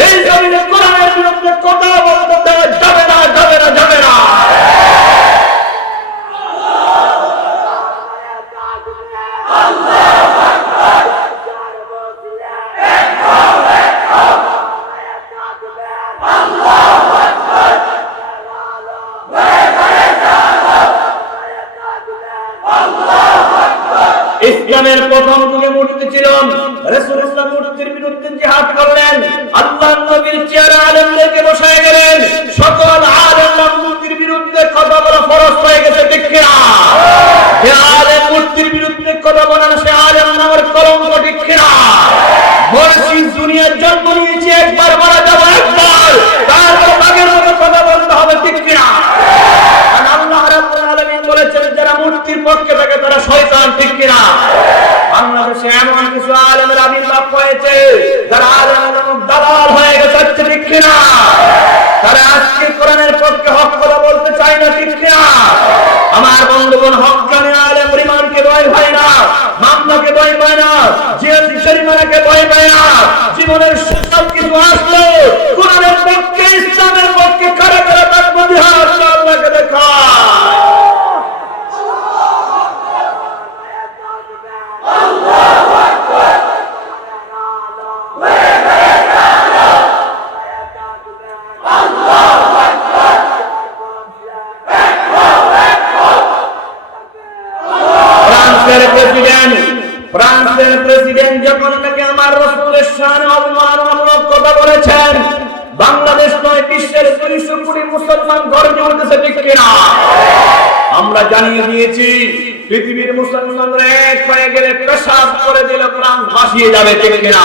এই জমিনে কোরআনের বিরুদ্ধে কথা বলতে দেওয়া যাবে না, যাবে না, যাবে না। ইসলামের প্রথম যুগে মূর্তি ছিল, রাসূলুল্লাহ মূর্তির বিরুদ্ধে জিহাদ করলেন, আল্লাহর নবীর চেহারা আলেমদেরকে বসায় গেলেন, সকল আলেমরা মূর্তির বিরুদ্ধে কথা বলা ফরজ হয়ে গেছে ঠিক কিনা? যে আলেম মূর্তির বিরুদ্ধে কথা বলেন সে আলেম নামের কলঙ্ক ঠিক কিনা? মসজিদ দুনিয়ার জন্ম নিয়েছে, একবার মারা যাবে, একবার তারপর বাগের মতো কথা বলতে হবে ঠিক কিনা? আল্লাহ রাব্বুল আলামিন বলেছেন যারা মূর্তির পক্ষে থাকে তারা শয়তান ঠিক কিনা? বাংলাদেশে এমন কিছু আলেমের আবির্ভাব হয়েছে যারা আলেম দালাল হয়ে গেছে ঠিক কিনা? তারা আজকে কোরআনের পক্ষে হক কথা বলতে চায় না, ঠিক কিনা? আমার বন্ধুগণ, হক্কানি আলেম রিমানকে ভয় পায় না, মামলাকে ভয় পায় না, জরিমানাকে ভয় পায় না। জীবনের সব কিছু আসলো কোরআনের পক্ষে, ইসলামের পক্ষে কারা কারা থাকবো, জিহাদ আল্লাহকে দেখায়। ফ্রান্সের প্রেসিডেন্ট যখন নাকি আমার রাসূলের শানে অবমাননামূলক কথা বলেছেন, বাংলাদেশ নয় বিশ্বের 200 কোটি মুসলমান গর্জে উঠেছে, ঠিক কিনা? আমরা জানিয়ে দিয়েছি পৃথিবীর মুসলমানরা এক হয়ে গেলে পেশাব করে দিলে ফ্রান্স ভাসিয়ে যাবে, ঠিক কিনা?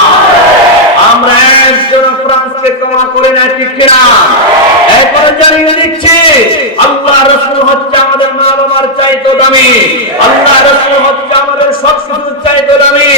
আমরা একজন ফ্রান্সকে ক্ষমা করে না, ঠিক কিনা? এখন জানিয়ে দিচ্ছি আল্লাহ রাসূল হচ্ছে আমাদের মা বাবার চাইতে দামি, আল্লাহ রাসূল হচ্ছে আমাদের সবকিছুর চাইতে দামি।